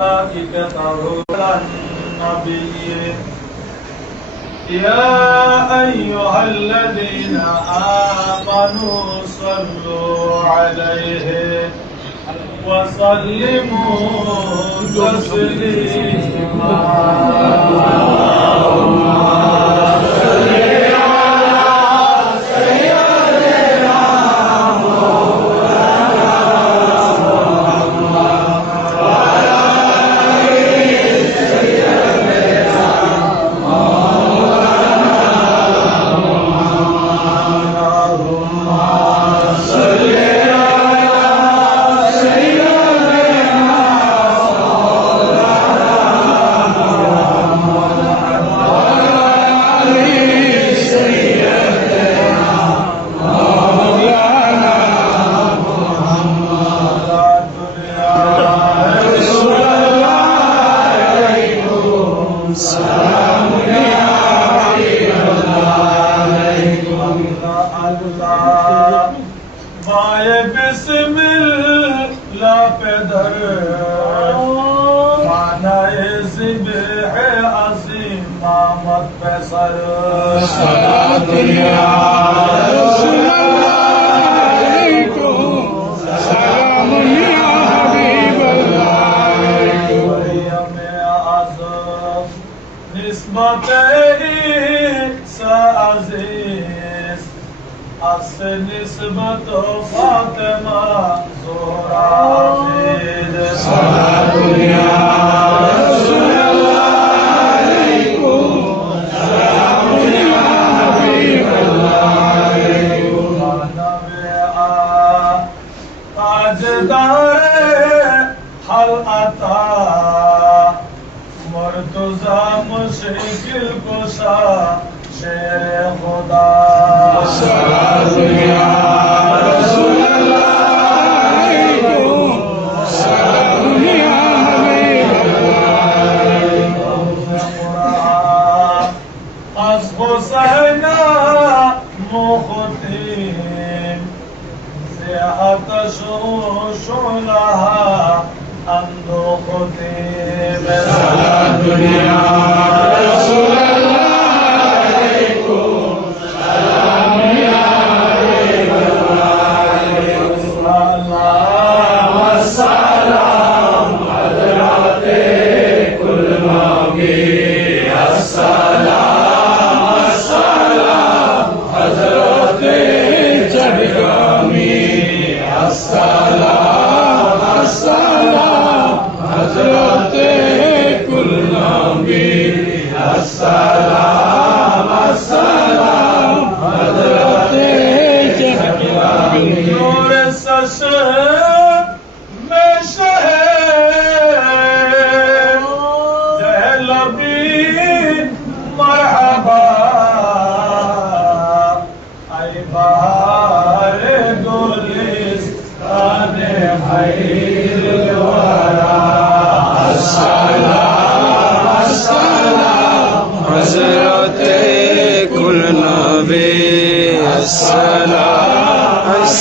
ملائكته على النبي يا أيها الذين آمنوا صلوا عليه وسلموا تسليما نسبت فاطمہ زہرا عزیز سلام یا رسول اللہ علیکم سلام یا حبیب اللہ علیکم نبی تاجدار حل عطا مرتضی مشکل کشا شیر خدا سلام یا رسول اللہ علیکم سلام یا حبیب اللہ از حسین مختیم زیحت شعلها اندو ختیم سلام یا رسول اللہ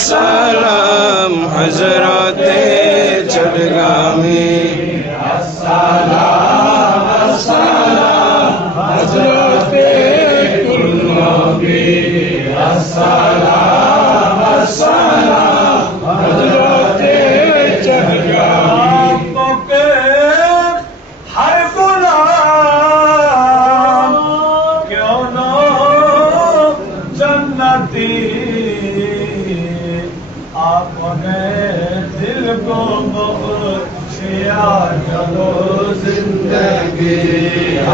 السلام حضرت جلگامی السلام السلام حضرت کل نبی السلام السلام حضرت جلگامی ہر غلام کیوں نہ جنتی اپنے دل کو بخشیا چلو زندگی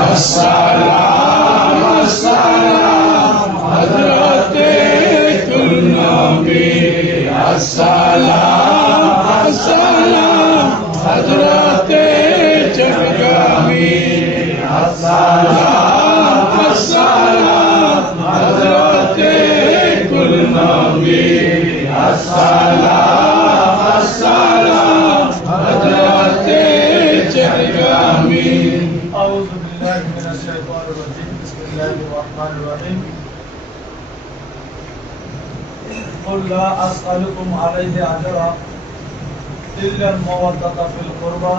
السلام السلام حضرت کل نبی السلام السلام حضرت جلگامی السلام السلام حضرت کل نبی السلام السلام حضرت جلگامی اعوذ باللہ من الشیطان الرجیم بسم اللہ الرحمن الرحیم قل لا اسألكم عليه اجرا إلا المودة في القربى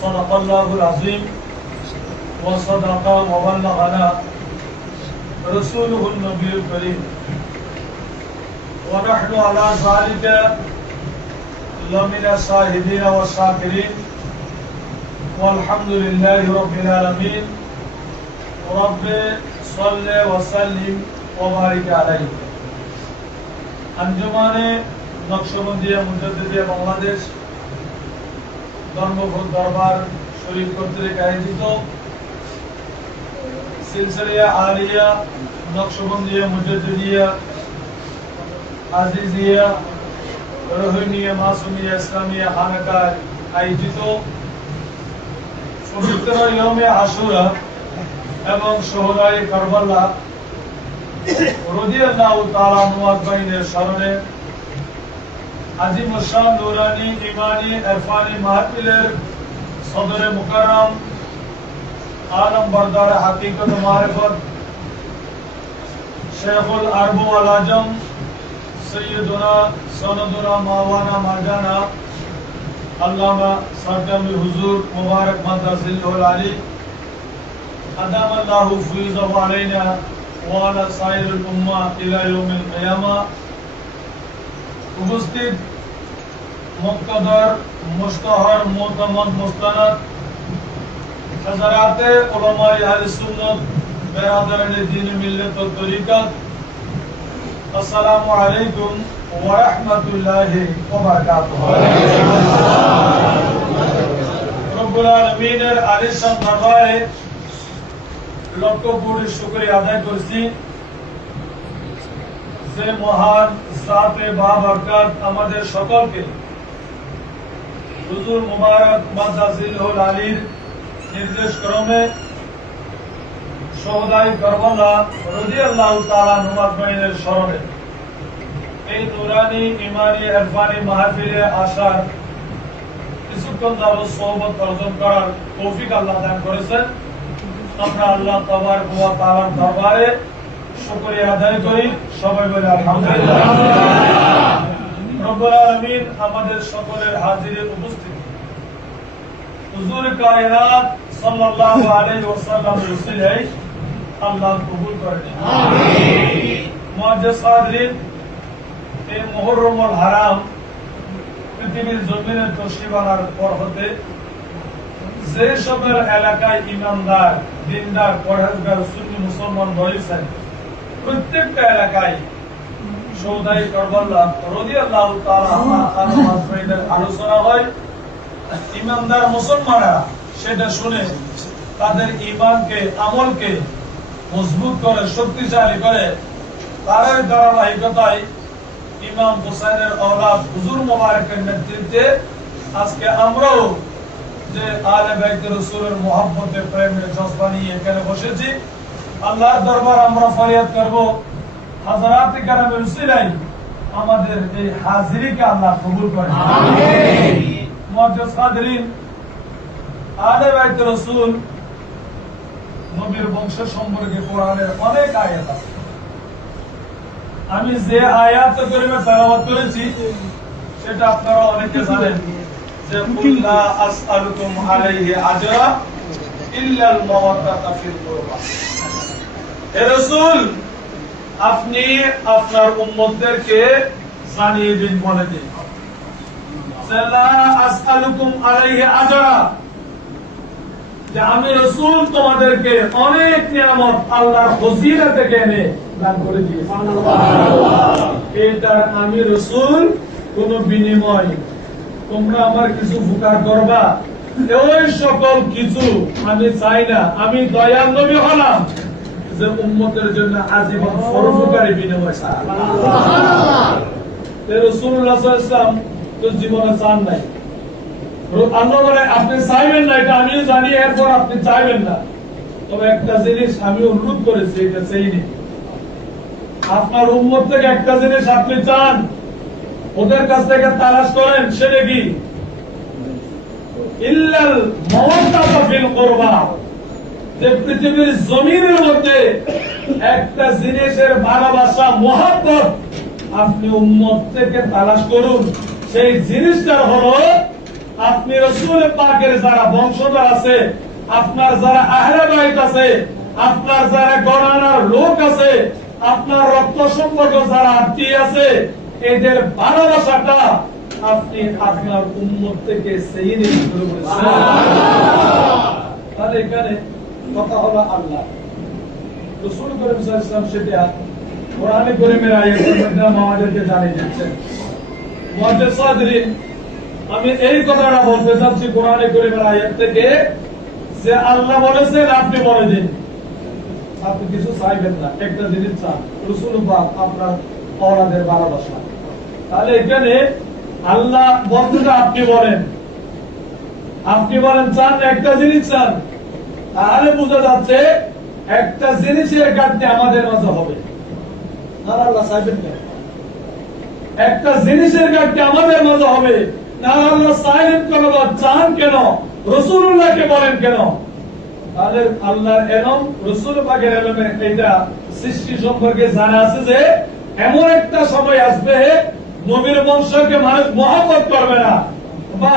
صدق الله العظيم وصدق وبلغنا رسوله النبي الكريم ونحن على ذلك لمن الشاهدين والشاكرين والحمد لله رب العالمين رب صل وسلم وبارك عليه अंजुमाने नक्शबंदिया मुजद्दिदिया बांग्लादेश धर्मघोष दरबार शरीफ কর্তৃক আয়োজিত সিলসিলা আলিয়া নকশবন্দিয়া মুজদ্দিদিয়া আজিজিয়া রোহিনিয়া মাসুমিয়া ইসলামিয়া খানকার আয়োজিত পবিত্র ইয়মে আশুরা এবং শহদায়ে কারবালা রাদিয়াল্লাহু তাআলা মুআজ্জাইনের স্মরণে আজিম শান নুরানি ইমানি ইরফানি মাহফিলের সদরে মুকাররম आलम बरदार हकीकत मारिफत शेखुल अरब वल आजम सैयदुना सनदुना मावाना मर्जाना अल्लामा सरदम हुजूर मुबारक मदसिल अली अदम अल्लाहु फीज़ अलैना व अला साइरिल उम्मा इला यौमिल क़ियामा उपस्थित मुक़्तदर मुश्तहर मोतमद मुस्तनद हज़रात उलमाए अहले सुन्नत बिरादरान दीन मिल्लत व तरीक़त अस्सलामु अलैकुम व रहमतुल्लाहि व बरकातुहू रब्बुल आलमीনের আলিশান দরবারে লক্ষ কোটি শুকরিয়া আদায় করছি যে মহান জাতে বাবরকত আমাদের সকলকে হুজুর মুবারক মাদাজিলুল আলীর निर्देश क्रमे शहदाये करबला রাদিয়াল্লাহু তাআলা মুআজ্জাইনের স্মরণে এই নুরানি ইমানি ইরফানি মাহফিলে আসার কিছুক্ষণ যাবত সোহবত অর্জন করার তৌফিক আল্লাহ দান করেছেন। আমরা আল্লাহ তাবারক ওয়া তাআলার দরবারে শুকরিয়া আদায় করি, সবাই বলে আলহামদুলিল্লাহ। রব্বুল আলামিন আমাদের সকলের হাজিরে উপস্থিত हुजूर कायनात सल्लल्लाहु अलैहि वसल्लम रसूल अल्लाह कबूल करें आमीन। मुअज्जज़ हाज़रीन এই মুহররমুল হারাম পৃথিবীর জমিনে তশরিফ আনার পর হতে যে সবের এলাকায় ইমানদার দিনদার পরহেজগার সুন্নি মুসলমান রয়েছেন প্রত্যেকটা এলাকায় শহদায়ে কারবালা রাদিয়াল্লাহু তাআলা আনহুর আলোচনা হয়। ইমানদার মুসলমানরা সেটা শুনে তাদের ঈমানকে আমলকে মজবুত করে শক্তিশালী করে তার ধারাবাহিকতায় ইমাম হুসাইনের औलाद হুজুর মুবারকের নেতৃত্বে আজকে আমরাও যে আলে বাইত রাসূলের মুহাব্বতে প্রেমের জজবা নিয়ে এখানে বসেছি, আল্লাহর দরবার আমরা ফরিয়াদ করব হযরত کرامের উসিলায় আমাদের এই হাজিরিকে আল্লাহ কবুল করেন আমিন। মুআজ্জাজ হাজরিন, আলে বাইত রাসূল নবীর বংশ সম্পর্কে কোরআনের অনেক আয়াত আছে। আমি যে আয়াত করিমে তেলাওয়াত করেছি সেটা আপনারা অনেকে জানেন যে কুল্লা আসআলুকুম আলাইহি আজরা ইল্লাল মাওয়াদ্দাতা ফিল কুরবা। হে রাসূল, আপনি আপনার উম্মতদেরকে জানিয়ে দিন, বলে দিন লা আসআলুকুম আলাইহি আজরা, যে আমি রাসূল তোমাদেরকে অনেক নিয়ামত আল্লাহর ফজিলত থেকে এনে দান করে দিয়েছি। সুবহানাল্লাহ। এটা আমি রাসূল কোন বিনিময় তোমরা আমার কিছু উপকার করবা ওই সকল কিছু আমি চাই না। আমি দয়ার নবী হলাম যে উম্মতের জন্য আজীবন পরোপকারী বিনিময় চাই। সুবহানাল্লাহ। রাসূলুল্লাহ সাল্লাল্লাহু আলাইহি ওয়াসাল্লাম তো জীবনে চান নাই, আল্লাহ বলে আপনি চাইবেন না, এটা আমিও জানি, এরপর আপনি চাইবেন না। তবে একটা জিনিস আমি অনুরোধ করেছি, এটা চাইনি। আপনার উম্মত থেকে একটা জিনিস আপনি চান, ওদের কাছ থেকে তালাশ করেন, সেটা কি? ইল্লাল মাওয়াদ্দাতা ফিল কুরবা, যে পৃথিবীর জমিনের মধ্যে একটা জিনিসের ভালোবাসা মহব্বত আপনি উম্মত থেকে তালাশ করুন, সেই জিনিসটা হলো আপনি রাসূল পাকের যারা বংশধর আছে, আপনার যারা আহলে বাইত আছে, আপনার যারা গণনার লোক আছে, আপনার রক্ত সম্পর্ক যারা আত্মীয় আছে, এদের ভালোবাসাটা আপনি আপনার উম্মত থেকে সেই নিয়ে শুরু করেছেন। তাহলে এখানে কথা হলো আল্লাহ রাসূল করিম সাল্লাল্লাহু আলাইহি ওয়াসাল্লাম সেটা কোরআনে কারীমের আয়াতের মধ্যে আমাদেরকে জানিয়ে দিচ্ছেন। মুআজ্জিজ সাদরিন, আমি এই কথাটা বলতে চাচ্ছি কোরআনে কারীমের আয়াত থেকে যে আল্লাহ বলেছেন আপনি বলে দিন, আপনি কিছু চাইবেন না, একটা জিনিস চান, রাসূল পাক আপনার ওলাদের ভালোবাসা। তাহলে এখানে আল্লাহ বলতে আপনি বলেন, আপনি বলেন চান একটা জিনিস চান, তাহলে বোঝা যাচ্ছে একটা জিনিসের ঘাটতি আমাদের মাঝে হবে। আর আল্লাহ চাইবেন কেন? একটা জিনিসের ঘাটতি আমাদের মাঝে হবে না, আল্লাহ চাইলেন কেন বা চান কেন? রাসূলুল্লাহকে বলেন কেন? তাহলে আল্লাহর এলম, রাসূল পাকের এলমে এটা সৃষ্টি সম্পর্কে জানা আছে যে এমন একটা সময় আসবে নবীর বংশকে মানুষ মহব্বত করবে না, বা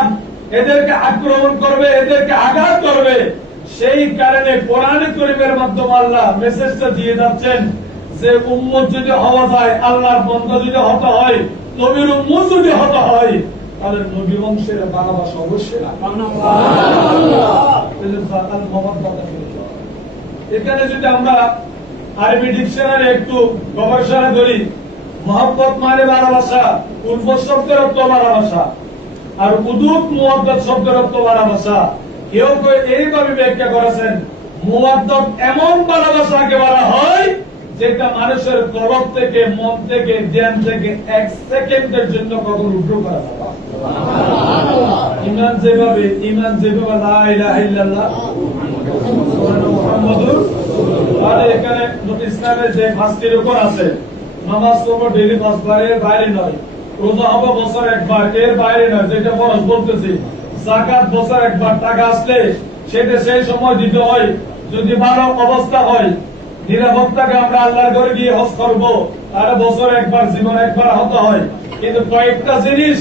এদেরকে আক্রমণ করবে, এদেরকে আঘাত করবে। সেই কারণে কোরআন কারীমের মাধ্যমে আল্লাহ মেসেজটা দিয়ে যাচ্ছেন যে উম্মত যদি হওয়া যায়, আল্লাহর বান্দা যদি হতে হয়, নবীর উম্মত যদি হতে হয়, তাহলে নবী বংশের ভালোবাসা অবশ্যই এখানে যদি আমরা আরবি ডিকশনারি একটু গবেষণা করি, মহব্বত মানে ভালোবাসা, উলফত শব্দের অর্থ ভালোবাসা, আর উদুদ মুওয়াদ্দাত শব্দের অর্থ ভালোবাসা। কেউ কেউ এইভাবে ব্যাখ্যা করেছেন, মুওয়াদ্দাত এমন ভালোবাসাকে বলা হয় যেটা মানুষের কলব থেকে, মন থেকে, জ্ঞান থেকে এক সেকেন্ডের জন্য কখনো উঠো করা যায় না। ইমান যেভাবে লা ইলাহা ইল্লাল্লাহ মুহাম্মাদুর, আর এখানে ইসলামের যে পাঁচটি রকম আছে, নামাজ পড়বো ডেইলি 5 বার, এর বাইরে নয়। রোজা হবে বছর একবার, এর বাইরে নয়, যেটা ফরজ বলতেছি। যাকাত বছর একবার, টাকা আসলে সেটা সেই সময় দিতে হয়। যদি ভালো অবস্থা হয়, নিরাপত্তাকে আমরা আল্লাহর ঘরে গিয়ে হজ করবো, তাহলে বছর একবার, জীবন একবার হতে হয়। কিন্তু কয়েকটা জিনিস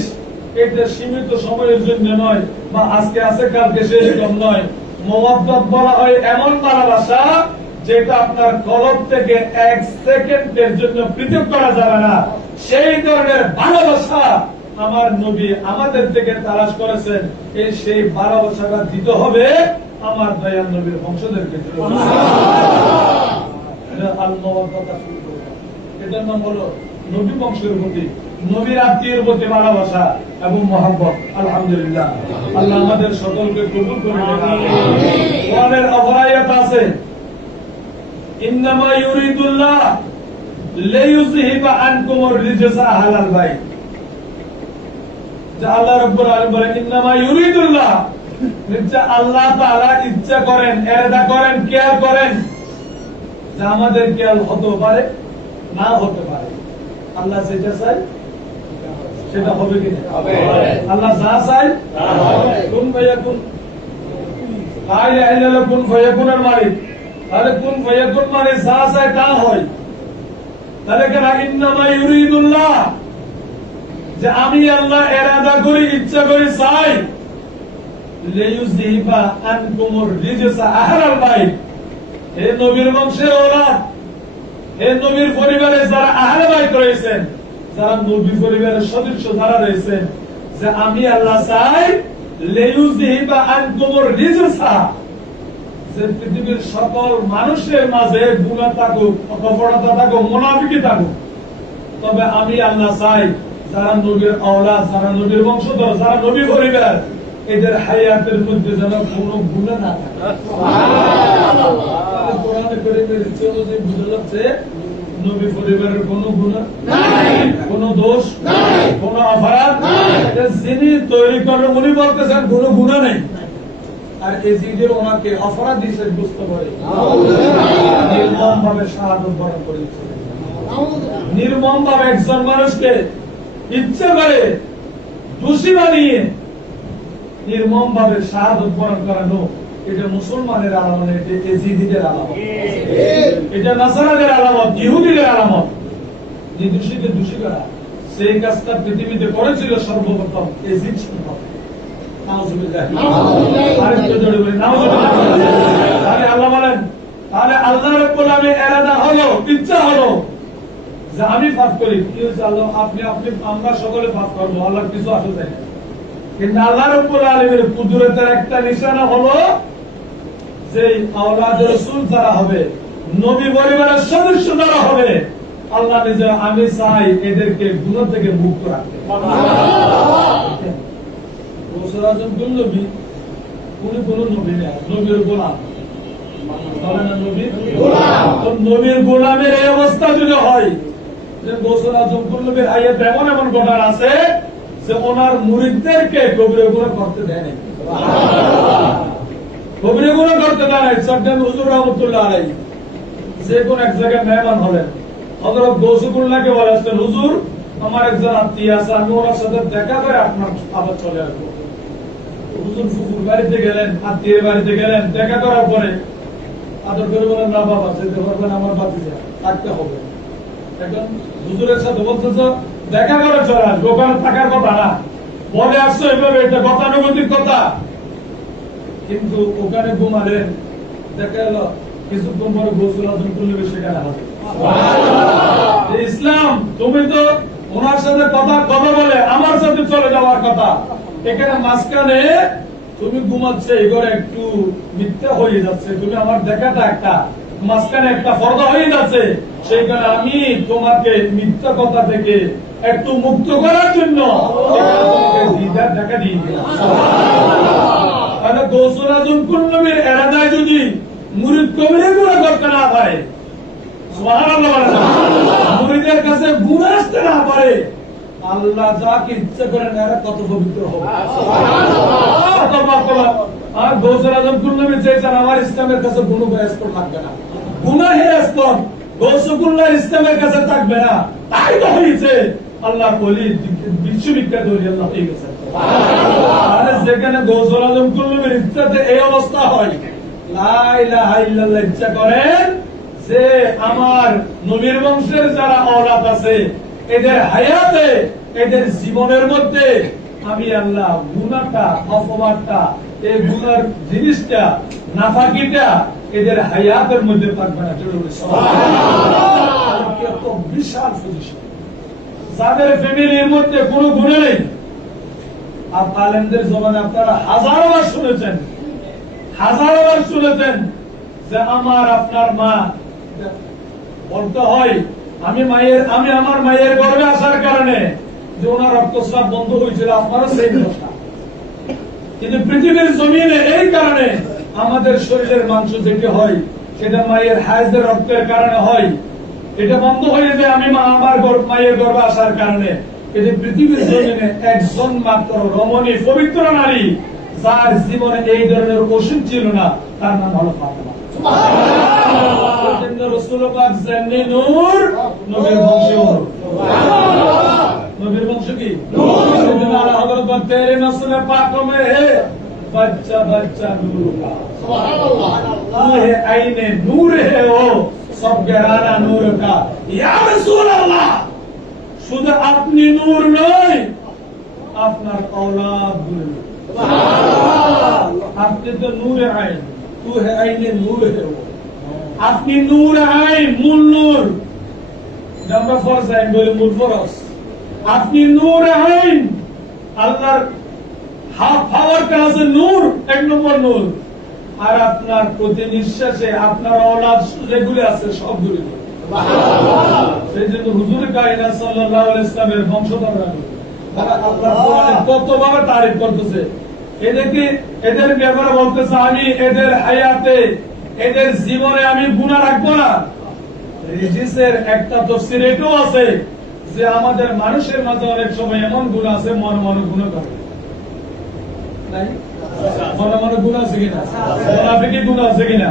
এটা সীমিত সময়ের জন্য নয়, বা আজকে আছে কালকে সেরকম নয়। মুওয়াদ্দাত বলা হয় এমন ভালোবাসা যেটা আপনার কলব থেকে এক সেকেন্ডের জন্য পৃথক করা যাবে না। সেই ধরনের ভালোবাসা আমার নবী আমাদের থেকে তালাশ করেছেন। সেই ভালোবাসাটা দিতে হবে আমার দয়াল নবীর বংশধরকে। এটার নাম হলো নবী বংশের প্রতি, নবীর আত্মীয়ের প্রতি ভালোবাসা এবং মহব্বত। আলহামদুলিল্লাহ, আল্লাহ আমাদের সকলকে কবুল করে নেন। কোরআনের অপরায়ত আছে, ইন্নামা ইউরিদুল্লাহ লিইয়ুযহিবা আনকুমুর রিজসা আহলাল বাইত। যে আল্লাহ রাব্বুল আলামিন বলেন ইন্নামা ইউরিদুল্লাহ, যে আল্লাহ তাআলা ইচ্ছা করেন, ইরাদা করেন, কেয়ার করেন যে আমাদের কেয়ার হতে পারে, না হতে পারে। আল্লাহ যেটা চাই সেটা হবে কিনা? আল্লাহ যা চাই তা হবে। কুন ফায়াকুন, লা ইলাহা ইল্লাল্লাহ কুন ফায়াকুনের মালিক। তাহলে কুন ফায়াকুন মানে যা চাই তা হয়। তাহলে কেন ইন্নামা ইউরিদুল্লাহ, যে আমি আল্লাহ ইরাদা করি, ইচ্ছা করি, চাই লিইয়ুযহিবা আনকুমুর রিজসা আহলাল বাইত। হে নবীর বংশের ওলাদ, হে নবীর পরিবারে যারা আহলে বাইত রয়েছেন, যারা নবী পরিবারের সদস্য যারা রয়েছেন, যে আমি আল্লাহ চাই লিইয়ুযহিবা আনকুমুর রিজসা, যে পৃথিবীর সকল মানুষের মাঝে গুনাহ থাকুক, অকপটতা থাকুক, মুনাফিকি থাকুক, তবে আমি আল্লাহ চাই যারা নবীর আওলাদ, যারা নবীর বংশধর, যারা নবী পরিবার, এদের হায়াতের মধ্যে যেন কোনো গুনাহ না থাকে। কোরআনে কারীমের ইচ্ছে বুঝা যাচ্ছে নবী পরিবারের কোনো গুনাহ নাই, কোনো দোষ নাই, কোনো অপরাধ নাই। যিনি তৈরি করেন উনি বলতেছেন কোনো গুনাহ নেই, আর এই যে ওনাকে অপরাধী সাব্যস্ত করে নির্মম ভাবে শাহাদত বরণ করেছে। নির্মম ভাবে একজন মানুষকে ইচ্ছে করে দোষী বানিয়ে নির্মম ভাবে শাহাদত বরণ করানো, এটা মুসলমানের আলামত, এটা এজিদিদের আলামত, এটা নাসারাদের আলামত, ইহুদিদের আলামত। যে দোষীকে দোষী করা, সেই কাজটা পৃথিবীতে করেছিল সর্বপ্রথম এজিদ সম্ভব। নাউজুবিল্লাহ। আরেকটু জোরে বলি নাউজুবিল্লাহ। তাহলে আল্লাহ বলেন, তাহলে আল্লাহ রাব্বুল আলামিন এরাদা হলো, ইচ্ছা হলো যে আমি পাপ করি, কি হচ্ছে আল্লাহ আপনি আমরা সকলে পাপ করবো, আল্লাহর কিছু আসে যায় না। কিন্তু আল্লাহ রাব্বুল আলামিনের কুদরতের একটা নিশানা হলো যে আওলাদ রাসূল যারা হবে, নবী পরিবারের সদস্য যারা হবে, আল্লাহ নিজে আমি চাই এদেরকে গুনাহ থেকে মুক্ত রাখতে। গৌসুল আজম কোন নবী? উনি কোন নবী না, নবীর গোলাম। বলেন না নবীর গোলাম। তো নবীর গোলামের এই অবস্থা যদি হয় যে গৌসুল আজম কোন নবীর আয়াত এমন এমন ঘটনা আছে যে ওনার মুরিদদেরকে কবিরা গুনাহ করতে দেয় না। কবিরা গুনাহ করতে দেয় না। সজ্জান হুজুর রহমাতুল্লাহ আলাইহি যে কোন এক জায়গায় মেহমান হলেন, হযরত গৌসুল্লাহকে বলেছেন, হুজুর আমার একজন আত্মীয় আছে, আমি ওনার সাথে দেখা করে আপনার আবার চলে আসবো। হুজুর ফুফুর বাড়িতে গেলেন, আত্মীয়ের বাড়িতে গেলেন, দেখা করার পরে আদর করে বলেন, না বাবা যেতে পারবেন, আমার ভাতিজা থাকতে হবে। এখন হুজুরের সাথে বলতেছ দেখা করে চলে আসবো, ওখানে থাকার কথা না, বলে আসছো এভাবে, এটা গতানুগতিক কথা। কিন্তু ওখানে ঘুমালেন, দেখা গেল কিছুক্ষণ পরে গৌসুল আজম করলে সেখানে হবে। ইসলাম তুমি তো ওনার সাথে কথা বলে আমার সাথে চলে যাওয়ার কথা, এখানে মাঝখানে তুমি ঘুমাচ্ছে, এই ঘরে একটু মিথ্যা হয়ে যাচ্ছে, তুমি আমার দেখাটা একটা মাঝখানে একটা পর্দা হয়ে যাচ্ছে, সেইখানে আমি তোমাকে মিথ্যা কথা থেকে একটু মুক্ত করার জন্য দেখা দিই। তাহলে গৌসুল আজম কুল নবীর এরাদায় যদি মুরিদ কবিরা গুনাহ করতে না পারে, সুবহানাল্লাহ, মুরিদের কাছে গুনাহ আসতে না পারে, আল্লাহ যাকে ইচ্ছা করেন এরা কত পবিত্র হবে। আর গৌসুল আজম কুল নবী চাইছেন আমার ইসলামের কাছে কোনো স্পট থাকবে না, গুনাহের স্পট গৌসুল্লাহ ইসলামের কাছে থাকবে না। তাই তো হয়েছে আল্লাহ বলি বিশ্ববিখ্যাত আল্লাহ হয়ে গেছে। যেখানে গৌসুল আজম কুল নবীর ইচ্ছাতে এই অবস্থা হয়, লা ইলাহা ইল্লাল্লাহ ইচ্ছা করেন যে আমার নবীর বংশের যারা আওলাদ আছে এদের হায়াতে, এদের জীবনের মধ্যে আমি আল্লাহ গুনাহটা, অপবাদটা, এই গুনার জিনিসটা, নাফাকিটা এদের হায়াতের মধ্যে থাকবে না। কত বিশাল পজিশন, যাদের ফ্যামিলির মধ্যে কোনো গুনাহ নেই। আর আলেমদের জমানে আপনারা হাজারবার শুনেছেন যে আমার আপনার মা বলতে হয় আমি আমার মায়ের গর্ভে আসার কারণে যে ওনার রক্তস্রাব বন্ধ হয়েছিল, আপনারও সেই ব্যবস্থা। কিন্তু পৃথিবীর জমিনে এই কারণে আমাদের শরীরের মাংস যেতে হয় সেটা মায়ের হায়েজের রক্তের কারণে হয়, এটা বন্ধ হয়ে যায় আমি আমার মায়ের গর্ভে আসার কারণে। কিন্তু পৃথিবীর জমিনে একজন মাত্র রমণী পবিত্র নারী যার জীবনে এই ধরনের ওষুধ ছিল না, তার নাম হলো ফাতেমা। রাসূল পাক জান্নাতুন নূর, নবীর বংশ নূর। নবীর বংশ কি নূর। সেদিন হযরত বলতে তেরে নসল পাক মে হে বাচ্চা বাচ্চা নূর কা, সুবহানাল্লাহ। তু হে আইনে নূর হে ও সব গহরানা নূর কা। ইয়া রাসূলুল্লাহ, শুধু আপনি নূর নয়, আপনার औलाद নূর। সুবহানাল্লাহ। আপনি তো নূরে আইন, তু হে আইনে নূর হে ও, আপনি নূর আইন, মূল নূর। আমরা ফরজ আইন বলি, মূল ফরজ। আপনি নূর আইন, আল্লাহর হাফ পাওয়ারটা আছে নূর, এক নম্বর নূর। আর আপনার প্রতি নিঃশ্বাসে আপনার औलाद যেগুলো আছে সবগুলো। সেই জন্য হুজুর কায়নাত সাল্লাল্লাহু আলাইহি ওয়াসাল্লামের বংশধররা তারা আল্লাহর কোরআনে কতভাবে তারিফ করতেছে। এদের ব্যাপারে বলতেছে আমি এদের হায়াতে, এদের জীবনে আমি গুনাহ রাখবো না। রিজিসের একটা তাফসীর এটাও আছে যে আমাদের মানুষের মাঝে অনেক সময় এমন গুনাহ আছে মনে মনে গুনাহ করে, নাই মনে মনে গুনাহ আছে কিনা, মুনাফিকি গুনাহ আছে কিনা।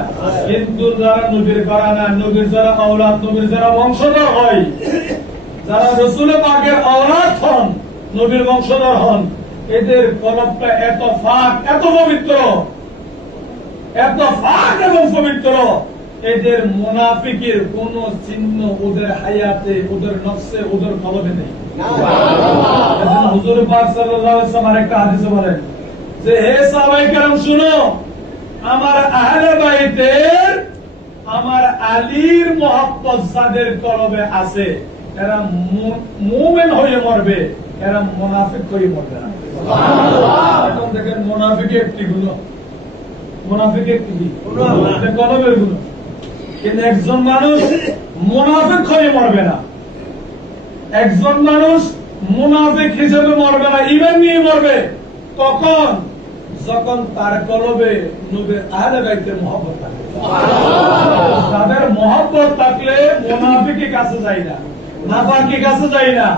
কিন্তু যারা নবীর ঘরানা, নবীর যারা আওলাদ, নবীর যারা বংশধর হয়, যারা রাসূল পাকের আওলাদ হন, নবীর বংশধর হন, এদের কলবটা এত পাক, এত পবিত্র, এত পাক এবং পবিত্র, এদের মুনাফিকের কোন চিহ্ন ওদের হায়াতে, ওদের নফসে, ওদের কলবে নেই। হুজুর পাক সাল্লাল্লাহু আলাইহি ওয়াসাল্লাম আরেকটা হাদিসে বলেন যে যে হে সাহাবায়ে কেরাম শুনো, আমার আহলে বাইতের, আমার আলীর মহব্বত যাদের কলবে আছে এরা মুমিন হয়ে মরবে, এরা মুনাফিক হয়ে মরবে না। এখন দেখেন মুনাফিকের একটি গুণ, মুনাফিকের কি কলবের গুণ, কিন্তু একজন মানুষ মুনাফিক হয়ে মরবে না, একজন মানুষ মুনাফিক হিসেবে মরবে না, ঈমান নিয়ে মরবে। কখন? যখন তার কলবে নবীর আহলে বাইতের মহব্বত থাকে। তাদের মহব্বত থাকলে মুনাফিকি কাছে যায় না, নাফাকি কাছে যায় না।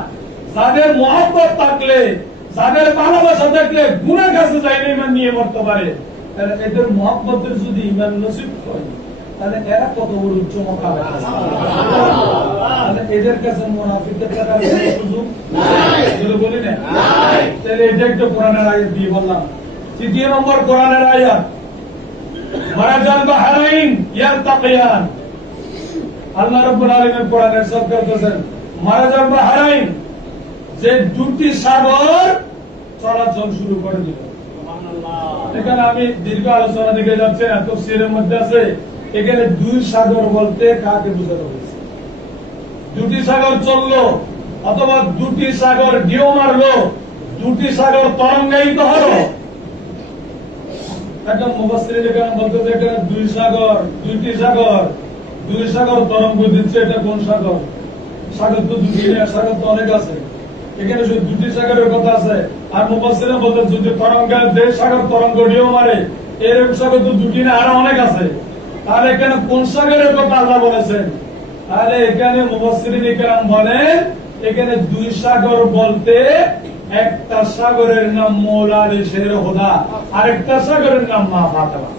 যাদের মহব্বত থাকলে, যাদের ভালোবাসা থাকলে গুনার কাছে যায় না, ঈমান নিয়ে মরতে পারে। তাহলে এদের মহব্বতের যদি ঈমান নসিব হয় তাহলে এরা কত বড় উচ্চ মকামে আছে। তাহলে এদের কাছে মুনাফিকদের টাকার কোনো সুযোগ নাই, বলি না। তাহলে এটা একটু কোরআনের আয়াত দিয়ে বললাম। তৃতীয় নম্বর কোরআনের আয়াত, মারাজাল বাহরাইন ইয়ালতাকিয়ান। আল্লাহ রাব্বুল আলামিন কোরআনে ইরশাদ করতেছেন, মারাজাল বাহরাইন, যে দুটি সাগর চলাচল শুরু করে দিল। এখানে আমি দীর্ঘ আলোচনা দিকে যাচ্ছি না, তাফসীরের মধ্যে আছে এখানে দুই সাগর বলতে কাকে বোঝানো হয়েছে? দুটি সাগর চললো, অথবা দুটি সাগর ঢেউ মারলো, দুটি সাগর তরঙ্গায়িত হলো। এখন মুফাসসিরিন এখানে বলতেছে এখানে দুই সাগর, দুইটি সাগর, দুই সাগর তরঙ্গ দিচ্ছে, এটা কোন সাগর? সাগর তো দুটি না, সাগর তো অনেক আছে। এখানে শুধু দুটি সাগরের কথা আছে। আর মুফাসসিরিন বলতে যদি তরঙ্গের যে সাগর তরঙ্গ ঢেউ মারে, এরকম সাগর তো দুটি না, আরো অনেক আছে। তাহলে এখানে কোন সাগরের কথা আল্লাহ বলেছেন? তাহলে এখানে মুফাসসিরিন কেরাম বলেন এখানে দুই সাগর বলতে একটা সাগরের নাম মৌলা আলী শের হুদা, আরেকটা সাগরের নাম মা ফাতেমা।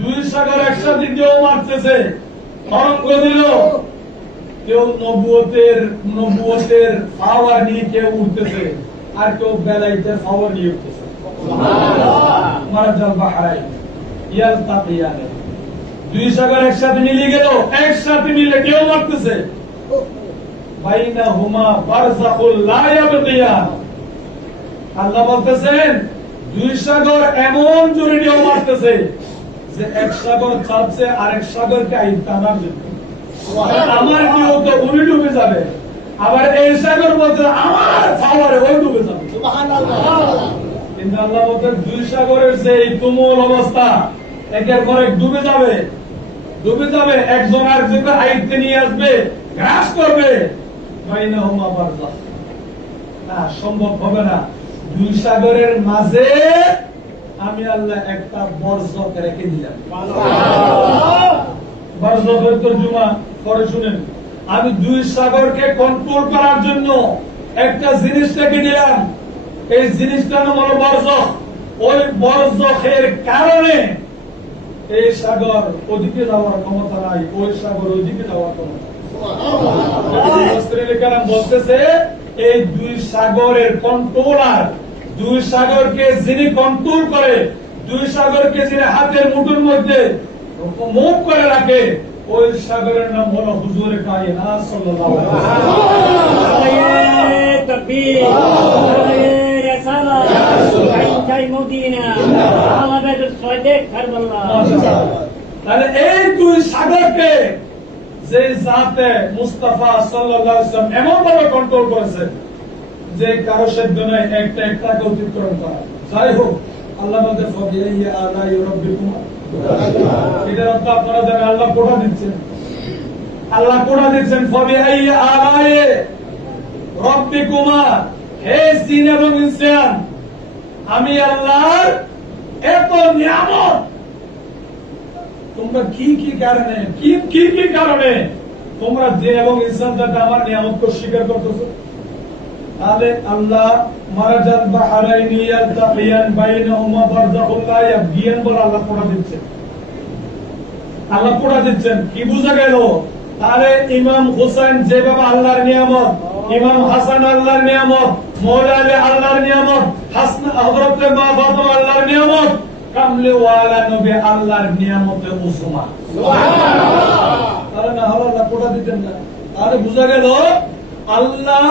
দুই সাগর একসাথে ঢেউ মারতেছে, তরঙ্গ দিল। কেউ নবুয়তের পাওয়ার নিয়ে কেউ উঠতেছে, আর কেউ বেলাইতের পাওয়ার নিয়ে উঠতেছে। মারাজাল বাহরাইন ইয়ালতাকিয়ান, দুই সাগর একসাথে মিলে গেল, একসাথে মিলে কেউ মারতেছে। বাইনাহুমা বারযাখুল লা ইয়াবগিয়ান। আল্লাহ বলতেছেন দুই সাগর এমন জোরে ঢেউ মারতেছে যে এক সাগর চাচ্ছে আরেক সাগরকে টানার জন্য। আমার কি হতো, উনি ডুবে যাবে, আবার এই সাগর বলতে আমার পাওয়ারে ওই ডুবে যাবে। কিন্তু আল্লাহ বলতেন দুই সাগরের যে তুমুল অবস্থা, একের পর এক ডুবে যাবে, ডুবে যাবে, একজন আরেকজনকে আয়ত্তে নিয়ে আসবে, গ্রাস করবে। বাইনাহুমা বারযাখ, না সম্ভব হবে না। দুই সাগরের মাঝে আমি আল্লাহ একটা বরজখ রেখে দিলাম। বরজখের তরজমা পরে শুনেন। আমি দুই সাগরকে কন্ট্রোল করার জন্য একটা জিনিস রেখে দিলাম, এই জিনিসটার নাম হলো বরজখ। ওই বরজখের কারণে এই সাগর ওদিকে যাওয়ার ক্ষমতা নাই, ওই সাগর ওদিকে যাওয়ার ক্ষমতা। বলতেছে এই দুই সাগরের কন্ট্রোলার, দুই সাগরকে যিনি কন্ট্রোল করে, দুই সাগরকে যিনি হাতের মুঠোর মধ্যে মুভ করে রাখে, ওই সাগরের নাম হলো হুজুর কায়নাত সাল্লাল্লাহু আলাইহি ওয়াসাল্লাম। তাহলে এই দুই সাগরকে যে জাতে মুস্তাফা সাল্লাল্লাহু আলাইহি ওয়াসাল্লাম এমন ভাবে কন্ট্রোল করেছেন যে কারো সাধ্য নাই একটা একটাকে অতিক্রম করা। যাই হোক, আল্লাহ বলতে ফাবিআইয়ি আলাই রাব্বিকুমা, এটার অর্থ আপনারা জানেন আল্লাহ কোটা দিচ্ছেন, আল্লাহ কোটা দিচ্ছেন ফাবিআইয়ি আলাই রাব্বিকুমা, হে জিন এবং ইনসান, আমি আল্লাহর এত নিয়ামত তোমরা কি কি কারণে কি কারণে তোমরা জিন এবং ইনসান যাতে আমার নিয়ামতকে স্বীকার করতেছো। তাহলে আল্লাহ মারাজাল বাহরাইন ইয়ালতাকিয়ান বাইনাহুমা বারযাখুল লা ইয়াবগিয়ান বলে আল্লাহ কোটা দিচ্ছেন, আল্লাহ কোটা দিচ্ছেন। কি বুঝা গেল? তাহলে ইমাম হুসাইন যেভাবে আল্লাহর নিয়ামত, ইমাম হাসান আল্লাহর নিয়ামত, মৌলা আলী আল্লাহর নিয়ামত, হযরত মা ফাতেমা আল্লাহর নিয়ামত, কামলে ওয়ালা নবী আল্লাহর নিয়ামতে উসমা। সুবহানাল্লাহ। তাহলে না হলো আল্লাহ কোটা দিতেন না। তাহলে বুঝা গেল আল্লাহ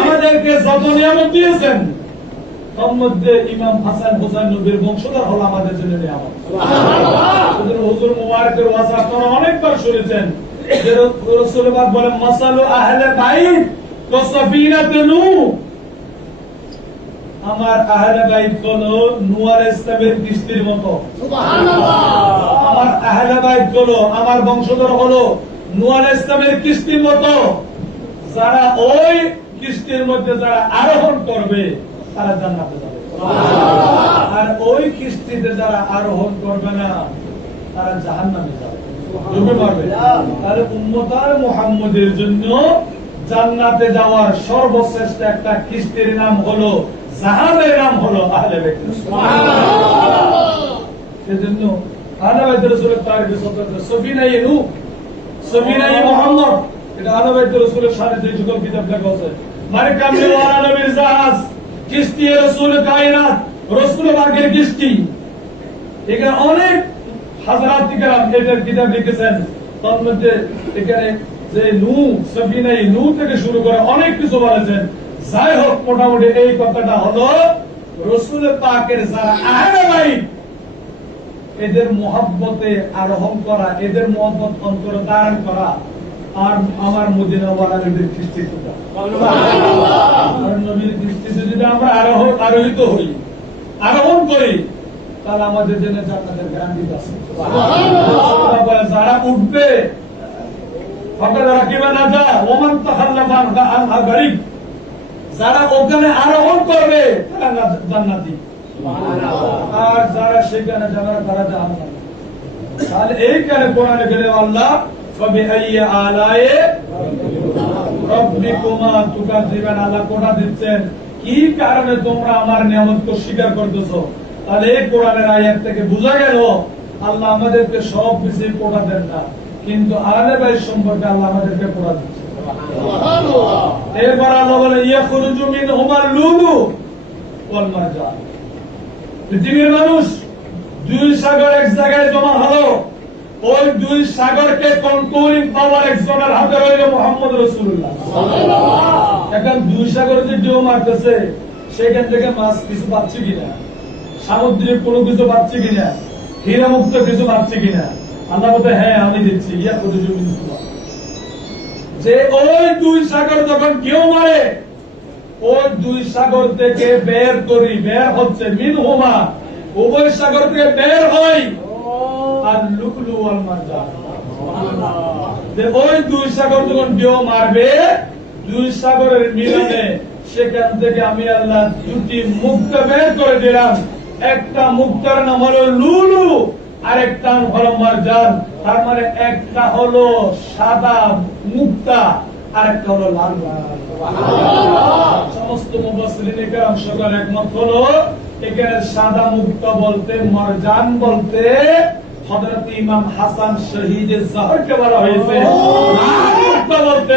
আমাদেরকে যত নিয়ামত দিয়েছেন তার মধ্যে ইমাম হাসান হোসেন নবীর বংশধর হলো আমাদের জন্য নিয়ামত। হুজুর মুবারকের ওয়াজ আপনারা অনেকবার শুনেছেন যে রাসূল পাক বলেন মাসালু আহলে বাইত কাসাফিনাতুন নূহ, আমার আহলে বাইত হলো নূহ আলাইহিস সালামের কিস্তির মতো। সুবহানাল্লাহ। আমার আহলে বাইত হলো, আমার বংশধর হলো নূহ আলাইহিস সালামের কিস্তির মতো। যারা ওই কিস্তির মধ্যে যারা আরোহণ করবে তারা জান্নাতে যাবে, আর ওই কিস্তিতে যারা আরোহণ করবে না তারা জাহান্নামে যাবে, ডুবে মরবে। তাহলে উম্মতার মুহাম্মদের জন্য জান্নাতে যাওয়ার সর্বশ্রেষ্ঠ একটা কিস্তির নাম হলো, জাহাজের নাম হলো আহলে বাইত। সেজন্য আহলে বাইত রাসূলের তারিখে সফিনায়ে নূহ, সফিনায়ে মুহাম্মদ, এটা আহলে বাইত রাসূলের সাথে যে সকল কিতাব লেখা আছে, মারকাম ওয়ালা নবীর জাহাজ, কিস্তি রাসূল কায়নাত, রাসূল পাকের কিস্তি। এখানে অনেক হাজারাত কিরাম এটার কিতাব লিখেছেন। তার মধ্যে এখানে যে নূহ, সফিনায়ে নূহ থেকে শুরু করে অনেক কিছু বলেছেন। যাই হোক, মোটামুটি এই কথাটা হলো রাসূল পাকের যারা আহলে বাইত, এদের মহব্বতে আরোহণ করা, এদের মহব্বত অন্তরে ধারণ করা, আর আমার মদিনা ওয়ালা নবীর কৃষ্টি পূজা। আর নবীর কৃষ্টিতে যদি আমরা আরোহিত হই, আরোহণ করি, তাহলে আমাদের জন্য জান্নাতের গ্যারান্টি আছে। যারা উঠবে যারা ওখানে আরোহণ করবে তারা জান্নাতি, আর যারা সেখানে যাবে তারা জাহান্নামী। তাহলে এইখানে কোরআনে গেলে আল্লাহ ফাবিআইয়ি আলায়ে রাব্বিকুমা তুকাযিবান, আল্লাহ কোটা দিচ্ছেন কি কারণে তোমরা আমার নিয়ামতকে স্বীকার করতেছো। তাহলে এই কোরআনের আয়াত থেকে বোঝা গেল আল্লাহ আমাদেরকে সব কিছু কোটা দেন না, কিন্তু আহলে বাইত সম্পর্কে আল্লাহ আমাদেরকে কোটা দিচ্ছে। এরপর আল্লাহ বলে ইয়াখরুজু মিনহুমাল লুলু ওয়াল মারজান, পৃথিবীর মানুষ দুই সাগর এক জায়গায় জমা হলো, ওই দুই সাগরকে কন্ট্রোলিং পাওয়ার একজনের হাতে রইল মুহাম্মদ রাসূলুল্লাহ। এখন দুই সাগরে যে ঢেউ মারতেছে সেখান থেকে মাছ কিছু পাচ্ছে কিনা, সামুদ্রিক কোনো কিছু পাচ্ছে কিনা, হীরা মুক্ত কিছু পাচ্ছে কিনা, আল্লাহ বলতে হ্যাঁ আমি দিচ্ছি। যে ওই দুই সাগর যখন কেউ মারে, ওই দুই সাগর থেকে বের করি, বের হচ্ছে মিনহুমা, উভয় সাগর থেকে বের হয় আর লুকলু ওয়াল মারজান। যে ওই দুই সাগর যখন ঢেউ মারবে, দুই সাগরের মিলনে সেখান থেকে আমি আল্লাহ দুটি মুক্তা বের করে দিলাম। একটা মুক্তার নাম হলো লুলু, আরেকটা হলো মারজান। তার মানে একটা হলো সাদা মুক্তা, আরেকটা হলো লাল। সমস্ত মুফাসসিরিনে কেরাম সকল একমত হলো এখানে সাদা মুক্তা বলতে, মারজান বলতে হযরত ইমাম হাসান শহীদে জহরকে বলা হয়েছে, লাল মুক্তা বলতে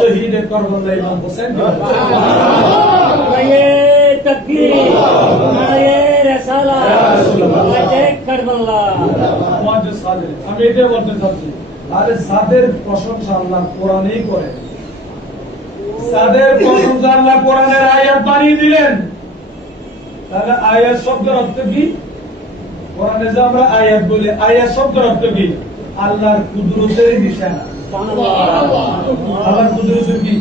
শহীদে কারবালা ইমাম হোসেন। নায়ে তাকবীর, নায়ে রিসালাত, নায়ে কারবালা। আমি এটা বলতে চাচ্ছি, আরে যাদের প্রশংসা আল্লাহ কোরআনেই করে, যাদের প্রশংসা আল্লাহ কোরআনের আয়াত বানিয়ে দিলেন, তাহলে আয়াত শব্দের অর্থ কি? কোরআনে যে আমরা আয়াত বলি, আয়াত শব্দের অর্থ কি? আল্লাহর কুদরতের নিশানা। আল্লাহর কুদরতের কি?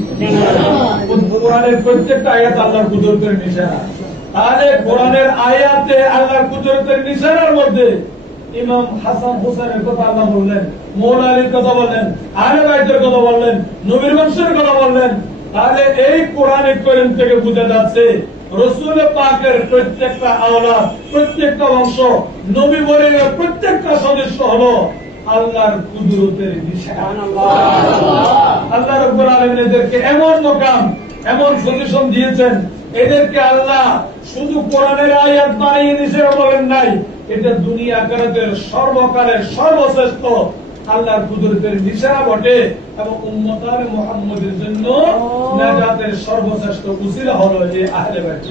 কোরআনের প্রত্যেকটা আয়াত আল্লাহর কুদরতের নিশানা। তাহলে কোরআনের আয়াতে আল্লাহর কুদরতের নিশানার মধ্যে ইমাম হাসান হোসেনের কথা আল্লাহ বললেন, মৌলা আলীর কথা বললেন, আহলে বাইতের কথা বললেন, নবীর বংশের কথা বললেন। তাহলে এই কোরআনে কারীম থেকে বোঝা যাচ্ছে রাসূল পাকের প্রত্যেকটা আওলাদ, প্রত্যেকটা বংশ, নবী বরের প্রত্যেকটা সদস্য হলো আল্লাহর কুদরতের নিশানা। আল্লাহ রাব্বুল আলামিন এদেরকে এমন মাকাম, এমন পজিশন দিয়েছেন, এদেরকে আল্লাহ শুধু কোরআনের আয়াত বানিয়ে দিয়েছে বলেন নাই, এটা দুনিয়া আখিরাতের সর্বকালের সর্বশ্রেষ্ঠ আল্লাহর কুদরতের নিশানা বটে, এবং উম্মতার মুহাম্মদের জন্য নাজাতের সর্বশ্রেষ্ঠ উসিলা হলো এই আহলে বাইত।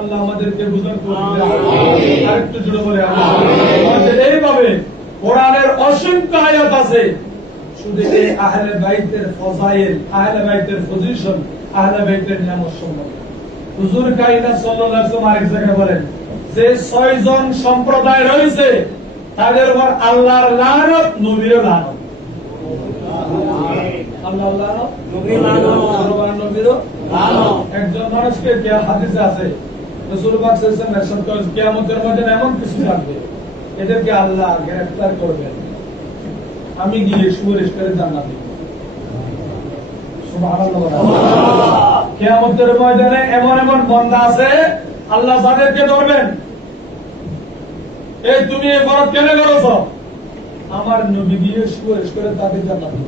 আল্লাহ আমাদেরকে বুঝার তৌফিক দান করুন। আরেকটু জোরে বলে আমাদের এইভাবে কোরআনের অসংখ্য আয়াত আছে, শুধু এই আহলে বাইতের ফজাইল, আহলে বাইতের পজিশন, আহলে বাইতের নিয়ামত সম্পর্কে। হুজুর কায়নাত সাল্লাল্লাহু আলাইহি ওয়াসাল্লাম আরেক জায়গায় বলেন যে 6 জন সম্প্রদায় রয়েছে তাদের উপর আল্লাহর লানত, নবীর লানত। আল্লাহর লানত, নবীর লানত, নবীর লানত। একজন মানুষকে যে হাদিসে আছে রাসূল পাক সাল্লাল্লাহু আলাইহি ওয়াসাল্লাম ইরশাদ করেন কিয়ামতের ময়দানে এমন কিছু থাকবে এদেরকে আল্লাহ গ্রেফতার করবেন, আমি গিয়ে সুপারিশ করে জান্নাত দিব। সুবহানাল্লাহ। কিয়ামতের ময়দানে এমন এমন বান্দা আছে আল্লাহ যাদেরকে ধরবেন, এই তুমি এই অপরাধ কেন করেছো, আমার নবী গিয়ে সুপারিশ করে তাদের জান্নাত দিব।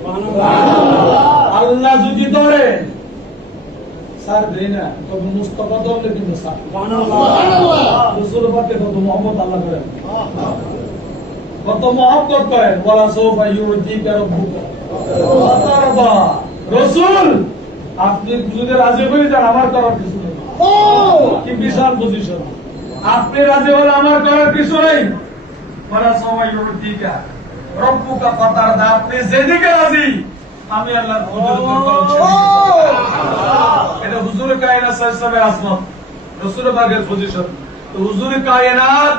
আল্লাহ যদি ধরে স্যার দেয় না তবে মুস্তাফা ধরলে কিন্তু স্যার রাসূল পাককে কত মহব্বত আল্লাহ করেন, কত মহব্বত করেন। ওয়ালা সাওফা ইউতিকা রাব্বুকা ফাতারদা। রাসূল আপনি যদি রাজি হয়ে যান আমার করার কিছু নেই। কি বিশাল পজিশন, আপনি রাজি হলে আমার করার কিছু নেই। ওয়ালা সাওফা ইউতিকা রাব্বুকা ফাতারদা। আপনি যেদিকে রাজি আমি আল্লাহর হুজুর করব। এটা হুজুর কায়নাত সাহেবের আসমত, রাসূল পাকের পজিশন। তো হুজুর কায়নাত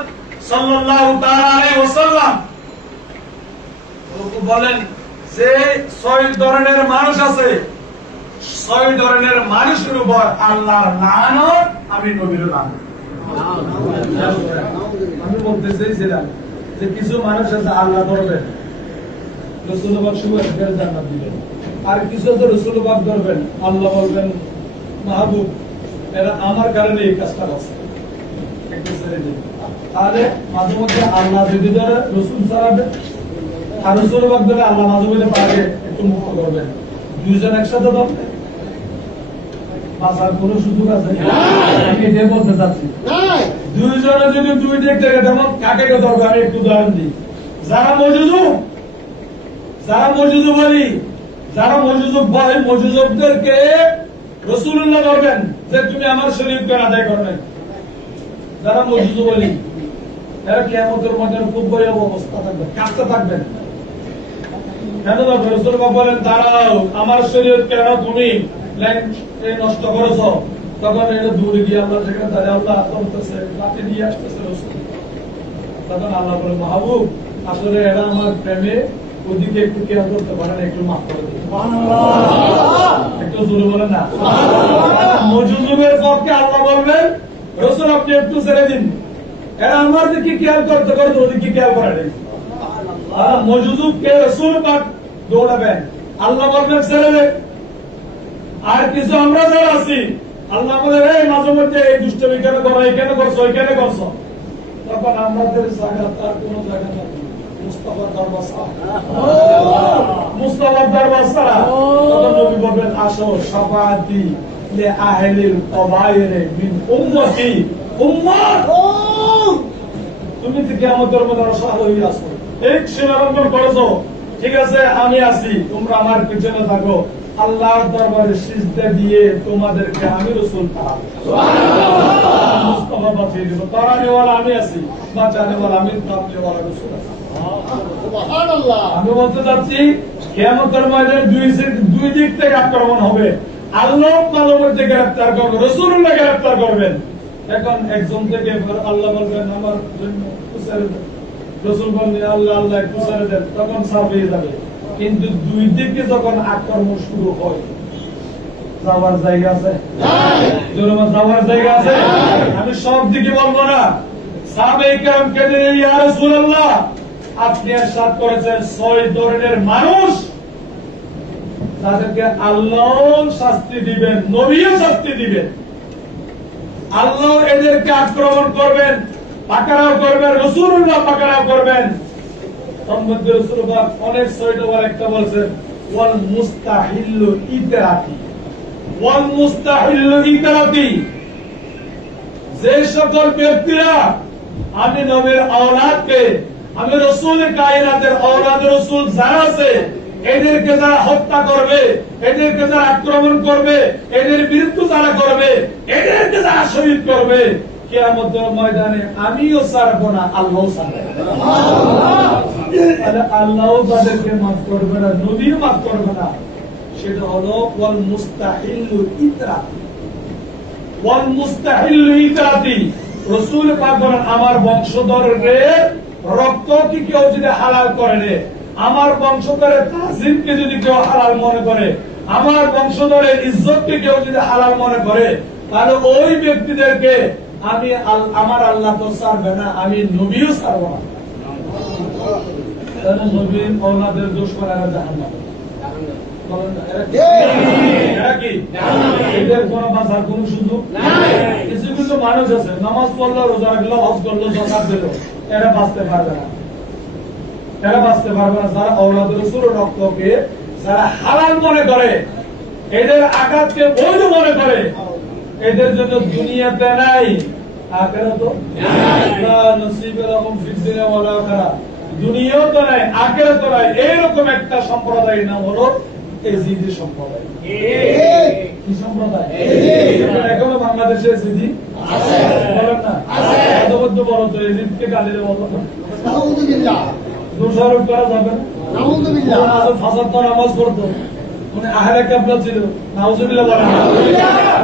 সাল্লাল্লাহু তাআলা আলাইহি ওয়াসাল্লাম বলেন যে 6 ধরনের মানুষ আছে, 6 ধরনের মানুষের উপর আল্লাহর লানত, আমি নবীর লানত। আমি বলতে চাইছিলাম যে কিছু মানুষ আছে আল্লাহ ধরবেন, রাসূল পাক সুপারিশ করে জান্নাত দিবেন, আর কিছু আছে রাসূল পাক ধরবেন আল্লাহ বলবেন মাহবুব এরা আমার কারণে এই কাজটা করছে, একটু ছেড়ে দিন। তাহলে মাঝে মধ্যে আল্লাহ যদি ধরে রসুল ছাড়াবে, আর রসুল পাক ধরে আল্লাহ মাঝে মধ্যে পারে একটু মুক্ত করবেন। দুইজন একসাথে ধরবে বাঁচার কোন সুযোগ আছে? আমি এটাই বলতে চাচ্ছি, দুইজনে যদি দুই দিক থেকে যেমন কাকে ধরবে, আমি একটু উদাহরণ দিই। যারা মজুজু বলি, যারা মজুজুব বলে, মজুজুবদেরকে রাসূলুল্লাহ ধরবেন যে তুমি আমার শরীয়তকে আদায় করবেন। যারা মজুজু বলি এরা কিয়ামতের ময়দানে খুব ভয়াবহ অবস্থা থাকবে, কাঁপতে থাকবেন। কেন ধরবে? রাসূল পাক বলেন দাঁড়াও, আমার শরীয়ত কেন তুমি নষ্ট করেছো? তখন এটা দূরে গিয়ে আল্লাহ সেখানে দাঁড়িয়ে আল্লাহ বলতেছে লাঠি দিয়ে আসতেছে রাসূল। তখন আল্লাহ বলে মাহবুব আসলে এরা আমার প্রেমে ওদিকে একটু খেয়াল করতে পারেন, একটু মাফ করে দিন। একটু জোরে বলেন না। মজুজুবের পক্ষে আল্লাহ বলবেন রাসূল আপনি একটু ছেড়ে দিন, এরা আমার দিকে খেয়াল করতে করতে ওদিকে খেয়াল করে নেই। মজুজুবকে রাসূল পাক দৌড়াবেন, আল্লাহ বলবেন ছেড়ে দে। আর কিছু আমরা যারা আছি আল্লাহ বলে এই মাঝে মধ্যে এই দুষ্টমি কেন করো, এখানে করছো, এখানে করছো, তখন আমাদের জায়গা তার কোন জায়গা নেই। মুস্তাফার দরবার ছাড়া, মুস্তাফার দরবার ছাড়া তখন নবী বলবেন আসো শাফাআতি লি আহলিল কবায়ের মিন উম্মতি। উম্মত তুমি তো কিয়ামতের ময়দানে সহায় হয়ে আসো, এক সীমালঙ্ঘন করেছো, ঠিক আছে আমি আছি, তোমরা আমার পিছনে থাকো। আল্লাহর দরবারে সিজদা দিয়ে তোমাদেরকে আমি রাসূল পাঠাবো। সুবহানাল্লাহ। মুস্তাফা বাঁচিয়ে দেব, তারানেওয়ালা আমি আছি, বাঁচানেওয়ালা আমি, তারানেওয়ালা রাসূল আছে। সুবহানাল্লাহ। আমি বলতে চাচ্ছি কিয়ামতের ময়দানে দুই দিক থেকে আক্রমণ হবে। আল্লাহ মাঝে মধ্যে গ্রেফতার করবেন, রাসূলুল্লাহ গ্রেফতার করবেন। এখন একজন থেকে আল্লাহ বলবেন আমার জন্য ছেড়ে দেন, রাসূল বলবেন আল্লাহ আল্লাহ একটু ছেড়ে দেন, তখন সাফ হয়ে যাবে। কিন্তু দুই দিকে যখন আক্রমণ শুরু হয় যাওয়ার জায়গা আছে? যাওয়ার জায়গা আছে? আমি সব দিকে বলবো না। সাহাবায়ে কেরামকে দিয়ে ইয়া রাসূলুল্লাহ আপনি ইরশাদ করেছেন 6 ধরনের মানুষ তাদেরকে আল্লাহ শাস্তি দিবেন, নবীও শাস্তি দিবেন। আল্লাহ এদেরকে আক্রমণ করবেন, পাকড়াও করবেন, রাসূলুল্লাহ পাকড়াও করবেন। সম্মধ্যে রাসূলুল্লাহ অনেক 6টা বার একটা বলছেন ওয়াল মুস্তাহিল্লু ইতরাতি, ওয়াল মুস্তাহিল্লু ইতরাতি। যে সকল ব্যক্তিরা আমি নবীর আওলাদকে, আমি রাসূল কায়নাতের আওলাদ রাসূল যারা আছে এদেরকে যারা হত্যা করবে, এদেরকে যারা আক্রমণ করবে, এদের বিরুদ্ধে যারা করবে, এদেরকে যারা শহীদ করবে, কিয়ামতের ময়দানে আমিও ছাড়বো না, আল্লাহও ছাড়বে না। আল্লাহও তাদেরকে মাফ করবে না, নবীও মাফ করবে না। সেটা হলো ওয়াল মুস্তাহিল্লু ইতরাতি। ওয়াল মুস্তাহিল্লু ইতাতি, রাসূল পাক বলেন আমার বংশধরের রক্তকে কেউ যদি হালাল করে, আমার বংশধরের তাজিমকে যদি কেউ হালাল মনে করে, আমার বংশধরের ইজ্জতকে কেউ যদি হালাল মনে করে, তাহলে ওই ব্যক্তিদেরকে আমি আমার আল্লাহ তো ছাড়বে না, আমি নবীও ছাড়ব না। তাহলে নবীর ওলাদের দুশমনেরা জাহান্নামে। বলেন না, এরা কি? এদের কোনো বাঁচার কোনো সুযোগ নাই। কিছু কিছু মানুষ আছে নামাজ পড়লো, রোজা রাখলো, হজ করলো, যাকাত দিল, এরা বাঁচতে পারবে না। এরা বাঁচতে পারবে না। যারা আওলাদ রাসূলের রক্তকে যারা হালাল মনে করে, এদের আঘাতকে বৈধ মনে করে, এদের জন্য দুনিয়াতে নাই, আখিরাতে নাই। লা নসিব লাহুম ফিদ দুনিয়া ওয়াল আখিরাহ, দুনিয়াও তো নাই, আখিরাতেও নাই। এইরকম একটা সম্প্রদায়ের নাম হলো এজিদি সম্প্রদায়। কি সম্প্রদায়? এখনো বাংলাদেশে এজিদি আছে, বলেন না? আছে। বলো তো এজিদকে গালি দেবো না, নাউযুবিল্লাহ, দোষারোপ করা যাবে না। নাউযুবিল্লাহ, ফাসাদ তো নামাজ পড়তো, মানে আহলে কিবলা ছিল, নাউযুবিল্লাহ বলেন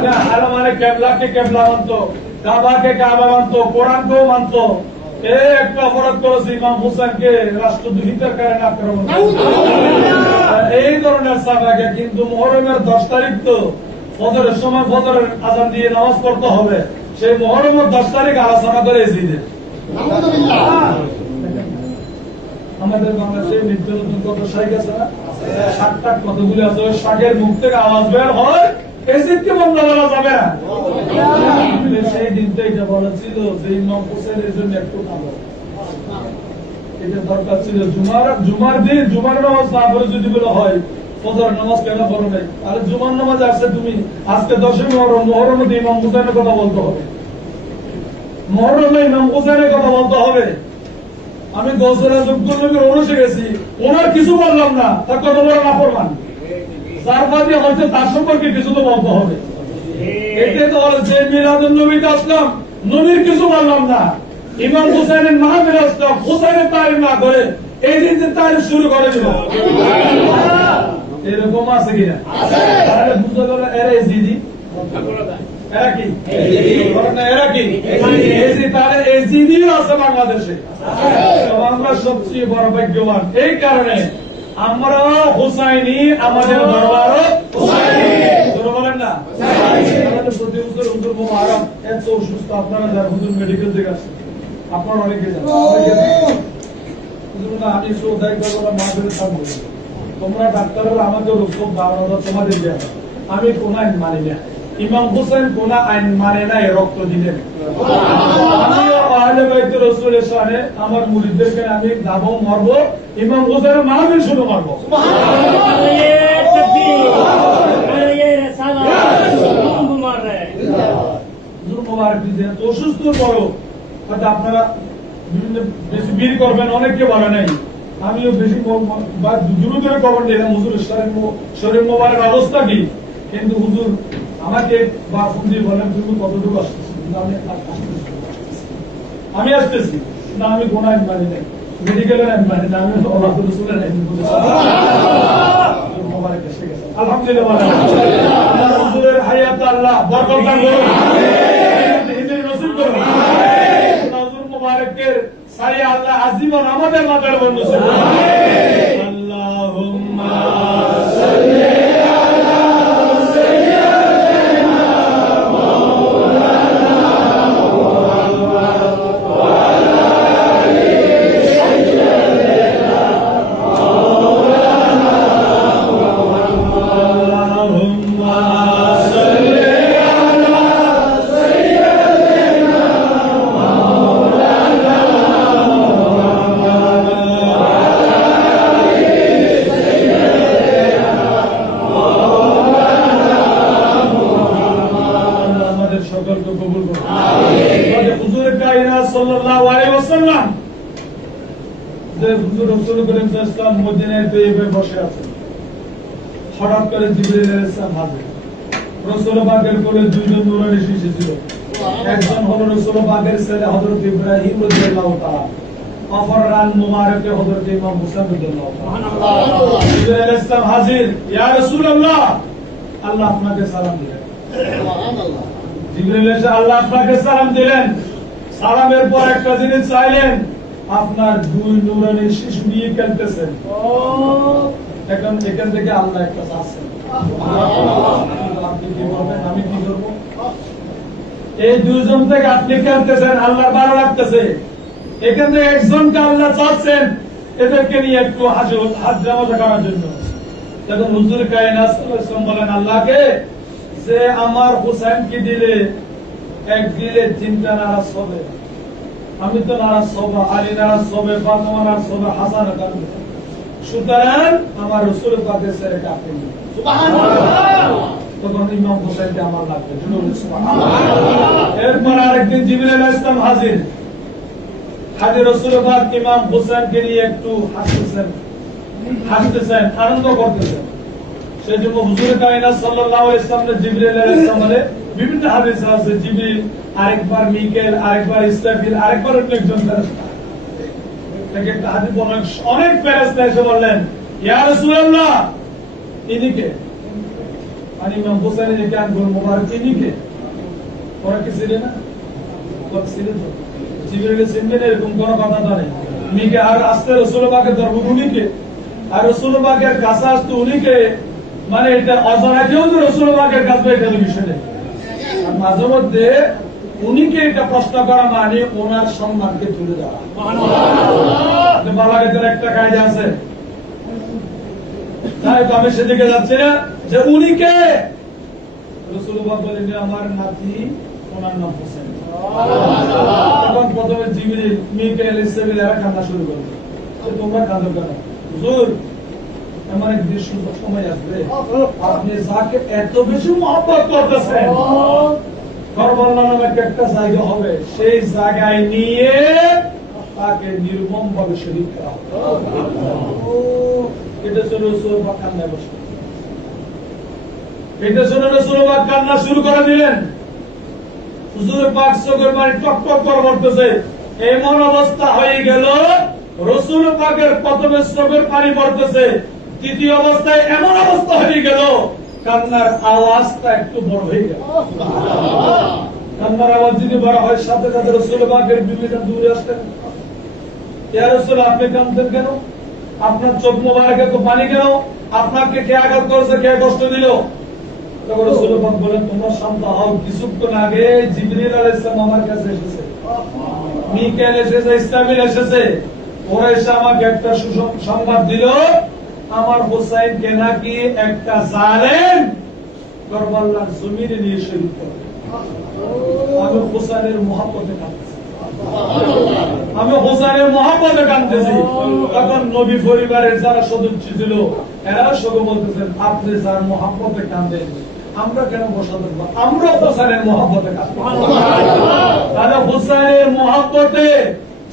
না। আহলে মানে কিবলাকে কিবলা মানতো, কাবাকে কাবা মানতো, কোরআনকেও মানতো। এই একটা অপরাধ করেছে ইমাম হোসেনকে রাষ্ট্রদ্রোহিতার কারণে আক্রমণ, এই ধরনের সাহাবাকে। কিন্তু মুহররমের 10 তারিখ তো ফজরের সময় ফজরের আযান দিয়ে নামাজ পড়তে হবে, সেই মুহররমের 10 তারিখ আলোচনা করে এসেছে। আমাদের বাংলাদেশে নিত্য নতুন কত শাইখ আছে না, শাকটা কতগুলি আছে, ওই শাকের মুখ থেকে আওয়াজ বের হয়, এজিদকে বন্ধ করা যাবে না। সেই দিনটা এটা বলা ছিল যে ইমাম হোসেনের জন্য একটু থামো, এটা দরকার ছিল। জুমার দিন জুমার নামাজ না পড়ে যদি বলা হয় ফজর নামাজ কেন পড়ো নাই, তাহলে জুমার নামাজ আসছে তুমি আজকে 10 মুহররম, মুহররমে ইমাম হোসেনের কথা বলতে হবে, মুহররমে ইমাম হোসেনের কথা বলতে হবে। আমি গৌসুল আজম নবীর ওরসে গেছি, ওনার কিছু বললাম না, তার কত বড় নাফরমান। যার বাদে হচ্ছে তার সম্পর্কে কিছু তো বলতে হবে। এটাই তো যে মিলাদুন নবীতে আসলাম, নবীর কিছু বললাম না, ইমাম হুসাইনের মাহফিলে আসলাম, হুসাইনের তারিফ না করে এই দিন তারিফ শুরু করে দিল। এরকম আছে কিনা? তাহলে বুঝতে পারলো এরা এজিদি, এরা কি? এরা কি? তাহলে এজিদিও আছে বাংলাদেশে। আমরা সবচেয়ে বড় ভাগ্যবান এই কারণে আমরা হুসাইনি, আমাদের দরবারও হুসাইনি। বলেন না, আমাদের প্রতি বছর হুজুর মুবারক এত অসুস্থ, আপনারা যারা হুজুর মেডিকেল থেকে আসেন, আপনারা অনেকে জানেন, হুজুর না আমি সৌদাই করবো না, মাঝে থাকবো, তোমরা ডাক্তাররা আমাকে রোগ ধারণা তোমাদের দেওয়া, আমি কোন আইন মানি না। ইমাম হোসেন কোন আইন মানে না, রক্ত দিলেন। আমিও আহলে বাইত রাসূলের শানে আমার মুরিদদেরকে আমি যাবো, মরবো, ইমাম হোসেনের মাহফিল শুরু করবো। অসুস্থ বড় হয়তো আপনারা বিভিন্ন বেশি বীর করবেন, অনেককে বলে নাই, আমিও বেশি দূরে দূরে খবর দিলাম হুজুরের শরীর মোবারকের অবস্থা কি। কিন্তু হুজুর আমাকে বা ফোন দিয়ে বলেন তুমি কতটুকু আসতেছি, আমি আসতেছি না, আমি কোন আইন মানি নাই, মেডিকেলের আইন মানি না, আমি আল্লাহ রাসূলের আইন মোবারক এসে গেছে। আলহামদুলিল্লাহ, হুজুরের হায়াত আল্লাহ বরকত দান করুন, হিজরি নসিব করুন, হুজুর মোবারকের সায়া আল্লাহ আজীবন আমাদের মাথার উপর নসিব করুন। আল্লাহুম্মা সাল্লি হঠাৎ করে জিবরিল আলাইহিস সালাম হাজির। রাসূল পাকের কোলে দুইজন নূরানী শিশু ছিল, একজন হলো রাসূল পাকের ছেলে হযরত ইব্রাহিম রাদিয়াল্লাহু তাআলা, অপর রান মুবারকে হযরত ইমাম হুসাইন রাদিয়াল্লাহু তাআলা। সুবহানাল্লাহ। জিবরিল আলাইহিস সালাম হাজির, ইয়া রাসূলুল্লাহ, আল্লাহ আপনাকে সালাম দিলেন। সুবহানাল্লাহ। জিবরিল এসে আল্লাহ আপনাকে সালাম দিলেন, সালামের পর একটা জিনিস চাইলেন, আপনার দুই নূরানি শিশু নিয়ে খেলতেছেন। এখন এখান থেকে আল্লাহ একটা চাচ্ছেন, আপনি কি বলবেন, আমি কি করবো? এই দুইজন থেকে আপনি খেলতেছেন, আল্লাহ ভালো লাগতেছে, এখান থেকে একজনকে আল্লাহ চাচ্ছেন এদেরকে নিয়ে একটু হাত জামাজা করার জন্য। তখন হুজুর কায়নাত সাল্লাল্লাহু আলাইহি ওয়াসাল্লাম বলেন আল্লাহকে, যে আমার হুসাইনকে দিলে এক দিলে তিনটা নারাজ হবে, আমি তো নারাজ হব, আলী নারাজ হবে, ফাতেমা নারাজ হবে, হাসান নারাজ হবে, সুতরাং আমার রাসূল পাকের ছেলেকে আপনি দিন। সুবহানাল্লাহ। তখন ইমাম হুসাইনকে আমার লাগবে। সুবহানাল্লাহ। এরপর আরেকদিন জিবরিল আলাইহিস সালাম হাজির রাসূল পাক ইমাম হুসাইনকে নিয়ে একটু হাসতেছেন, আনন্দ করতেছেন। সেজন্য হুজুর কায়নাত সাল্লাল্লাহু আলাইহি ওয়াসাল্লাম জিবরিল আলাইহিস সালামের বিভিন্ন হাদিস আছে, জিবরিল আরেকবার মিকাইল, আরেকবার ইসরাফিল, আরেকবার একজন ফেরেশতা। একটা হাদিস অনেক ফেরেশতা এসে বললেন, ইয়া রাসূলুল্লাহ, ইনি কে? মানে ইমাম হুসাইনের যে আঙ্গুল মোবারক, ইনি কে? ওরা কি ছিলেন না? ওরা ছিলেন তো। জিবরিল চিনবেন এরকম কোনো কথা তো নেই। মিকে আর আসতে রাসূল পাকের দরবার উনি কে? আর রাসূল পাকের কাছে আসতে উনি কে? মানে এটা অজানা কেউ তো রাসূল পাকের কাছে এটা বিষয় নেই। আর মাঝে মধ্যে উনিকে এটা প্রশ্ন করা মানে ওনার সম্মানকে তুলে দেওয়া। বালাগাতের একটা কায়দা আছে, তাই তো আমি সেদিকে যাচ্ছি না যে উনিকে। রাসূলুল্লাহ বলেন যে আমার নাতি, ওনার নাম হোসেন। তখন প্রথমে জিবরিল, মিকাইল, ইসরাফিল এরা কান্না শুরু করবে, তোমরা কাঁদো কেন? হুজুর, এমন একদিন সময় আসবে আপনি যাকে এত বেশি মহব্বত করতেছেন, কারবালা নামে একটা জায়গা হবে, সেই জায়গায় নিয়ে তাকে নির্মম ভাবে শহীদ করা হবে। এটা শুনে রাসূল পাক কান্নায় বসলেন। এটা শুনে রাসূল পাক কান্না শুরু করে দিলেন। হুজুর পাক চোখের পানি টক টক করে পড়তেছে। এমন অবস্থা হয়ে গেল, রাসূল পাকের প্রথমে চোখের পানি পড়তেছে, তৃতীয় অবস্থায় এমন অবস্থা হয়ে গেল কান্নার আওয়াজটা একটু বড় হয়ে গেল। কান্নার আওয়াজ যদি বড় হয়, সাথে সাথে রাসূল পাকের বিবিটা দূরে আসতেন। ইয়া রাসূল, আপনি কাঁদতেন কেন? আপনার চোখ মোবারকে তো পানি কেন? আপনাকে কে আঘাত করেছে, কে কষ্ট দিল? তখন রাসূল পাক বলেন, তোমরা শান্ত হও, কিছুক্ষণ আগে জিবরিল আলাইহিস সালাম আমার কাছে এসেছে, মিকাইল এসেছে, ইসরাফিল এসেছে, ওরা এসে আমাকে একটা সুসংবাদ দিল, আমার হোসাইনকে নাকি একটা জালেম কারবালার জমিনে নিয়ে শহীদ করে। আমি হোসাইনের মহব্বতে কাঁদতেছি, আমি হোসাইনের মহব্বতে কাঁদতেছি। তখন নবী পরিবারের যারা সদস্য ছিল এরা সব বলতেছেন, আপনি যার মহব্বতে কাঁদেন আমরা কেন বসা থাকবো, আমরা হোসাইনের মহব্বতে কাঁদবো। তাহলে হোসাইনের মহব্বতে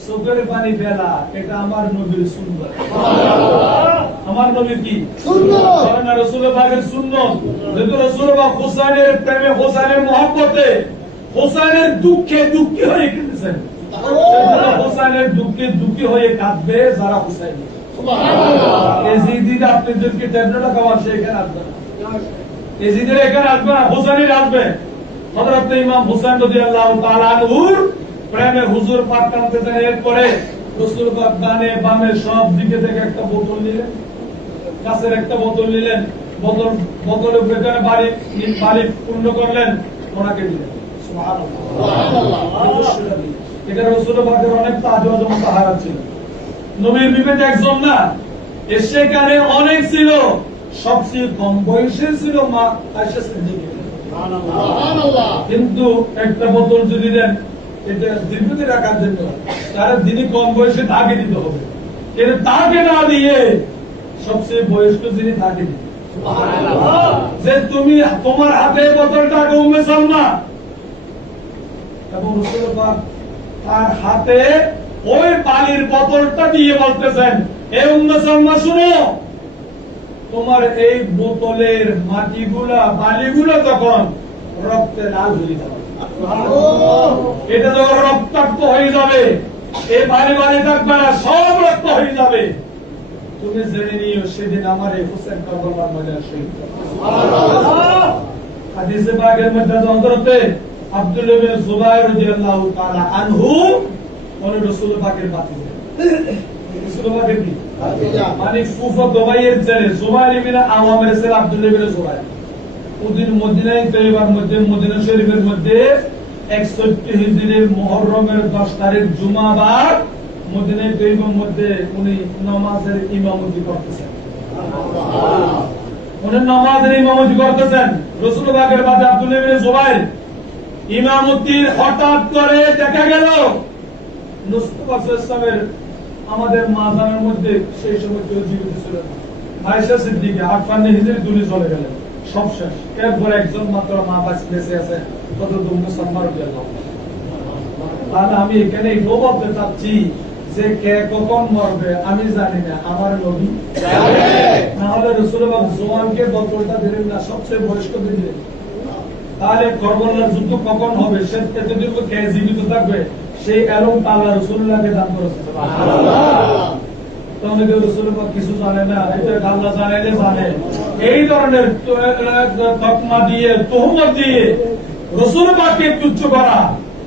চোখের পানি ফেলা, এটা আমার নবীর সুন্নাত। আমার নবীর কি সুন্নাত? রাসূল পাকের সুন্নাত। যেহেতু রাসূল পাক হোসাইনের প্রেমে, হোসাইনের মহব্বতে, হোসাইনের দুঃখে দুঃখী হয়ে কেঁদেছেন। হোসাইনের দুঃখে দুঃখী হয়ে কাঁদবে যারা হোসাইন। এজিদির আপনাদেরকে ট্যাবলেট খাওয়ার, সে এখানে আসবে না, এজিদের এখানে আসবে না, হোসাইনের আসবে। হযরত ইমাম হুসাইন রাদিয়াল্লাহু তাআলা আনহুর প্রেমে হুজুর পাক কাঁদতেছেন। এরপরে রাসূল পাক ডানে বামে সব দিকে থেকে একটা বোতল নিলেন, কাছের একটা বোতল নিলেন, বোতলের ভেতরে পানি পূর্ণ করলেন, ওনাকে দিলেন। সুবহানাল্লাহ। এটা রাসূল পাকের অনেক তাজওয়াজ মুতাহারা ছিল। নবীর বিবেক একজন না, সেখানে অনেক ছিল, সবচেয়ে কম বয়সে ছিল মা আয়েশা সিদ্দিকা। সুবহানাল্লাহ। কিন্তু একটা বোতল যদি দেন, এটা দীর্ঘদিন রাখার জন্য, তার যিনি কম বয়সে তাকে দিতে হবে, কিন্তু তাকে না দিয়ে সবচেয়ে বয়স্ক যিনি তাকে দিতে। যে তুমি তোমার হাতে বোতলটা উম্মে সালমা, এবং রাসূল পাক তার হাতে ওই পানির বোতলটা দিয়ে বলতেছেন, এ উম্মে সালমা শুনো, তোমার এই বোতলের মাটিগুলা, বালিগুলা যখন রক্তে লাল হয়ে যাবে, এটা যখন রক্তাক্ত হয়ে যাবে, এই বাড়ি বাড়ি থাকবে না, সব রক্ত হয়ে যাবে, তুমি জেনে নিও সেদিন আমার এই হোসেন কারবালার ময়দানে শহীদ হবে। হাদিসে পাকের মধ্যে হযরতে আব্দুল্লাহ ইবনে জুবাইর রাদিয়াল্লাহু তাআলা আনহু উনি রাসূল পাকের ভাতিজা। রাসূল পাকের কি? ভাতিজা। মানে ফুফা দুবাইয়ের ছেলে জুবাইর ইবনে আওয়ামের ছেলে আব্দুল্লাহ ইবনে জুবাইর। ওদিন মদিনায় তৈবার মধ্যে মদিনা শরীফের মধ্যে 61 হিজরির মুহররমের 10 তারিখ জুমাবার মদিনায় তৈবার মধ্যে উনি নামাজের ইমামতি করতেছেন। উনি নামাজের ইমামতি করতেছেন। রাসূল পাকের বাদে আব্দুল্লাহ ইবনে জুবাইর ইমামতির হঠাৎ করে দেখা গেল মুস্তাফা সাল্লাল্লাহু আমাদের মাজারের মধ্যে সেই সময় কেউ জীবিত ছিল না। আয়েশা সিদ্দিকা 58 হিজরি দুনি চলে গেলেন, সব শেষ। এরপর একজন মাত্র মা বেঁচে আছে, কত উম্মে সালমা রাদিয়াল্লাহু তাআলা। তাহলে আমি এখানে এটাও বলতে চাচ্ছি যে কে কখন মরবে আমি জানি না, আমার নবী জানে। না হলে রাসূলুল্লাহ জওয়ানকে বদলটা দিলেন না, সবচেয়ে বয়স্ক দিলেন। তাহলে করবলার যুদ্ধ কখন হবে সে এতদিন কে জীবিত থাকবে সেই এলম আল্লাহ রাসূলুল্লাহকে দান করেছে। সুবহানাল্লাহ। তাহলে কেউ রাসূলুল্লাহ কিছু জানে না, এটা আল্লাহ জানেলে জানে। এই ধরনের তকমা দিয়ে তুহমত দিয়ে রাসূলুল্লাহকে তুচ্ছ করা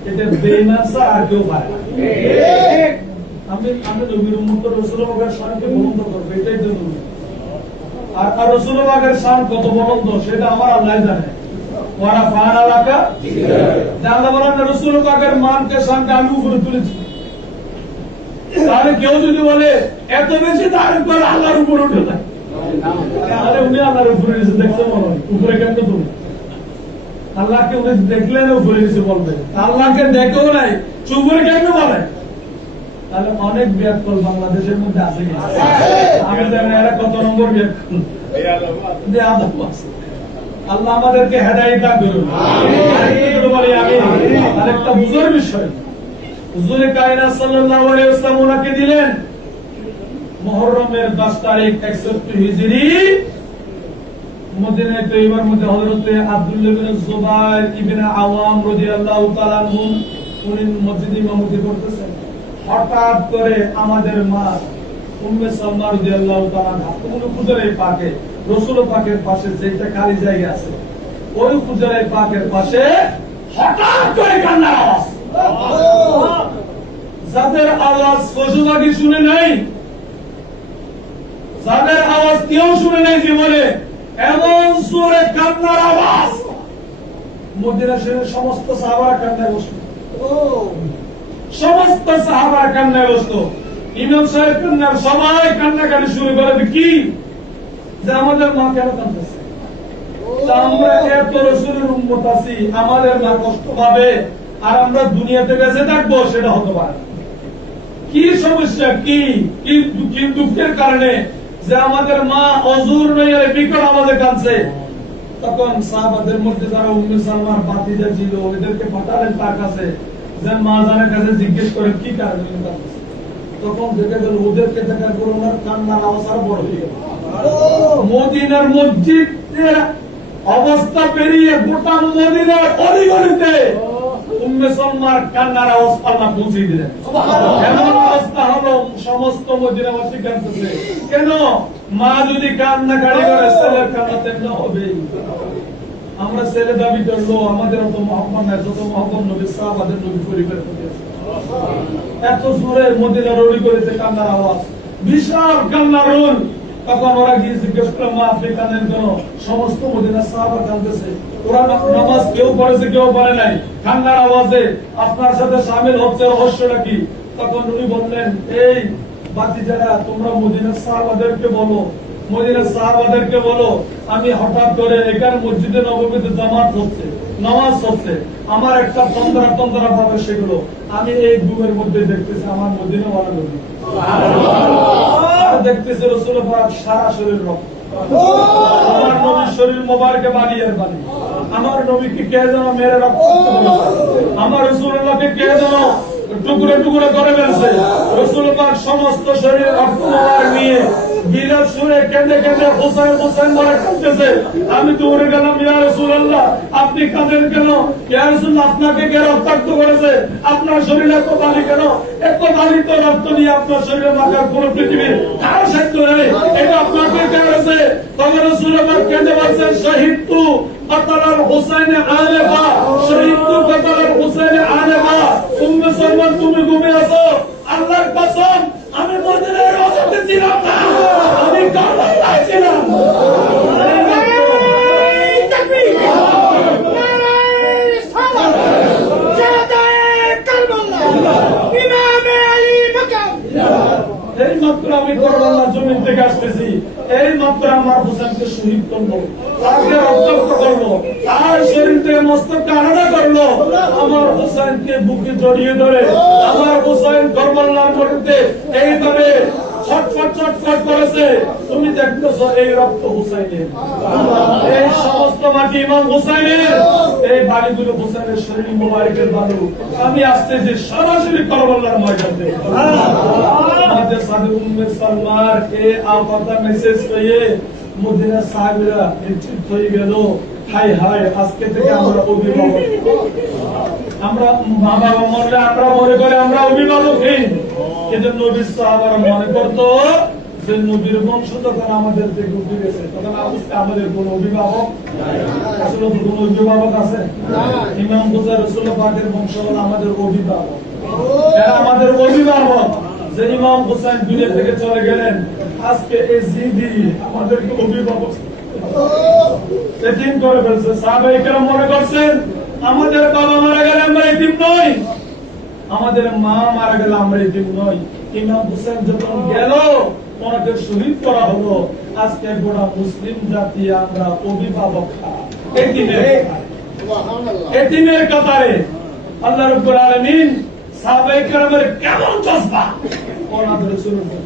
এটা বেঈমান ছাড়া আর কেউ পারে না। ঠিক। আমি নবীর উম্মত রাসূলুল্লাহর শানকে বুলন্দ করব, এটাই তো নবী। আর রাসূলুল্লাহর শান কত বুলন্দ সেটা আমার আল্লাহ জানে। ওয়ারা ফানা লাকা আল্লাহ বলেন রাসূলুল্লাহর মানকে শানকে আমি উপরে তুলেছি। তাহলে কেউ যদি বলে এত বেশি তারিফ করে আল্লাহর উপর উঠে যায়, আরে উনি আল্লাহর উপরে এসে দেখতে মনে হয় উপরে কেন তুমি আল্লাহকে উনি দেখলেন উপরে এসে বলবে, আল্লাহকে দেখেও নাই চুপরে কেন বলে? তাহলে অনেক বিয়াকল বাংলাদেশের মধ্যে আছে কি? আমি জানি এরা কত নম্বর বিয়াকল। আল্লাহ আমাদেরকে হেদায়েত দান করুন। আরেকটা বুঝার বিষয়, হুজুরে কায়নাত সাল্লাল্লাহু আলাইহি ওয়াসাল্লাম ওনাকে দিলেন মুহররমের 10 তারিখ 61 হিজরি মদিনায় তৈবার মধ্যে হযরত আব্দুল্লাহ ইবনে জুবাইর ইবনে আওয়াম রাদিয়াল্লাহু তাআলা আনহু উনি মসজিদে ইমামতি করতেছেন। হঠাৎ করে আমাদের মা উম্মে সালমা রাদিয়াল্লাহু তাআলা উনি হুজুরে পাকে রাসূল পাকের পাশে যেটা খালি জায়গা আছে ওই হুজুরে পাকের পাশে হঠাৎ করে কান্নার আওয়াজ। যাদের আওয়াজ পশুপাখি শুনে নাই, যাদের আওয়াজ কেউ শুনে নাই জীবনে, এমন জোরে কান্নার আওয়াজ মদিনা শরীফের সমস্ত সাহাবারা কান্নায় বসল। সমস্ত সাহাবারা কান্নায় বসল। ইমাম সাহেব কান্নার সবাই কান্নাকাটি শুরু করে। কি যে আমাদের মা কেন কাঁদতেছে? আমরা এত রাসূলের উম্মত আছি, আমাদের মা কষ্ট পাবে আর আমরা দুনিয়াতে বেঁচে থাকবো সেটা হতে পারে না। কি সমস্যা, কি দুঃখের কারণে যে আমাদের মা অজুর নয় বিকট আওয়াজে কাঁদছে? তখন সাহাবাদের মধ্যে যারা উম্মে সালমার ভাতিজা ছিল এদেরকে পাঠালেন তার কাছে, যে মা জানের কাছে জিজ্ঞেস করে কি কারণে কাঁদছে। তখন দেখা গেল ওদেরকে দেখার পর ওনার কান্নার আওয়াজ আরো বড় হয়ে গেল। মদিনার মসজিদের অবস্থা পেরিয়ে গোটা মদিনার অলিগলিতে উম্মে সালমার কান্নার আওয়াজ আল্লাহ পৌঁছে দিলেন। এমন অবস্থা হলো সমস্ত মদিনাবাসী কাঁদতেছে। কেন? মা যদি কান্নাকাটি করে ছেলের কান্না তেমন হবে। আমরা ছেলে দাবি করলো আমাদের অত মহব্বত নাই যত মহব্বত নবী সাহাবাদের নবী পরিবারের প্রতি আছে। এত জোরে মদিনার অলিগলিতে কান্নার আওয়াজ, বিশাল কান্নার রোল। তখন ওরা গিয়ে জিজ্ঞেস করলো মা আপনি কাঁদেন কেন? সমস্ত মদিনার সাহাবা কাঁদতেছে। ওরা নামাজ কেউ পড়েছে কেউ পড়ে নাই, কান্নার আওয়াজে আপনার সাথে শামিল হচ্ছে, রহস্যটা কি? তখন উনি বললেন এই ভাতিজারা তোমরা মদিনার সাহাবাদেরকে বলো, মদিনার সাহাবাদেরকে বলো আমি হঠাৎ করে এখানে মসজিদে নববীতে জামাত হচ্ছে, নামাজ হচ্ছে, আমার একটা তন্দ্রা ভাবে সেগুলো আমি এই ঘুমের মধ্যে দেখতেছি আমার মদিনা ওয়ালা নবী দেখতেছে রাসূল পাক সারা শরীর রক্ত। আমার নবীর শরীর মোবারকে বানিয়ে বানি, আমার নবীকে কে যেন মেরে রক্ত, আমার রাসূলুল্লাহকে কে যেন টুকরো টুকরো করে ফেলছে। রাসূল পাক সমস্ত শরীর রক্ত মোবারক নিয়ে বিলাপ শুনে কেঁদে কেঁদে হোসেন হোসেন বলে কাঁদতেছে। আমি দৌড়ে গেলাম, ইয়া রাসূলুল্লাহ আপনি কাঁদেন কেন? ইয়া রাসূলুল্লাহ আপনাকে কে রক্তাক্ত করেছে? আপনার শরীরে এত বালি কেন? এত বালি তো রক্ত নিয়ে আপনার শরীরে মাখার কোন পৃথিবীর কারো সাধ্য নেই, এটা আপনাকে কে করেছে? তবে রাসূলুল্লাহ কেঁদে বলছেন, শহীদতু কতলাল হুসাইনে আলেবা, শহীদতু কতলাল হুসাইনে আলেবা। উম্মে সালমান তুমি ঘুমিয়ে আছো, আল্লাহর কসম আমি মদিনার রওজাতে ছিলাম না, আমি কারবালায় ছিলাম। এই মাত্র আমি কারবালার জমিন থেকে আসতেছি, এই মাত্র আমার হোসেনকে শহীদ করবো, তাকে রক্তাক্ত করবো, আর শরীর থেকে মস্তকটা আলাদা করলো। আমার হোসেনকে বুকে জড়িয়ে ধরে আমার হোসেন কারবালার মধ্যে এইভাবে ছটফট ছটফট করেছে। তুমি দেখতেছো এই রক্ত হুসাইনের, এই সমস্ত মাটি ইমাম হুসাইনের, এই বাড়িগুলো হুসাইনের শরীর মোবারকের বালু। আমি আসতেছি সরাসরি কারবালার ময়দানে। আমাদের সাথে উম্মে সালমার কে আপাতত মেসেজ পেয়ে মদিনা সাহাবীরা নিশ্চিত হয়ে গেল, হাই হাই আজকে থেকে আমরা অভিভাবক, আমরা মা বাবা মরলে আমরা মনে করে আমরা অভিভাবকহীন। কিন্তু নবীর সাহাবারা মনে করতো যে নবীর বংশ তখন আমাদের থেকে উঠে গেছে, তখন আমাদের কোন অভিভাবক আসলে কোন অভিভাবক আছে? ইমাম হুসাইন রাসূলুল্লাহ পাকের বংশ হলো আমাদের অভিভাবক, এরা আমাদের অভিভাবক। যে ইমাম হুসাইন দুনিয়া থেকে চলে গেলেন, আজকে এই জিদি আমাদেরকে অভিভাবক এতিম করে ফেলছে। সাহাবায়ে কেরাম মনে করছেন আমাদের বাবা মারা গেলে আমরা এতিম নই, আমাদের মা মারা গেলে আমরা এতিম নই। ইমাম হুসেন যখন গেল, ওনাকে শহীদ করা হলো, আজকে গোটা মুসলিম জাতি আমরা অভিভাবক, এতিমের কাতারে। আল্লাহ রাব্বুল আলামিন সাহাবায়ে কেরামের কেমন জজবা ওনাদের শুরু করলেন।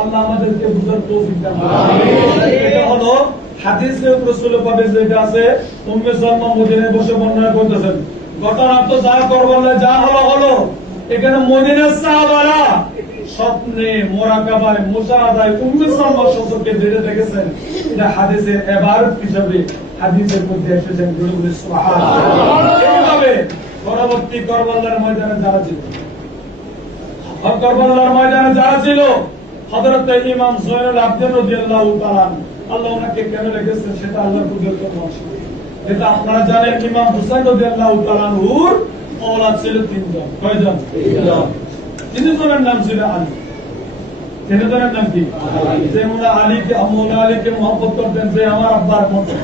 আল্লাহ আমাদেরকে বুঝার তৌফিক দান করুন। এটা হলো হাদিসে রাসূলুল্লাহ পাকের যেটা আছে, উম্মে সালমা মদিনায় বসে বর্ণনা করতেছেন। ঘটনা তো যা করবাল্লাহ যা হলো হলো, এখানে মদিনার সাহাবারা স্বপ্নে মুরাকাবায় মুশাহাদায় উম্মে সালমা সম্পর্কে জেনে দেখেছেন। এটা হাদিসের ইবারত হিসেবে হাদিসের মধ্যে এসেছে। সুবহানাল্লাহ। এইভাবে পরবর্তী কারবালার ময়দানে যারা ছিল, কারবালার ময়দানে যারা ছিল, হযরত ইমাম জয়নুল আবদিন রাদিয়াল্লাহু তাআলা আল্লাহ ওনাকে কেন রেখেছেন সেটা আল্লাহর কুদরতের মর্জি। এটা আপনারা জানেন ইমাম হুসাইন রাদিয়াল্লাহু তাআলা নূর ওলাদ ছিল তিনজন। কয়জন? তিনজনের নাম ছিল আলী। তিনজনের নাম কি? যে মোলা আলীকে মৌলা আলীকে মহব্বত করতেন যে আমার আব্বার মতো,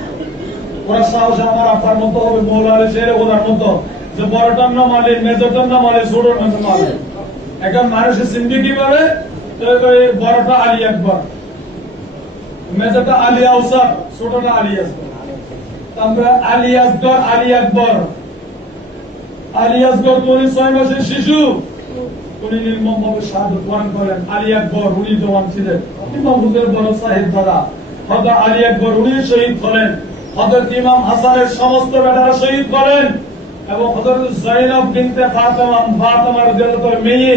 ওরা সাহস আমার আব্বার মতো হবে, মৌলা আলী শেরে ওনার মতো, যে বড়টার নাম আলী, মেজরটার নাম আলী, ছোটটার নাম আলী। এখন মানুষের চিনবি কিভাবে? বড়টা আলী আকবর, মেজরটা আলী আউসার, ছোটটা আলী আসগর। আমরা আলী আসগর, আলী আকবর। আলী আসগর উনি 6 মাসের শিশু, উনি নির্মমভাবে শাহাদাত বরণ করেন। আলী আকবর উনি জওয়ান ছিলেন, ইমাম হুসাইন বড় সাহেব দাদা। হযরত আলী আকবর উনি শহীদ হলেন। হযরত ইমাম হাসানের সমস্ত বেটারা শহীদ হলেন এবং হযরত যায়েনব বিনতে ফাতেমা রাদিয়াল্লাহু তাআলার মেয়ে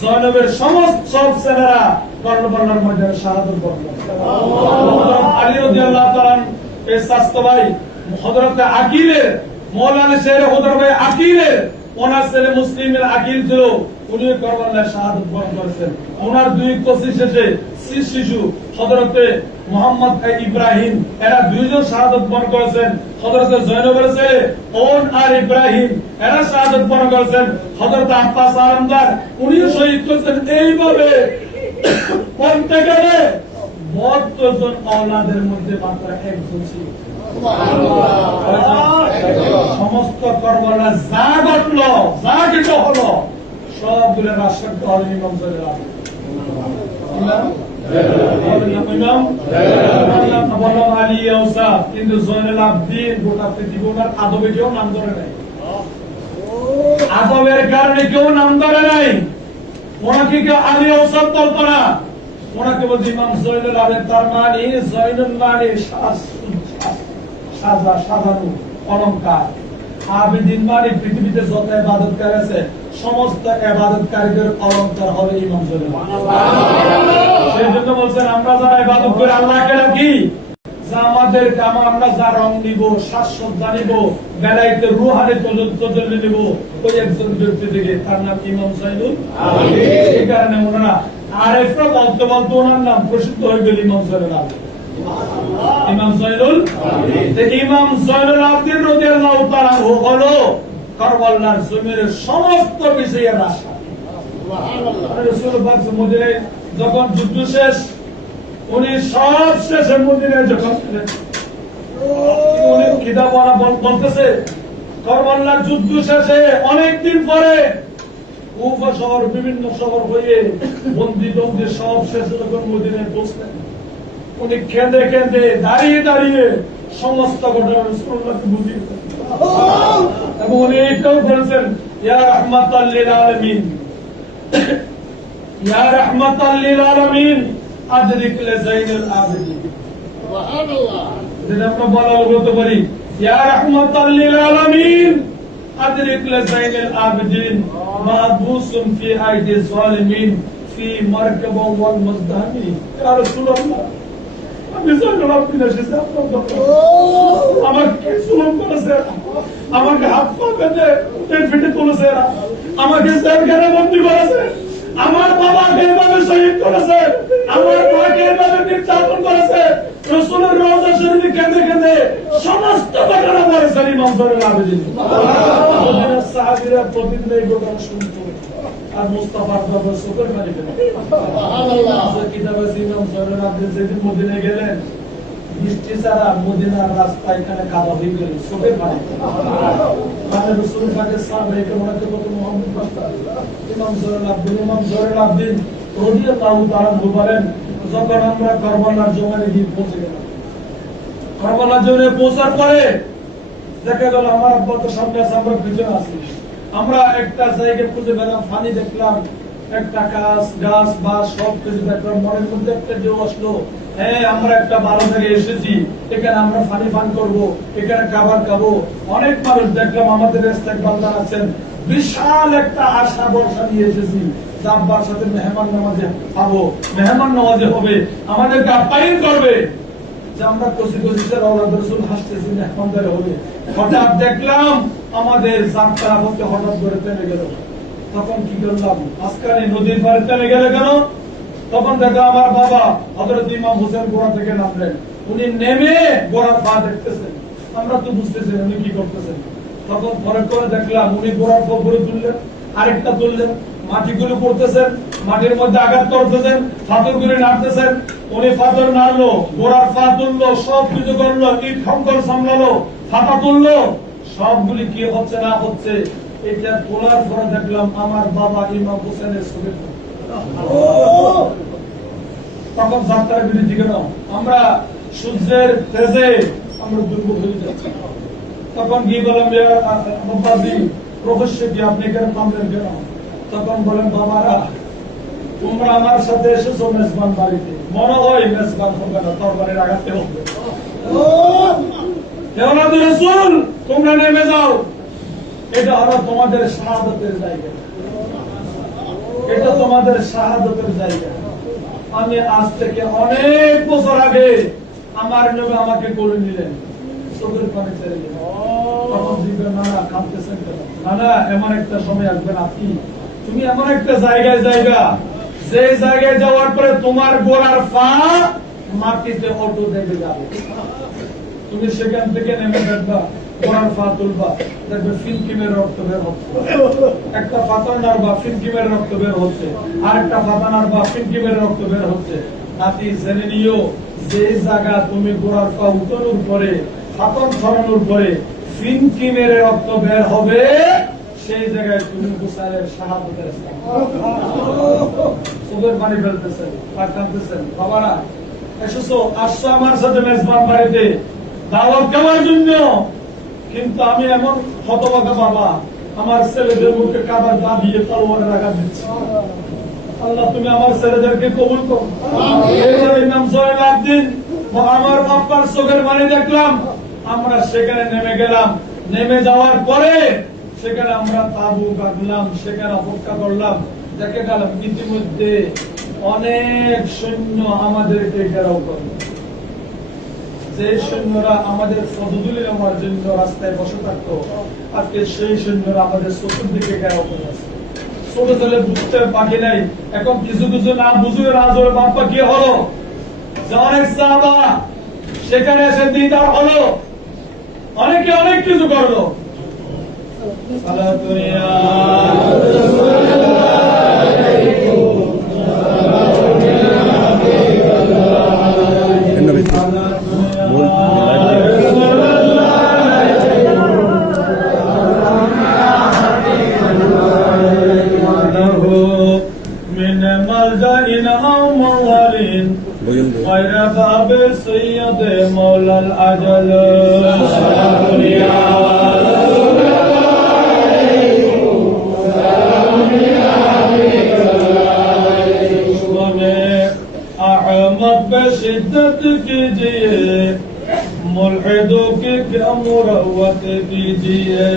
জয়নবের সমস্ত সব ছেলেরা কারবালার ময়দানে শাহাদাত বরণ করেন। আলী রাদিয়াল্লাহু তাআলা এই শাস্ত্র ভাই হযরত আকিলের মৌলানা শের হযরত ভাই আকিলের ওনার ছেলে মুসলিমের আকিল ছিল, উনি কারবালায় শাহাদাত বরণ করেছেন। ওনার দুই কসি শেষে শিশু হযরতে মোহাম্মদ ইব্রাহিম, এরা দুইজন শাহাদাত বরণ করেছেন। হযরত জয়নবের ছেলে ওন আর ইব্রাহিম, এরা শাহাদাত বরণ করেছেন। হযরত আব্বাস আলমদার উনিও শহীদ করেছেন। এইভাবে বলতে গেলে 72 জন আওলাদের মধ্যে মাত্র একজন ছিল। সমস্ত কারবালা যা ঘটলো, যা কিছু হলো, সবগুলো রাষ্ট্র হল ইমাম জয়নুল আবদিন। বললাম আলী আউসা, কিন্তু জয়নুল আবদিন গোটা পৃথিবীর আদবে কেউ নাম ধরে নাই, আদবের কারণে কেউ নাম ধরে নাই। ওনাকে কেউ আলী আউসা বলতো না, ওনাকে বলছে ইমাম জয়নুল আবদিন। তার মানে জয়নুল মানে সাজা, সাজানো, অলংকার। আবেদিন মানে পৃথিবীতে যত ইবাদতকারী আছে সমস্ত ইবাদতকারীদের অলংকার হবে ইমাম জয়নুল আবদিন। সেই জন্য বলছেন আমরা যারা ইবাদত করে আল্লাহকে ডাকি, যা আমাদের আমরা যা রং নিব, সাজসজ্জা নিব, বেলাইতে রুহানি তজল্লি নিব, ওই একজন ব্যক্তি থেকে, তার নাম ইমাম সাইদুল আবিদিন। এই কারণে ওনারা আরেফরা বলতে বলতে ওনার নাম প্রসিদ্ধ হয়ে গেল ইমাম সাইদুল আবিদিন। ইমাম জয়নুল আবিদিন। ইমাম জয়নুল আবিদিন রাদিয়াল্লাহু তাআলা হলো কারবালার জমিনের সমস্ত বিষয়ের আশা। রাসূল পাক মদিনায় যখন যুদ্ধ শেষ, উনি সব শেষে মদিনায় যখন ছিলেন, উনি কিতাব বলতেছে কারবালার যুদ্ধ শেষে অনেকদিন পরে কুফা শহর, বিভিন্ন শহর হয়ে বন্দী সব শেষে যখন মদিনায় পৌঁছলেন, উনি কেঁদে কেঁদে দাঁড়িয়ে দাঁড়িয়ে সমস্ত ঘটনা রাসূলুল্লাহকে বুঝিয়ে দিতেন। এবং উনি এটাও বলেছেন, ইয়া রাহমাতাল লিল আলামিন, ইয়া রাহমাতাল লিল আলামিন আদরিক লিজাইনুল আবিদিন। সুবহানাল্লাহ। যেটা আমরা বলতে পারি, ইয়া রাহমাতাল লিল আলামিন আদরিক লিজাইনুল আবিদিন মাহবুসুন ফি আইদি যালিমিন ফি মারকাবা ওয়াল মুজদামি। ইয়া রাসূলুল্লাহ, আমি জয়নুল আবিদিন এসেছি আপনার দরবারে। আমাকে জুলুম করেছে, আমাকে হাত পা বেঁধে ফিটে তুলেছে, আমাকে জেলখানায় বন্দী করেছে, আমার বাবাকে এভাবে শহীদ করেছে, আমার মাকে এভাবে নির্যাতন করেছে। রাসূলের রওজা শরীফে কেঁদে কেঁদে সমস্ত ঘটনা বলেছেন ইমাম জয়নুল আবিদিন। সাহাবীরা প্রতিদিন এই ঘটনা শুনতো আর মুস্তাফার বাবা চোখের পানি ফেলে। কিতাব আছে ইমাম জয়নুল আবিদিন যেদিন মদিনায় গেলেন, বৃষ্টি ছাড়া মদিনার রাস্তা এখানে কাদা হয়ে গেল, চোখের পানি। মানে রাসূল পাকের সাহাবায়ে কেরামকে কত মুহাম্মদ করতেন। ইমাম জয়নুল আবিদিন রাদিয়াল্লাহু তাআলা বলেন, যখন আমরা কারবালার জমিনে গিয়ে পৌঁছে গেলাম, কারবালার জমিনে পৌঁছার পরে দেখা গেল আমার আব্বা তো সামনে আছে, আমরা পিছনে আছি। আমরা একটা জায়গায় খুঁজে পেলাম, পানি দেখলাম, একটা গাছ বা সব কিছু দেখলাম। মনের মধ্যে একটা ঢেউ আসলো, হ্যাঁ আমরা একটা ভালো জায়গায় এসেছি, এখানে আমরা পানি পান করবো, এখানে খাবার খাবো। অনেক মানুষ দেখলাম আমাদের রাস্তায় বান্দা আছেন। বিশাল একটা আশা বর্ষা নিয়ে এসেছি, আব্বার সাথে মেহমান নামাজে পাবো, মেহমান নামাজে হবে, আমাদেরকে আপ্যায়ন করবে। যে আমরা কচি কচিতে রাসূল হাসতেছি, মেহমানদারি হবে। হঠাৎ দেখলাম আমাদের যাত্রা পথে হঠাৎ করে থেমে গেল। তখন কি করলাম, আজকাল নদীর পাড়ে থেমে গেলে কেন? তখন দেখলাম আমার বাবা হযরত ইমাম হোসেন ঘোড়া থেকে নামলেন। উনি নেমে ঘোড়ার পা দেখতেছেন, আমরা তো বুঝতেছি উনি কি করতেছেন। তখন পরে করে দেখলাম উনি ঘোড়ার পা ঘুরে তুললেন, আরেকটা তুললেন, মাটিগুলো পড়তেছেন, মাটির মধ্যে আঘাত করতেছেন, পাথরগুলি নাড়তেছেন। উনি পাথর নাড়লো, ঘোড়ার পা তুললো, সব কিছু করলো, ইট খঙ্কর সামলালো, ফাতা তুললো, সবগুলি কি হচ্ছে না হচ্ছে। এটা তোলার পরে দেখলাম আমার বাবা ইমাম হোসেনের ছবি। তখন যাত্রার বিরুদ্ধে কেন? আমরা সূর্যের তেজে আমরা দুর্বল হয়ে যাচ্ছি। তখন কি বললাম, রহস্য কি, আপনি কেন থামলেন কেন? তখন বলেন, বাবারা তোমরা আমার সাথে এসেছো মেজবান বাড়িতে, মনে হয় মেজবান হবে না, তরবারির আঘাতে হবে। রাসূল তোমরা নেমে যাও, এটা হলো তোমাদের শাহাদাতের জায়গা, এটা তোমাদের শাহাদাতের জায়গা। আমি আজ থেকে অনেক বছর আগে আমার নবী আমাকে কোলে নিলেন, চোখের পানি ছেড়ে দিলেন। তখন জিজ্ঞাসা, নানা কাঁদতেছেন কেন? নানা এমন একটা সময় আসবে আপনি, তুমি এমন একটা জায়গায় যে জায়গায় যাওয়ার পরে তোমার গোড়ার পা মাটিতে অটো দেবে যাবে, তুমি সেখান থেকে নেমে দেখবা, গোড়ার পা তুলবা, দেখবে ফিনকিমের রক্ত বের হচ্ছে। একটা পাতা নাড়বা, ফিনকিমের রক্ত বের হচ্ছে, আর একটা পাতা নাড়বা, ফিনকিমের রক্ত বের হচ্ছে। নাতি জেনে নিও, যে জায়গা তুমি গোড়ার পা উঠানোর পরে, পাতন ছড়ানোর পরে ফিনকিমের রক্ত বের হবে, সেই জায়গায় তুমি হুসাইনের শাহাদাতের স্থান। চোখের পানি ফেলতেছেন আর কাঁদতেছেন। বাবারা এসেছো, আসছো আমার সাথে মেজবান বাড়িতে দাওয়াত দেওয়ার জন্য, কিন্তু আমি এমন হতভাগা বাবা, আমার ছেলেদের মুখে কাবার দা দিয়ে তলোয়ারের আঘাত দিচ্ছি। আল্লাহ তুমি আমার ছেলেদেরকে কবুল করো। ইমাম জয়নুল আবিদিন আমার বাপ্পার চোখের পানি দেখলাম, আমরা সেখানে নেমে গেলাম। নেমে যাওয়ার পরে সেখানে আমরা তাবু গাঁথলাম, সেখানে অপেক্ষা করলাম। দেখে গেলাম ইতিমধ্যে অনেক সৈন্য আমাদেরকে ঘেরাও করলো। যে সৈন্যরা আমাদের ফজলুল আমার জন্য রাস্তায় বসে থাকতো, আজকে সেই সৈন্যরা আমাদের চতুর্দিকে ঘেরাও করে আছে। ছোট ছেলে বুঝতে বাকি নাই, এখন কিছু কিছু না বুঝে রাজোর বাপ্পা কি হলো, যে অনেক সাহাবা সেখানে এসে দিদার হলো, অনেকে অনেক কিছু করলো। غير باب سيد مولى الأجل अहमद बशिद्दत कीजिए, मुल्हिदों की क्या मुरव्वत कीजिए।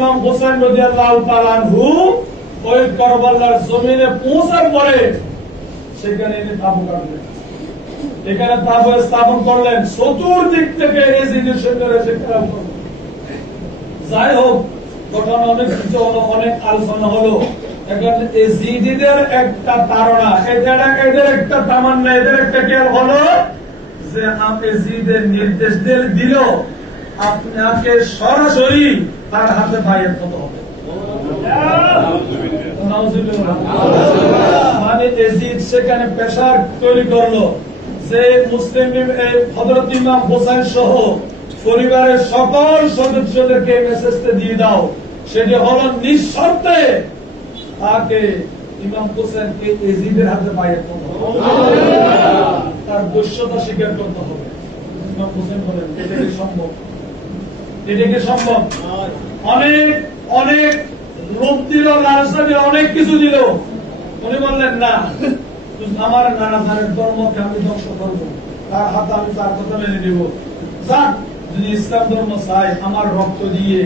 ইমাম হোসেন রাদিয়াল্লাহু তাআলা আনহু ওই কারবালার জমিনে পৌঁছার পরে সেখানে এনে তাবু গাড়লেন, এখানে তাবু স্থাপন করলেন, চতুর্দিক থেকে এজিদের সৈন্যরা সেখানে করলেন। যাই হোক, ঘটনা অনেক কিছু হলো, অনেক আলোচনা হলো। এখন এজিদের একটা তাড়না, এদের একটা তামান্না, এদের একটা কেয়ার হলো যে এজিদের নির্দেশ দিল আপনাকে সরাসরি তার হাতে বাইয়ের হতে হবে। মানে এজিদ সেখানে প্রেসার তৈরি করলো যে মুসলিম হযরত ইমাম হোসেন সহ পরিবারের সকল সদস্যদেরকে মেসেজটা দিয়ে দাও, সেটি হলো নিঃশর্তে তাকে ইমাম হোসেনকে এজিদের হাতে বাইয়ের করতে হবে, তার দস্যুতা স্বীকার করতে হবে। ইমাম হোসেন বলেন এটা কি সম্ভব? এটা কি সম্ভব? অনেক অনেক রূপ দিল, লালসা দিল, অনেক কিছু দিল। উনি বললেন না, আমার নানা ধারের ধর্মকে আমি ধ্বংস করবো, তার হাতে আমি তার কথা মেনে নিব। যাক, যদি ইসলাম ধর্ম চাই আমার রক্ত দিয়ে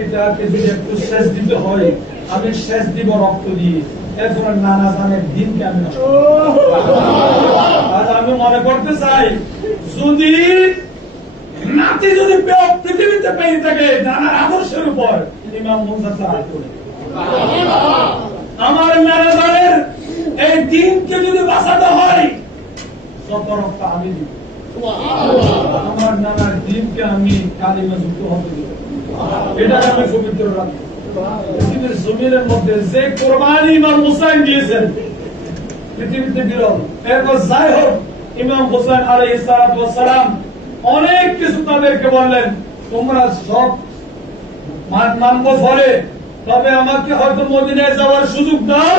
এটাকে যদি একটু শেষ দিতে হয়, আমি শেষ দিব রক্ত দিয়ে। এরপরে নানা ধানের দিনকে আমি নষ্ট করব। আর আমি মনে করতে চাই, যদি নাতি যদি পৃথিবীতে পেয়ে থাকে নানার আদর্শের উপর, ইমাম মুনজার চাই করে আমার নানা ধানের এই দিনকে যদি বাঁচাতে হয়, যত রক্ত আমি দিব, আমার নানার দিনকে আমি কালিমা যুক্ত হতে দিব, এটাকে আমি পবিত্র রাখবো। পৃথিবীর জমিনের মধ্যে যে কোরবানি ইমাম হুসাইন দিয়েছেন পৃথিবীতে বিরল। এরপর যাই হোক, ইমাম হুসাইন আলাইহিস সালাতু ওয়াস সালাম অনেক কিছু তাদেরকে বললেন, তোমরা সব মানবো ফলে, তবে আমাকে হয়তো মদিনায় যাওয়ার সুযোগ দাও,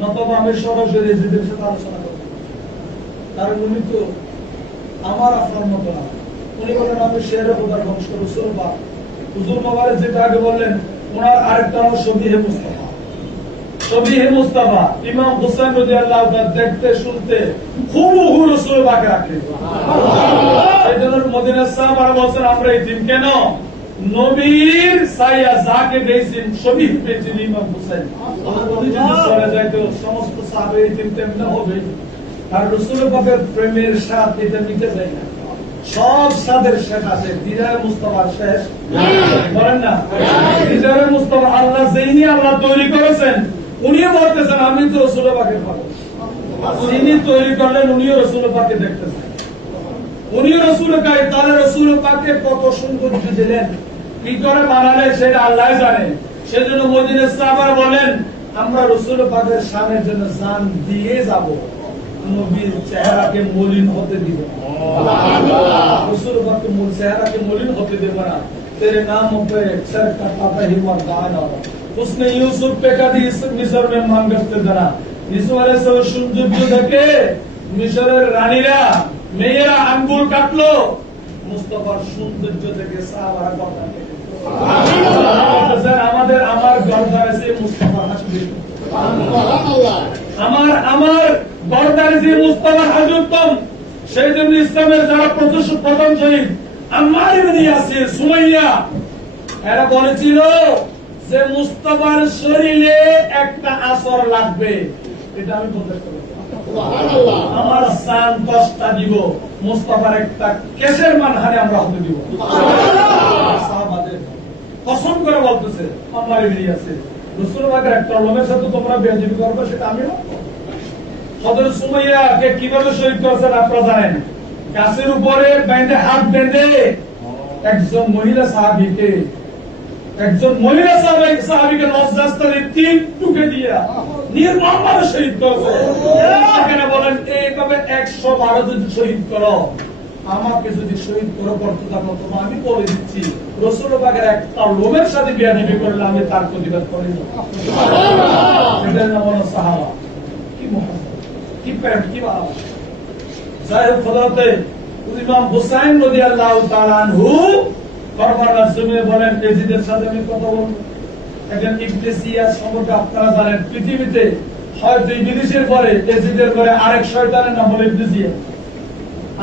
নতুবা আমি সরাসরি এজিদের সাথে আলোচনা করব। কারণ উনি তো আমার আপনার মতো না। উনি বলেন আমি শেরে খোদার বংশ, রসুল বা হুজুর মোবারক যেটা আগে বললেন, ওনার আরেকটা নাম শবীহে মুস্তাফা। শবীহে মুস্তাফা ইমাম হুসাইন রাদিয়াল্লাহু তাআলা দেখতে শুনতে হুবহু রাসূল পাকের আকৃতি। এই জন্য মদিনার সাহাবারা বলছেন আমরা এতিম কেন? নবীর ছায়া যাকে দিয়েছেন শবীহ পেয়েছেন ইমাম হুসাইন। যদি চলে যায় তো সমস্ত সাহাবা এতিম তেমন হবে। আর রাসূল পাকের প্রেমের স্বাদ এটা নিতে যায় না, সব স্বাদের শেষ আছে। দিদারে মুস্তাফার শেষ বলেন না, দিদারে মুস্তাফা আল্লাহ যিনি আল্লাহ তৈরি করেছেন, উনিও বলতেছেন আমি তো রাসূল পাকের পাগল। যিনি তৈরি করলেন উনিও রাসূল পাককে দেখতেছেন, উনিও রাসূল গায়ে, তাহলে রাসূল পাককে কত সৌন্দর্য দিলেন, কি করে বানালেন সেটা আল্লাহ জানে। সেজন্য মদিনার সাহাবারা বলেন আমরা রাসূল পাকের শানের জন্য জান দিয়ে যাব, নবীর চেহারাকে মলিন হতে দিব না, রাসূল পাককে চেহারাকে মলিন হতে দেব না। तेरे नाम पे सर का पाता ही मर्दान और उसने यूसुफ पे कभी मिस्र में मांग करते जरा इस वाले सब সৌন্দর্য দেখে মিশরের রানীরা মেয়েরা আঙ্গুল কাটলো, মুস্তাফার সৌন্দর্য থেকে সাহাবারা গর্দান কেটে সুবহানাল্লাহ। আমাদের আমার গর্দান আছে মুস্তাফার হাসি, আমার গর্দান আছে মুস্তাফার হাজুতম। সেই জন্য ইসলামের যারা প্রথম শহীদ আম্মার ইবনে ইয়াসির, সুমাইয়া, এরা বলেছিল যে মুস্তাফার শরীরে একটা আসর লাগবে। এটা আমি বলতে পারি, আমার সান 10টা দিব, মুস্তাফার একটা কেসের মানহারে আমরা হতে দিব। সাহাবাদের কসম করে বলতেছে আম্মার ইবনে ইয়াসির, রাসূলুল্লাহর একটা লোকের সাথে তোমরা বেয়াদবি করবে, সেটা আমি না। হযরত সুমাইয়াকে কিভাবে শহীদ করেছেন আপনারা জানেন? গাছের উপরে বেঁধে, হাত বেঁধে একজন মহিলা সাহাবীকে নজরাস্তারে 3 টুকে দিয়া নির্মমভাবে শহীদ করেছে। সেখানে বলেন এইভাবে 112 যদি শহীদ করো, আমাকে যদি শহীদ করো করতে থাকো, তোমার আমি বলে দিচ্ছি রাসূলুল্লাহর একটা লোকের সাথে বেয়াদবি করলে আমি তার প্রতিবাদ করি না। এটার নাম হলো সাহাবা। কি মুহাব্বত, কি প্রেম, কি ভালোবাসা। যাই হোক, হযরতে ইমাম হুসাইন রাদিয়াল্লাহু তাআলা আনহু কারবালার জমিনে বলেন ইয়াজিদের সাথে আমি কথা বলবো। এখন ইবনে সিয়াস সম্পর্কে আপনারা জানেন, পৃথিবীতে হয়তো ইবলিসের পরে ইয়াজিদের পরে আরেক শয়তানের নাম হলো ইবনে সিয়াস।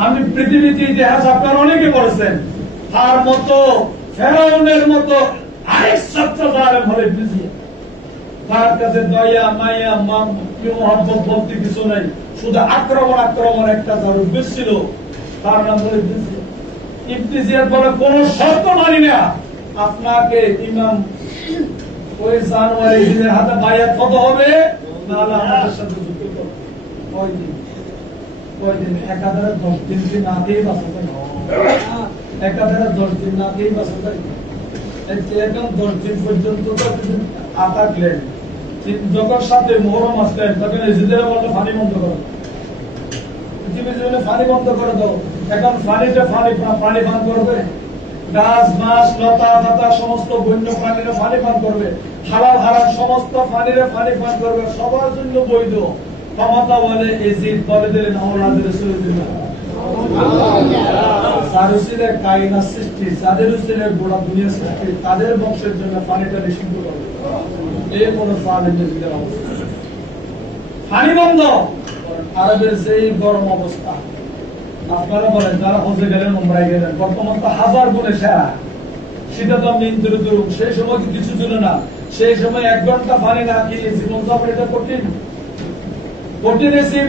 আমি পৃথিবীতে ইতিহাস আপনারা অনেকে পড়েছেন, তার মতো ফেরাউনের মতো আরেক সত্য জালেম হলো ইবনে সিয়াস। তার কাছে দয়া মায়া মহব্বত বলতে কিছু নাই, শুধু আক্রমণ একটা যার উদ্দেশ্য ছিল, তার নাম হলো ইবনে সিয়াস। ইবনে সিয়াস বলে কোন শর্ত মানি না, আপনাকে ইমাম ওই জানুয়ারি দিনের হাতে বায়াত কত হবে, নাহলে আমাদের সাথে যুদ্ধ করবে। কয়দিন 1010 দিন কি না খেয়ে বাঁচা যায়? 1010 দিন না খেয়ে বাঁচা যায়? এখন 10 দিন পর্যন্ত আটাকলেন। যখন সাথে মুহররম আসলেন, তখন ইজিদের বলল পানি বন্ধ করো, পৃথিবীর জন্য পানি বন্ধ করে দাও। এখন পানি পান করবে, গাছ মাছ লতা পাতা সমস্ত বন্য প্রাণীরা পানি পান করবে, হালাল হারাম সমস্ত প্রাণীরা পানি পান করবে, সবার জন্য বৈধ ক্ষমতা। বলে ইজিদ বলে দিলেন আওলাদ রাসূলুল্লাহ, সারুসিলের কায়নাত সৃষ্টি, যাদের উসিলে গোটা দুনিয়া সৃষ্টি, তাদের বংশের জন্য পানিটা নিষিদ্ধ করবে। এই কোন সালেমের অবস্থা, পানি বন্ধ। আরবের সেই গরম অবস্থা, আপনারা বলেন যারা হজে গেলেন, উমরায় গেলেন, বর্তমান তো 1000 গুণে সেরা। সেটা তো আমি সেই সময় কিছু ছিল না, সেই সময় 1 ঘন্টা পানি না খেয়ে জীবন যাপন, এটা কঠিন,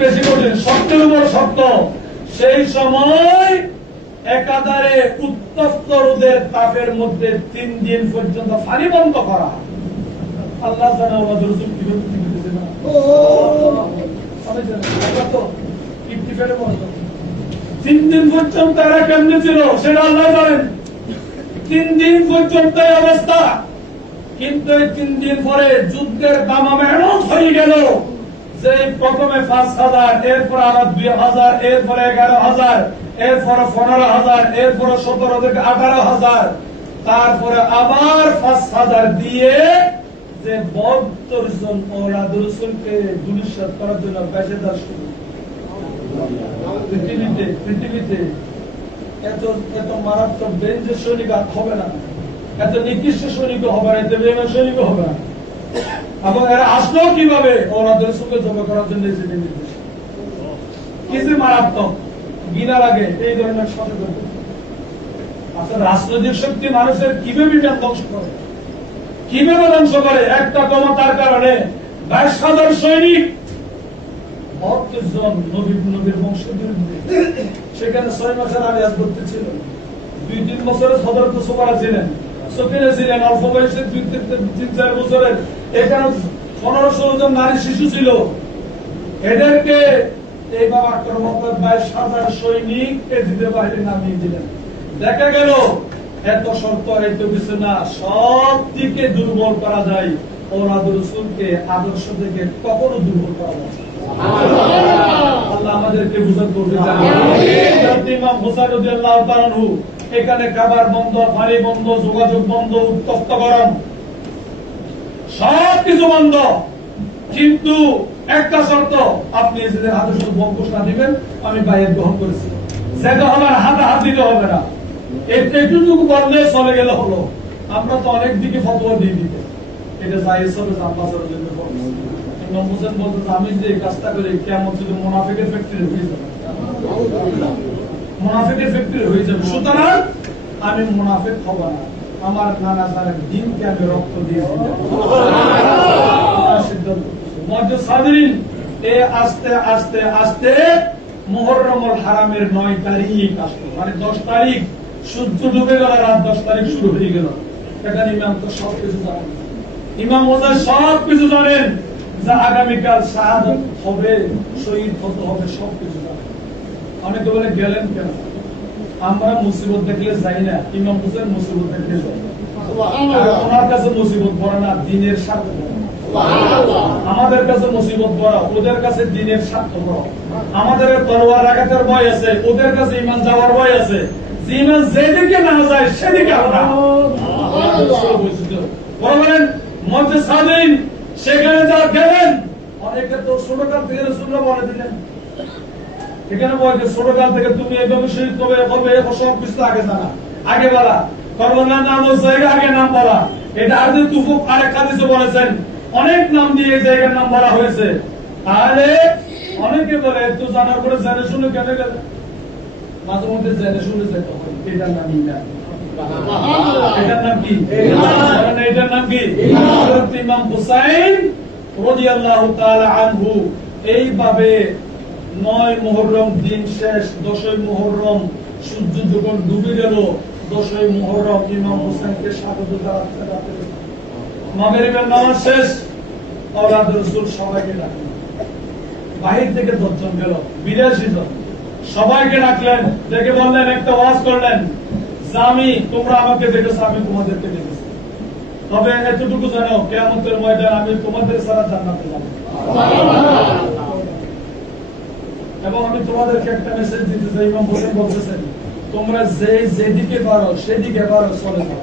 বেশি কঠিন, সত্যের উপর সত্য। সেই সময় একাধারে উত্তপ্ত রোদের তাপের মধ্যে 3 দিন পর্যন্ত পানি বন্ধ করা। আল্লাহ জানে ওনাদের রাসূল কিভাবে দিতেছে না, আমি জানি এটা তো ইত্তিফাকে বলতো 3 দিন পর্যন্ত তারা কেমনে ছিল সেটা আল্লাহ জানেন। 3 দিন পর্যন্ত এই অবস্থা, কিন্তু এই 3 দিন পরে যুদ্ধের দামামে এমন হয়ে গেল যে প্রথমে 5000, এরপর আবার 2000, এরপরে 11000, এরপরে 15000, এরপরে 17 থেকে 18000, তারপরে আবার 5000 দিয়ে যে 72 জন আওলাদ রাসূলকে দুলিশাত করার জন্য পেশাদার শুরু। পৃথিবীতে এত মারাত্মক ডেঞ্জার সৈনিক আর হবে না, এত নিকৃষ্ট সৈনিক হবে না, এত বেঈমান সৈনিক হবে না। এবং এরা আসলো কিভাবে? ওনাদের রাসূলকে জমা করার জন্য এসেছে নির্দেশ। কি যে মারাত্মক, গিনার আগে এই ধরনের সচেতন। আচ্ছা, রাজনৈতিক শক্তি মানুষের কিভাবে ধ্বংস করে, কিভাবে ধ্বংস করে? একটা ক্ষমতার কারণে 22,000 সৈনিক, 32 জন নবীর বংশের বিরুদ্ধে। সেখানে 6 মাসের আলিয়াস করতে ছিল, 2-3 বছরের হযরত সুমারা ছিলেন, সফিয়া ছিলেন অল্প বয়সে, 2-3-4 বছরের। এখানে 15-16 জন নারী শিশু ছিল। এদেরকে এইভাবে আক্রমণ করে 22,000 সৈনিক এজিদের বাহিনী নামিয়ে দিলেন। দেখা গেল এত শর্ত, এত কিছু না, সব দিকে দুর্বল করা যায়, ওলাদ রাসূলকে আদর্শ থেকে কখনো দুর্বল করা যায় না। আল্লাহ আমাদেরকে বুঝার তৌফিক দান করুন। ইমাম হুসাইন রাদিয়াল্লাহু তাআলা আনহু, এখানে খাবার বন্ধ, পানি বন্ধ, যোগাযোগ বন্ধ, উত্তপ্ত গরম, সবকিছু বন্ধ, কিন্তু একটা শর্ত, আপনি নিজেদের হাতে শুধু ঘোষণা দিবেন আমি বাইরে গ্রহণ করেছি, সেটা আমার হাতে হাত দিতে হবে না। একটুটুকু বললে চলে গেলে হলো। আমরা তো অনেক দিকে ফতোয়া দিয়ে দিতে, এটা জায়েজ হবে, জাম্মাজের জন্য ইমাম হোসেন বলতেন আমি যে এই কাজটা করি কিয়ামত শুধু মুনাফিকের ফ্যাক্টরি হয়ে যাবে, মুনাফিকের ফ্যাক্টরি হয়ে যাবে। সুতরাং আমি মুনাফিক হব না, আমার নানা জানের দিনকে আমি রক্ত দিয়ে সিদ্ধান্ত। মুআজ্জাজ সাদিরিন, এ আস্তে আস্তে আস্তে মুহররমুল হারামের 9 তারিখ আসলো, মানে 10 তারিখ সূর্য ডুবে গেল, রাত 10 তারিখ শুরু হয়ে গেল। এখন ইমাম তো সবকিছু জানেন, ইমাম হোসেন সবকিছু জানেন যে আগামীকাল শাহাদাত হবে, শহীদ হতে হবে, সবকিছু জানেন। অনেকে বলে গেলেন কেন? আমরা মুসিবত দেখলে যাই না, ইমাম হোসেন মুসিবত দেখলে যাই। ওনার কাছে মুসিবত বড় না, দিনের স্বার্থ বড়। আমাদের কাছে মুসিবত বড়, ওদের কাছে দিনের স্বার্থ বড়। আমাদের তলোয়ার আঘাতের ভয় আছে, ওদের কাছে ইমান যাওয়ার ভয় আছে। যে ইমান যেদিকে না যায় সেদিকে আমরা বলেন। মুআজ্জাজ সাদিরিন, সেখানে যা গেলেন, অনেকে তো ছোটকাল থেকে রাসূলুল্লাহ বলে দিলেন, এখানে বলে ছোটকাল থেকে তুমি এইভাবে শহীদ হবে, সব কিছু আগে জানা, আগে বলা করবনার নাম ও জায়গা আগে নাম বলা। এটা আর যে তুফুক আরেক হাদিসে বলেছেন, অনেক নাম দিয়ে এই জায়গার নাম বলা হয়েছে। তাহলে অনেকে বলে তো জানার পরে জেনে শুনে কেন গেল? মাঝে মধ্যে জেনে শুনে যেতে হয়, এটার নাম ইমান। এটার নাম কি? এটার নাম কি? হযরত ইমাম হুসাইন রাদিয়াল্লাহু তাআলা আনহু এইভাবে 9 মুহররম দিন শেষ, 10ই মুহররম সূর্য যখন ডুবে গেল, 10ই মুহররম ইমাম হুসাইনকে স্বাগত জানাতে রাতে মাগরিবের নামাজ শেষ, আওলাদ রাসূল সবাইকে ডাকলেন। বাহির থেকে 10 জন গেল, 82 জন, সবাইকে ডাকলেন, ডেকে বললেন, একটা ওয়াজ করলেন যে আমি, তোমরা আমাকে দেখেছো, আমি তোমাদেরকে দেখেছি, তবে এতটুকু জানো কিয়ামতের ময়দানে আমি তোমাদের ছাড়া জান্নাতে যাব। এবং আমি তোমাদেরকে একটা মেসেজ দিতে চাই, ইমাম হোসেন বলতেছেন, তোমরা যেদিকে পারো সেদিকে পারো, চলে যাও,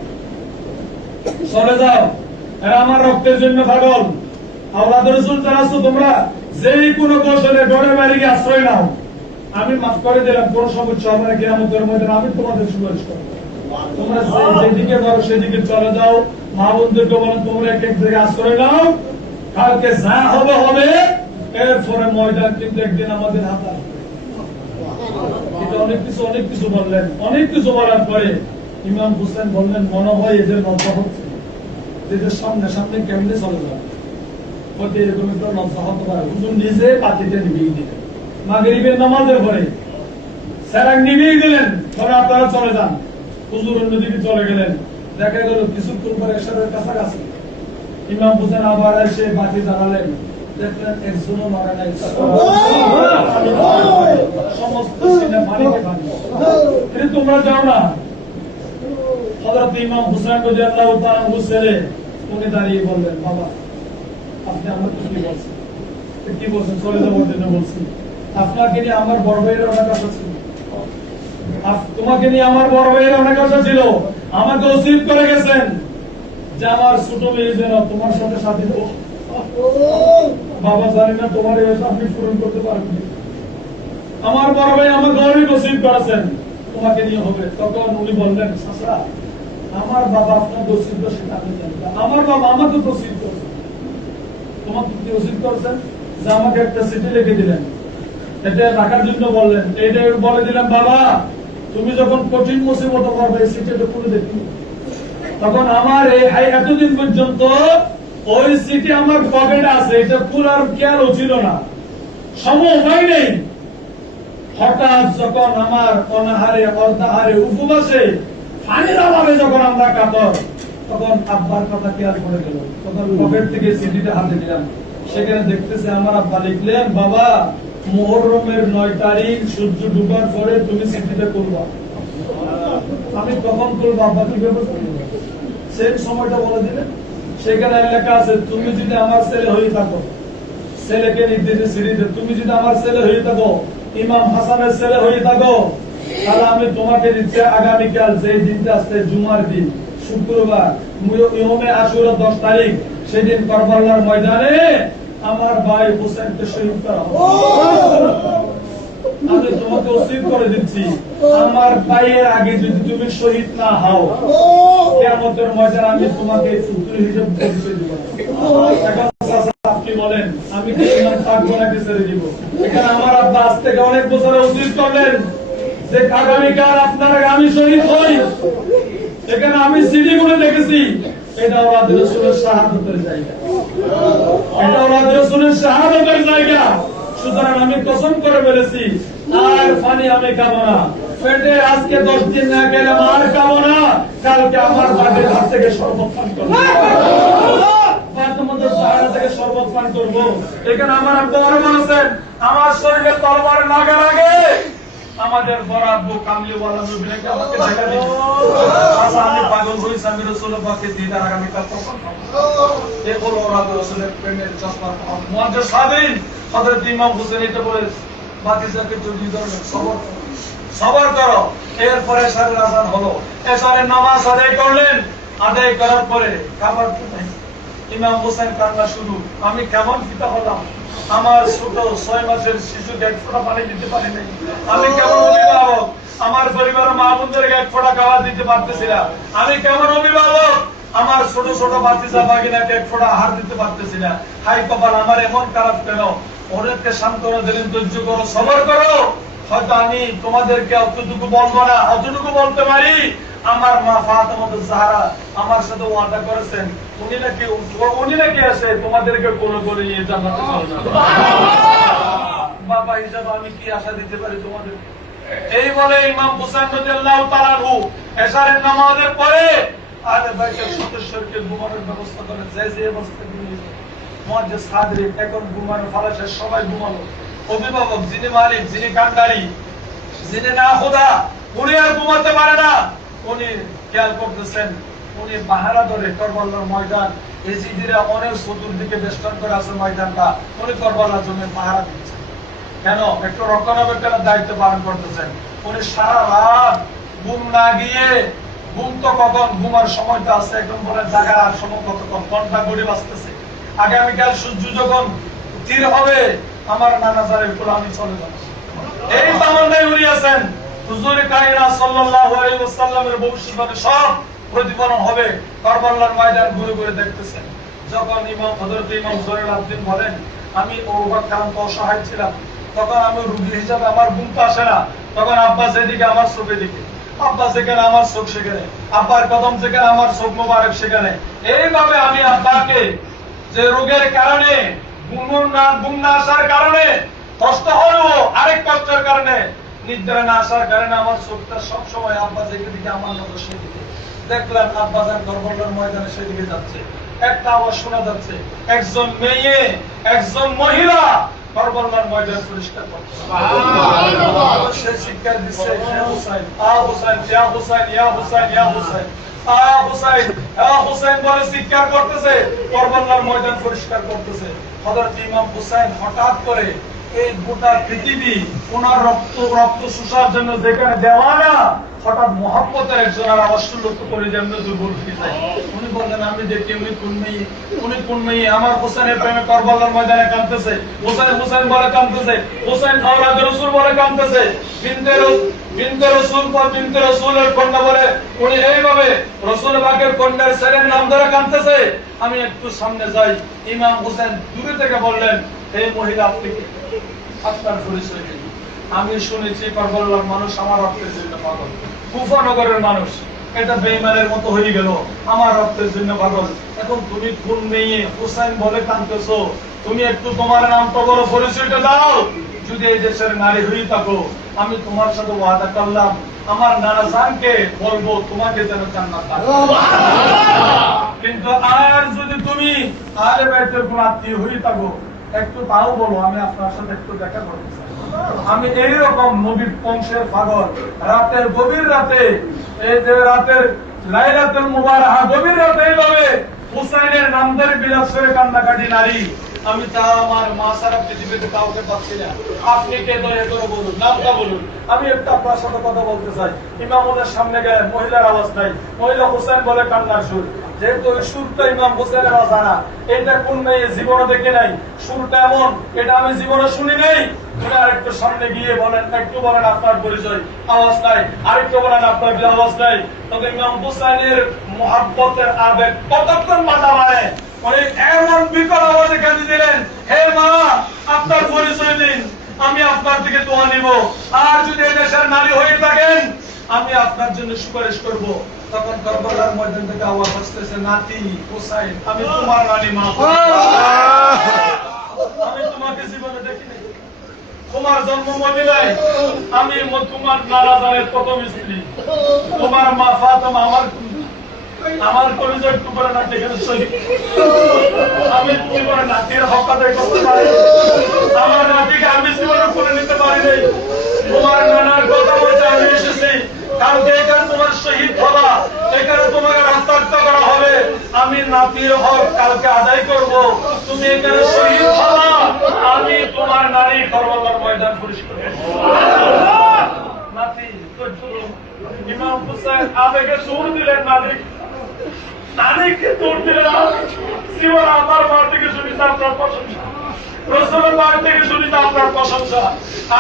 চলে যাও। এরা আমার রক্তের জন্য পাগল। আওলাদ রাসূল যারা আছো, তোমরা যে কোনো কৌশলে ডরে বাইরে গিয়ে আশ্রয় নাও, আমি মাফ করে দিলাম, কোন সমস্যা হবে না, কিয়ামতের ময়দানে আমি তোমাদের সুপারিশ করব। তোমরা যেদিকে পারো সেদিকে চলে যাও। মা বোনদেরকে বলেন, তোমরা এক এক জায়গায় আশ্রয় নাও, কালকে যা হবে হবে, এরপরে ময়দান কিন্তু একদিন আমাদের হাতে আসবে। এটা অনেক কিছু বললেন। অনেক কিছু বলার পরে ইমাম হোসেন বললেন, মনে হয় এদের লজ্জা হচ্ছে, এদের সামনে সামনে কেমনে চলে যাবে, হয়তো এরকম একটা লজ্জা হতে পারে। হুজুর নিজে বাতিতে নিভিয়ে দিলেন, মাগরিবের নামাজের পরে সেরাক নিভিয়ে দিলেন, পরে আপনারা চলে যান। হুজুর অন্যদিকে চলে গেলেন। দেখা গেল কিছুক্ষণ পরে এশারের কাছাকাছি ইমাম হোসেন আবার এসে বাতি জ্বালালেন, দেখলেন একজনও মারা নাই, সমস্ত সিনে পানিতে পানি। কিন্তু তোমরা যাও না। হযরত ইমাম হুসাইন রাদিয়াল্লাহু তাআলা আনহু ছেলে, উনি দাঁড়িয়ে বললেন, বাবা আপনি আমাকে কি বলছেন? কি বলছেন? চলে যাওয়ার জন্য বলছি। আপনাকে নিয়ে আমার বড় ভাইয়ের অনেক আশা ছিল, তোমাকে নিয়ে আমার বড় ভাইয়ের অনেক আশা ছিল। আমাকে ওসিয়ত করে গেছেন যে আমার ছোট মেয়ে যেন তোমার সাথে সাথী হোক। বাবা জানি না তোমার এই আশা আপনি পূরণ করতে পারবেন। আমার বড় ভাই আমাকে অনেক ওসিয়ত করেছেন তোমাকে নিয়ে হবে। তখন উনি বললেন, চাচা আমার বাবা আপনার ওসিয়ত সেটা আমি জানি না, আমার বাবা আমাকে ওসিয়ত করেছেন। তোমাকে কি ওসিয়ত করেছেন? যে আমাকে একটা চিঠি লিখে দিলেন, এটা রাখার জন্য বললেন। এটা বলে দিলাম, বাবা তুমি যখন কঠিন মুসিবতে পড়বে এই চিঠিটা খুলে দেখি। তখন আমার এই এতদিন পর্যন্ত ওই চিঠি আমার পকেটে আছে, এটা খোলার খেয়ালও ছিল না, সময় নেই। হঠাৎ যখন আমার অনাহারে অর্ধাহারে উপবাসে পানির অভাবে যখন আমরা কাতর, তখন আব্বার কথা খেয়াল করে গেল। তখন পকেট থেকে চিঠিটা হাতে দিলাম, সেখানে দেখতেছে আমার আব্বা লিখলেন, বাবা মুহররমের 9 তারিখ সূর্য ডুবার পরে তুমি চিঠিটা করবা। আমি কখন করবো আব্বা কিভাবে করবো? সেই সময়টা বলে দিলেন। সেখানে লেখা আছে, তুমি যদি আমার ছেলে হয়ে থাকো, ছেলেকে নির্দেশে সিরিজে, তুমি যদি আমার ছেলে হয়ে থাকো, ইমাম হাসানের ছেলে হয়ে থাকো, তাহলে আমি তোমাকে দিচ্ছি আগামীকাল যে দিনটা আসছে জুমার দিন, শুক্রবার, ইয়মে আশুরা 10 তারিখ, সেদিন কারবালার ময়দানে আমার ভাই হোসেনকে শহীদ করা হবে। আমি তোমাকে ওসিয়ত করে দিচ্ছি, আমার ভাইয়ের আগে যদি তুমি শহীদ না হও, কিয়ামতের ময়দানে আমি তোমাকে পুত্র হিসেবে পরিচয় দেব। এখন আপনি বলেন আমি রাখবো নাকি ছেড়ে দিব। এখানে আমার আব্বা আজ থেকে অনেক বছরে উচিত করলেন যে আগামীকাল আপনার আমি শহীদ হই। এখানে আমি সিডি গুলো দেখেছি, এটা ওলাদ রাসূলের শাহাদাতের জায়গা, এটা ওলাদ রাসূলের শাহাদাতের জায়গা। সুতরাং আমি কসম করে বলেছি আর পানি আমি খাবো না, পেটে আজকে 10 দিন না গেলে আর খাবো না, কালকে আমার বাড়ির হাত থেকে শরবত পান করবো, থেকে শরবত পান করবো। এখানে আমার আব্বা আরো বলেছেন আমার শরীরে তরবারি লাগার আগে আমাদের বড় আব্বু কামলিওয়ালা নবীকে আমাকে দেখা দিল। আচ্ছা আমি পাগল হইছি, আমি রাসূলের পাকে দিদার আগামী কাল তখন এই হলো ওলাদ রাসূলের প্রেমের চশমা। মুআজ্জিজ সাদিন হযরত ইমাম হুসাইন এটা বলে বাতিজাকে জড়িয়ে ধরো, সবর করো। এরপরে এশারের আযান হলো, এশারের নামাজ আদায় করলেন, আদায় করার পরে খাবার ইমাম হুসাইন কান্না শুরু। আমি কেমন পিতা হলাম, আমার ছোট 6 মাসের শিশুকে এক ফোঁটা পানি দিতে পারি নাই। আমি কেমন অভিভাবক, আমার পরিবারের মা বোনদেরকে এক ফোঁটা খাবার দিতে পারতেছি না। আমি কেমন অভিভাবক, আমার ছোট ছোট বাচ্চা বাগিনাকে এক ফোঁটা আহার দিতে পারতেছি না। হাই কপাল আমার এমন খারাপ কেন? ওদেরকে সান্ত্বনা দিলেন, ধৈর্য করো, সবর করো। হয়তো আমি তোমাদেরকে অতটুকু বলবো না, অতটুকু বলতে পারি আমার মা ফাতেমা জাহরা আমার সাথে ওয়াদা করেছেন উনি নাকি আসে তোমাদেরকে কোলে কোলে নিয়ে জান্নাতে চলে যাবে। বাবা হিসাবে আমি কি আশা দিতে পারি তোমাদের? এই বলে ইমাম হুসাইন রাদিয়াল্লাহু তাআলা আনহু এশারের নামাজের পরে আহলে বাইতের সদস্যদেরকে ঘুমানোর ব্যবস্থা করেন। যে অবস্থা ঘুমিয়ে মুআজ্জিজ সাদরি এখন ঘুমানো ফালাসে সবাই ঘুমালো। অভিভাবক যিনি মালিক, যিনি কান্ডারি, যিনি না খোদা, উনি আর ঘুমাতে পারে না। উনি খেয়াল করতেছেন, উনি পাহারা ধরে কারবালার ময়দান, এজিদিরা অনেক চতুর্দিকে বেষ্টন করে আছে ময়দানটা, উনি কারবালার জন্য পাহারা দিচ্ছেন। কেন? একটু রক্ষণাবেক্ষণের দায়িত্ব পালন করতেছেন। উনি সারা রাত ঘুম না গিয়ে, ঘুম তো কখন, ঘুমার সময়টা আছে একদম বলে জাগার আর সময় কতক্ষণ, ঘন্টা ঘড়ি বাজতেছে। আগামীকাল সূর্য যখন স্থির হবে আমার নানাজারের কোলে আমি চলে যাব, এই তামান্নায় উনি আছেন। হুজুর কায়নাত সাল্লাল্লাহু আলাইহি ওয়াসাল্লামের ভবিষ্যৎবাণী সব প্রতিফলন হবে। কারবালার ময়দান ঘুরে ঘুরে দেখতেছেন। যখন হযরত ইমাম জয়নুল আবদিন বলেন আমি অবাক্রান্ত অসহায় ছিলাম, তখন আমি রোগী হিসাবে আমার ঘুম তো আসে না, তখন আব্বা যেদিকে আমার চোখের দিকে, আব্বা যেখানে আমার চোখ সেখানে, আব্বার কদম যেখানে আমার চোখ মোবারক সেখানে। এইভাবে আমি আব্বাকে যে রোগের কারণে ঘুম না আসার কারণে কষ্ট হলো, আরেক কষ্টের কারণে নিদ্রা না আসার কারণে আমার চোখটা সবসময় আব্বা যেদিকে আমার নজর সেদিকে। দেখলাম আব্বা যান কারবালার ময়দানে সেদিকে যাচ্ছে, একটা আওয়াজ শোনা যাচ্ছে, একজন মেয়ে, একজন মহিলা কারবালার ময়দান পরিষ্কার করছে। সুবহানাল্লাহ। সে চিৎকার দিচ্ছে, ইয়া হুসাইন, আ হুসাইন, ইয়া হুসাইন, ইয়া হুসাইন, ইয়া হুসাইন, আ হুসাইন, আ হুসাইন বলে চিৎকার করতেছে, কারবালার ময়দান পরিষ্কার করতেছে। হযরত ইমাম হুসাইন হঠাৎ করে এই গোটা পৃথিবী ওনার রক্ত শুষার জন্য যেখানে দেওয়ানা, হঠাৎ মোহাম্মতের একজনের আওয়াজ লক্ষ্য করে যেমন দুর্বল হয়ে যায়। উনি বললেন আমি দেখি উনি কোন মেয়ে আমার হোসেনের প্রেমে কারবালার ময়দানে কাঁদতেছে, হোসেন বলে কাঁদতেছে, হোসেন আওলাদ রাসূল বলে কাঁদতেছে, বিনতে রাসূলের কন্যা বলে উনি এইভাবে রাসূল পাকের কন্যার ছেলের নাম ধরে কাঁদতেছে। আমি একটু সামনে যাই, ইমাম হোসেন দূরে থেকে বললেন এই মহিলা আপনি আপনার পরিচয় কি? আমি শুনেছি কারবালার মানুষ আমার রক্তের জন্য পাগল, কুফা নগরের মানুষ এটা বেঈমানের মতো হয়ে গেল, আমার রক্তের জন্য পাগল। এখন তুমি কোন মেয়ে হোসেন বলে কাঁদতেছো? তুমি একটু তোমার নাম তো বড় পরিচয়টা দাও। যদি এই দেশের নারী হয়ে থাকো আমি তোমার সাথে ওয়াদা করলাম আমার নানা জানকে বলবো তোমাকে যেন জান্নাত দান। কিন্তু আর যদি তুমি আহলে বাইতের কোন আত্মীয় হয়ে থাকো একটু তাও বলো, আমি আপনার সাথে একটু দেখা করতে চাই। আমি এইরকম নবীর বংশের পাগল, রাতের গভীর রাতে, এই যে রাতের লাইলাতুল মুবারাকা গভীর রাতে এইভাবে হুসাইনের নাম ধরে বিলাস করে কান্নাকাটি নারী, আমি তা আমার মা সারা পৃথিবীতে কাউকে পাচ্ছি না। আপনি কে দয়া করে বলুন, নামটা বলুন, আমি একটা আপনার সাথে কথা বলতে চাই। ইমাম ওদের সামনে গেলেন, মহিলার আওয়াজ নাই, মহিলা হুসাইন বলে কান্নার সুর। যেহেতু ওই সুরটা ইমাম হুসাইনের জানা, এটা কোন মেয়ে জীবনে দেখে নাই, সুরটা এমন এটা আমি জীবনে শুনি নাই। আরেকটু সামনে গিয়ে বলেন, একটু বলেন আপনার পরিচয়, আওয়াজ নাই, আরেকটু বলেন আপনার আওয়াজ নাই। তবে ইমাম হুসাইনের মুহাব্বতের আবেগ কতক্ষণ মাথা মারে উনি এমন বিকট আওয়াজে কাঁদি দিলেন, হে মা, আপনার পরিচয় দিন, আমি আপনার থেকে দোয়া নিব, আর যদি এদেশের নারী হয়ে থাকেন আমি আপনার জন্য সুপারিশ করব। তখন কারবালার ময়দান থেকে আওয়াজ আসতেছে, নাতি হুসাইন, আমি তোমার রানী মা, আমি তোমাকে জীবনে দেখিনি, তোমার জন্ম মদিনায়, আমি তোমার নানা জানের প্রথম স্ত্রী, তোমার মা ফাতেমা আমার পরিচয় টুকরা না দেখে শহীদ, আমি জীবনে নাতির হক আদায় করতে পারি, আমার নাতিকে আমি জীবনে করে নিতে পারি নাই, তোমার নানার কথা বলতে আমি এসেছি, কালকে এখানে তোমার শহীদ হবা, এখানে তোমাকে রক্তাক্ত করা হবে, আমি নাতির হক কালকে আদায় করব, তুমি এখানে শহীদ হবা, আমি তোমার নারী কারবালার ময়দান পরিষ্কার করব। নাতি ইমাম হুসাইন আবেগে দৌড় দিলেন, নারীকে দৌড় দিলেন, জীবন আমার মা থেকে শুনেছি আপনার প্রশংসা, রসুলের বাড়ি থেকে শুনেছি আপনার প্রশংসা,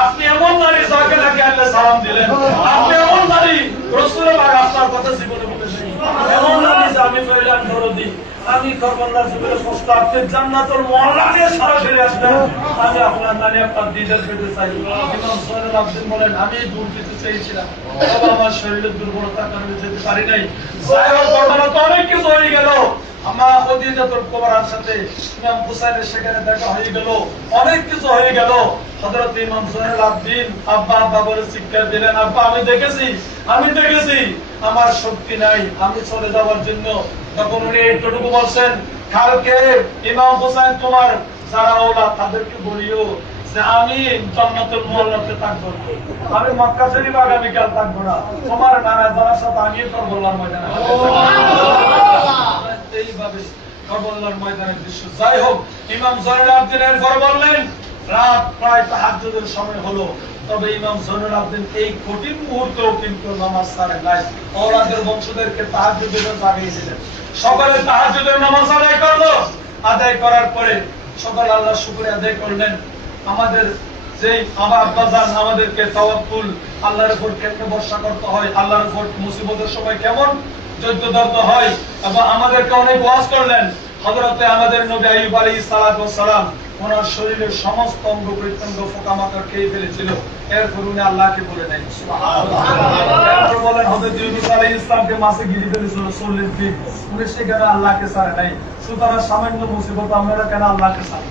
আপনি এমন নারী যাকে নাকি আল্লাহ সালাম দিলেন, আপনি এমন নারী রসুলের বাড়ি আপনার কথা জীবনে বলেছেন, এমন নারী যে আমি কইলাম দরদি, আমি কারবালার জীবনে কষ্ট, আপনি জান্নাতুল মহল্লা নিয়ে সরাসরি আসবেন, আমি আপনার নারী আপনার দিদার পেতে চাই। ইমাম সোহেল আব্দিন বলেন, আমি দূর যেতে চেয়েছিলাম, তবে আমার শরীরের দুর্বলতার কারণে যেতে পারি নাই। যাই হোক, ঘটনা তো অনেক কিছু হয়ে গেল, আমার খদিজাতুল কুবরার সাথে ইমাম হুসাইনের সেখানে দেখা হয়ে গেল, অনেক কিছু হয়ে গেল। হযরত ইমাম সোহেল আব্দিন আব্বা আব্বা বলে চিৎকার দিলেন, আব্বা আমি দেখেছি আমার শক্তি নাই, আমি চলে যাওয়ার জন্য। তখন উনি এইটুকু বলছেন, কালকে ইমাম হুসাইন তোমার যারা ওলাদ তাদেরকে বলিও যে আমি জান্নাতুল মুআল্লাতে থাকবো, আমি মক্কা শরীফ আগামীকাল থাকবো না, তোমার নানা জানার সাথে আমিও কারবালার ময়দানে এইভাবে কারবালার ময়দানের দৃশ্য। যাই হোক, ইমাম জয়নুল আবদিনের পর বললেন, রাত প্রায় তাহাজ্জুদের সময় হলো, তবে ইমাম জয়নুল আবদিন এই কঠিন মুহূর্তেও কিন্তু নামাজ ছাড়েন নাই, ওলাদের বংশধরকে তাহাজ্জুদের জাগিয়ে দিলেন। সকালে তাহাজ্জুদের নামাজ আদায় করলো, আদায় করার পরে সকালে আল্লাহর শুকরিয়া আদায় করলেন। আমাদের যেই আমার আব্বাজান আমাদেরকে তাওয়াক্কুল, আল্লাহর উপর কেমনে ভরসা করতে হয়, আল্লাহর উপর মুসিবতের সময় কেমন ধৈর্য ধরতে হয়, এবং আমাদেরকে অনেক ওয়াজ করলেন। হযরতে আমাদের নবী আইয়ুব আলাইহিস সালাতু ওয়াস সালাম, ওনার শরীরের সমস্ত অঙ্গ প্রত্যঙ্গ পোকামাকড় খেয়ে ফেলেছিল, এরপর উনি আল্লাহকে বলে নেন সুবহানাল্লাহ। এরপর বলেন হযরত ইউনূস আলাইহিস সালামকে মাছে গিলে ফেলেছিল 40 দিন, উনি সেখানে আল্লাহকে ছাড়ে নাই। সুতরাং সামান্য মুসিবত আমরা কেন আল্লাহকে ছাড়ি?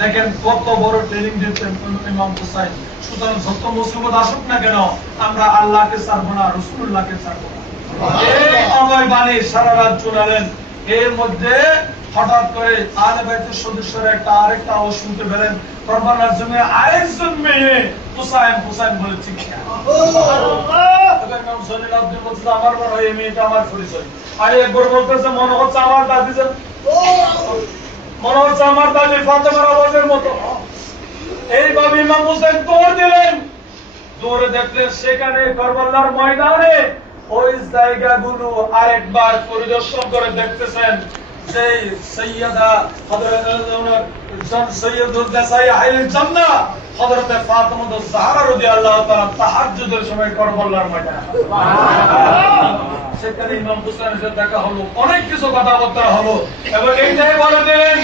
দেখেন কত বড় ট্রেনিং দিচ্ছেন ইমাম হুসাইন। সুতরাং যত মুসিবত আসুক না কেন আমরা আল্লাহকে ছাড়বো না, রাসূলুল্লাহকে ছাড়বো না। এই অময় বাণী সারা রাত চলালেন। এর মধ্যে হঠাৎ করে আহলে বাইতের সদস্যরা আরেকটা আওয়াজ শুনতে পেলেন, কারবালার জন্য আরেকজন মেয়ে হুসাইন হুসাইন বলে চিৎকার। সুবহানাল্লাহ। ইমাম জয়নুল আবদিন বলছে, আমার মনে হয় এই মেয়েটা আমার পরিচয়। আর একবার বলতেছে, মনে হচ্ছে আমার দাদি, মনে হচ্ছে আমার দাদি ফাতেমার আওয়াজের মতো। এইভাবে ইমাম হুসাইন দৌড় দিলেন, দৌড়ে দেখলেন সেখানে কারবালার ময়দানে ওই জায়গাগুলো আরেকবার পরিদর্শন করে দেখতেছেন যে সাইয়্যিদা সাইয়্যিদুল নিসাই আহলিল জান্নাহ হযরত ফাতেমা যাহরা রাদিয়াল্লাহু তাআলা তাহাজ্জুদের সময় কারবালার ময়দানে সেখানে ইমাম হুসাইনের সাথে দেখা হলো, অনেক কিছু কথাবার্তা হলো, এবং এইটাই বলে দিলেন,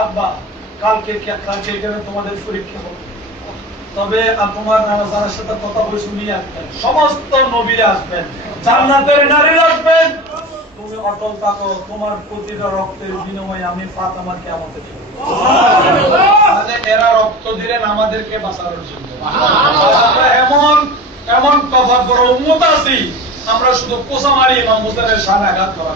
আব্বা কালকে এখানে তোমাদের পরীক্ষা হবে, তবে তোমার নানার সাথে কথা বলে শুনিয়ে আসবেন, সমস্ত নবীরা আসবেন, জান্নাতের নারীরা আসবেন, তুমি অটল থাকো, তোমার প্রতিটা রক্তের বিনিময়ে আমি ফাতেমাকে আমাদের দেব। তাহলে এরা রক্ত দিলেন আমাদেরকে বাঁচানোর জন্য। আমরা এমন এমন কভার বড় উম্মত আছি, আমরা শুধু কোসা মারি ইমাম হুসাইনের শানে আঘাত করা।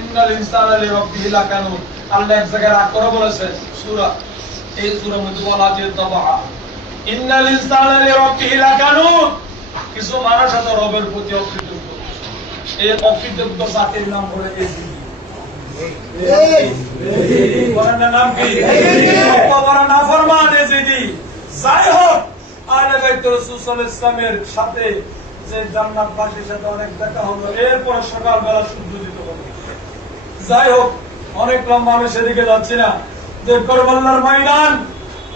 ইন্নাল ইনসানা লিরাব্বিহি লাকানুত, আল্লাহ এক জায়গায় রাগ করে বলেছেন সূরা, এই সূরার মধ্যে বলা আছে তাবা ইন্নাল ইনসানা লিরাব্বিহি লাকানুত, কিছু মানুষ আছে রবের প্রতি অকৃতজ্ঞ। এই অকৃতজ্ঞ জাতির নাম হলো এজিদি। বলেন নাম কি? বড় নাফরমান এজিদি। যাই হোক, আহলে বাইত রাসূল সাল্লাল্লাহু আলাইহি ওয়াসাল্লামের সাথে যে জান্নাতবাসীর সাথে অনেক দেখা হলো, এরপর সকালবেলা সূর্য উদিত হলো। যাই হোক, অনেক লম্বা আমি সেদিকে যাচ্ছি না, যে কারবালার ময়দান,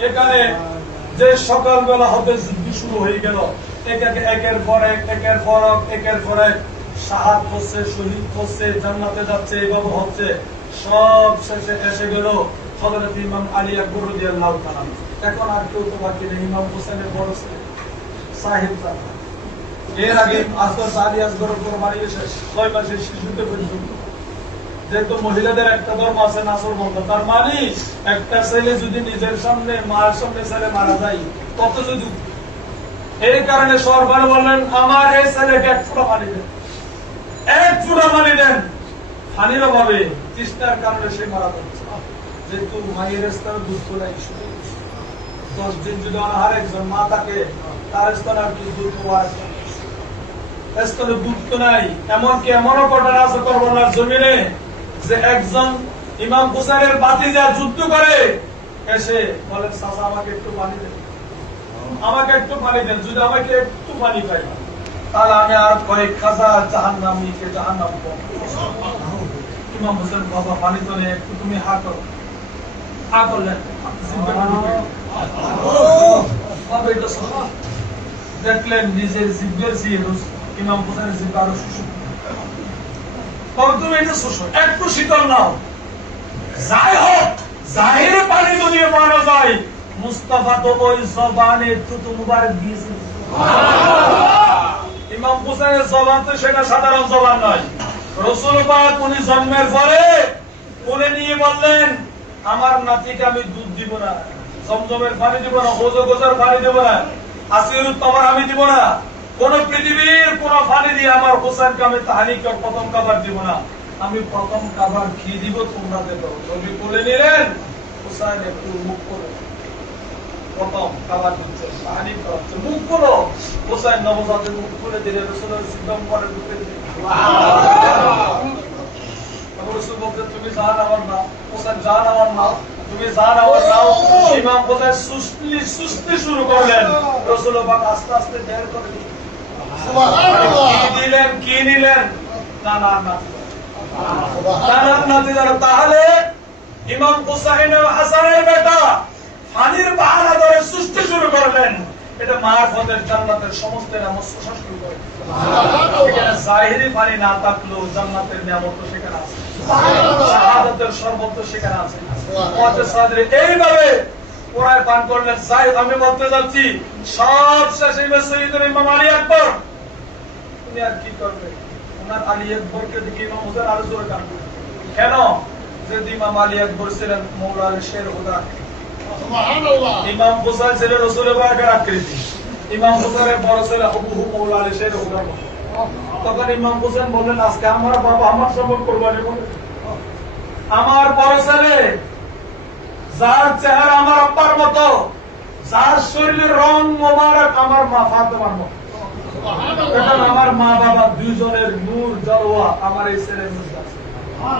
এখানে যে সকালবেলা হতে যুদ্ধ শুরু হয়ে গেল, একের পর এক শাহাদ হচ্ছে, শহীদ হচ্ছে, জান্নাতে যাচ্ছে, এইভাবে হচ্ছে, সব শেষে এসে গেল হযরত ইমাম আলী আকবর রাদিয়াল্লাহু তাআলা। এখন আর কেউ তো বাকি নেই, ইমাম হোসেনের বড় ছেলে সাহেব জাদা। এর আগে হযরত আলী আসগরের উপর মারি শেষ 6 মাসের শিশুকে পর্যন্ত। যেহেতু মহিলাদের একটা ধর্ম আছে নাসর বন্ধ, তার মানে একটা ছেলে যদি নিজের সামনে মার সামনে ছেলে মারা যায় তত যদি, এই কারণে সরকার বললেন আমার এই ছেলেকে এক ফোঁটা পানি দেন, এক ফোঁটা পানি দেন। পানির অভাবে তৃষ্ণার কারণে সে মারা যাচ্ছে। যেহেতু মায়ের স্তরে দুধ তোলাই 10 দিন যদি অনাহার একজন মা থাকে, তার স্তরে আর কি দুধ পাওয়ার স্তরে দুধ তো নাই। এমনকি এমনও ঘটনা আছে করবলার জমিনে যে একজন ইমাম হুসাইনের ভাতিজা যুদ্ধ করে এসে বলেন চাচা আমাকে একটু পানি দেন, আমাকে একটু পানি দেন, যদি আমাকে একটু পানি পাই তাহলে আমি আর কয়েক হাজার জাহান্নামীকে জাহান্নাম দেব। ইমাম হোসেন বাবা পানি তো নেই, একটু তুমি হা করো। হা করলেন, দেখলেন নিজের জিব্বের চেয়ে ইমাম হোসেনের জিব্বা আরো সুসুখ। তবে তুমি এটা শোষো, একটু শীতল নাও। যাই হোক, জাহিরে পানি যদি পাওয়া যায়, মুস্তাফা তো ওই জবানে তুতু মুবারক দিয়েছেন। ইমাম হুসাইনের জবান তো সেটা সাধারণ জবান নয়। রাসূল পাক উনি জন্মের পরে কোলে নিয়ে বললেন আমার নাতিকে আমি দুধ দিব না, জমজমের পানি দিব না, ওযু গোজার পানি দিব না, আসিরুত তামার আমি দিব না, কোন পৃথিবীর কোন পানি দিয়ে আমার হোসেনকে আমি তাহানিকে প্রথম খাবার দিব না, আমি প্রথম খাবার কি দিব তোমরা দেখো। নবী কোলে নিলেন, হোসেন একটু মুখ করে প্রথম খাবার দিচ্ছে, তাহানি খাওয়াচ্ছে, মুখ খুলো। হোসেন নবজাতের মুখ খুলে দিলে রাসূলের সিদ্ধম করে ঢুকে দিলেন। রাসূল বলতেন তুমি জান আমার নাও, হোসেন জান আমার নাও, তুমি জান আমার নাও। ইমাম হোসেন সুস্তি শুরু করলেন, রাসূল পাক আস্তে আস্তে বের করে দিলেন। কি দিলেন, কি নিলেন? নানার নাতি, নানার নাতি। তাহলে ইমাম হুসাইন ও হাসানের বেটা পানির বাহানা ধরে সুস্থ শুরু করলেন। এটা মারফতের জান্নাতের সমস্ত নিয়ামত শোষা শুরু করে। এখানে জাহিরি পানি না থাকলেও জান্নাতের নিয়ামত তো সেখানে আছে, শাহাদাতের শরবত তো সেখানে আছে। মুআজ্জিজ সাদরে এইভাবে পুরায় পান করলেন। যাই আমি বলতে যাচ্ছি, সব শেষে সৈয়দুল ইমাম আলী আকবর উনি আর কি করবে? ওনার আলী আকবরকে দেখে ইমাম হুসাইন আরো জোরে কাঁদলেন। কেন? যে ইমাম আলী আকবর ছিলেন মওলা আলী শের হুদা, ইমাম হুসাইন ছিলেন রাসূলের পাকের আকৃতি, ইমাম হুসাইনের বড় ছেলে হুবহু মওলা আলী শের হুদার মতো। তখন ইমাম হুসাইন বললেন আজকে আমার বাবা আমার সম্পদ কুরবানি করবে। আমার বড় ছেলে যার চেহারা আমার আব্বার মতো, যার শরীরের রং মোবারক আমার মা ফাতেমার মতো, এখন আমার মা বাবা দুইজনের নূর জলওয়া আমার এই ছেলের মধ্যে আছে।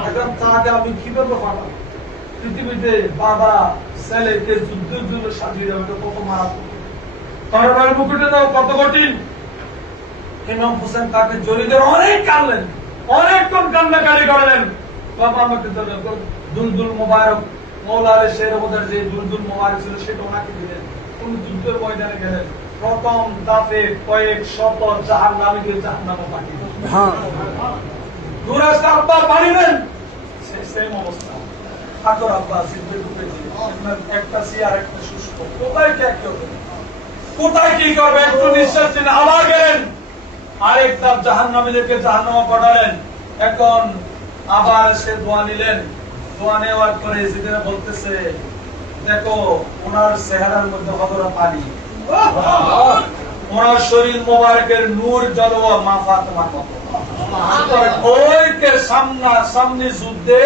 এখন তাকে আমি কিভাবে পাঠাবো? পৃথিবীতে বাবা ছেলেকে যুদ্ধের জন্য সাজিয়ে দেওয়া এটা কত মারাত্মক, তার মুকুটে দাও কত কঠিন। ইমাম হোসেন তাকে জড়িয়ে ধরে অনেক কাঁদলেন, অনেকক্ষণ কান্নাকারি করলেন। বাবা আমাকে দুলদুল মোবারক মওলা আলী শের হুদার যে দুলদুল মোবারক ছিল সেটা ওনাকে দিলেন। উনি যুদ্ধের ময়দানে গেলেন, প্রথম দাফে কয়েক শত জাহান্নামীকে জাহান্নামে পাঠিয়ে দিলেন। দুরাস্তা আব্বা পাঠিলেন, সেম অবস্থা। ঠাকুর আব্বা সিদ্ধে ঢুকে দিয়ে একটা চেয়ার একটা শুষ্ক, কোথায় কে হবে, কোথায় কি করবে একটু নিঃশ্বাস নিন। আবার গেলেন, আরেক ধাপ জাহান্নামীদেরকে জাহান্নামে পাঠালেন। এখন আবার সে দোয়া নিলেন, দোয়া নেওয়ার পরে যেদিন বলতেছে দেখো ওনার চেহারার মধ্যে কতটা পানি, ওনার শরীর মোবারকের নূর জলওয়া মা ফাতেমার মতো। ওইকে সামনে যুদ্ধে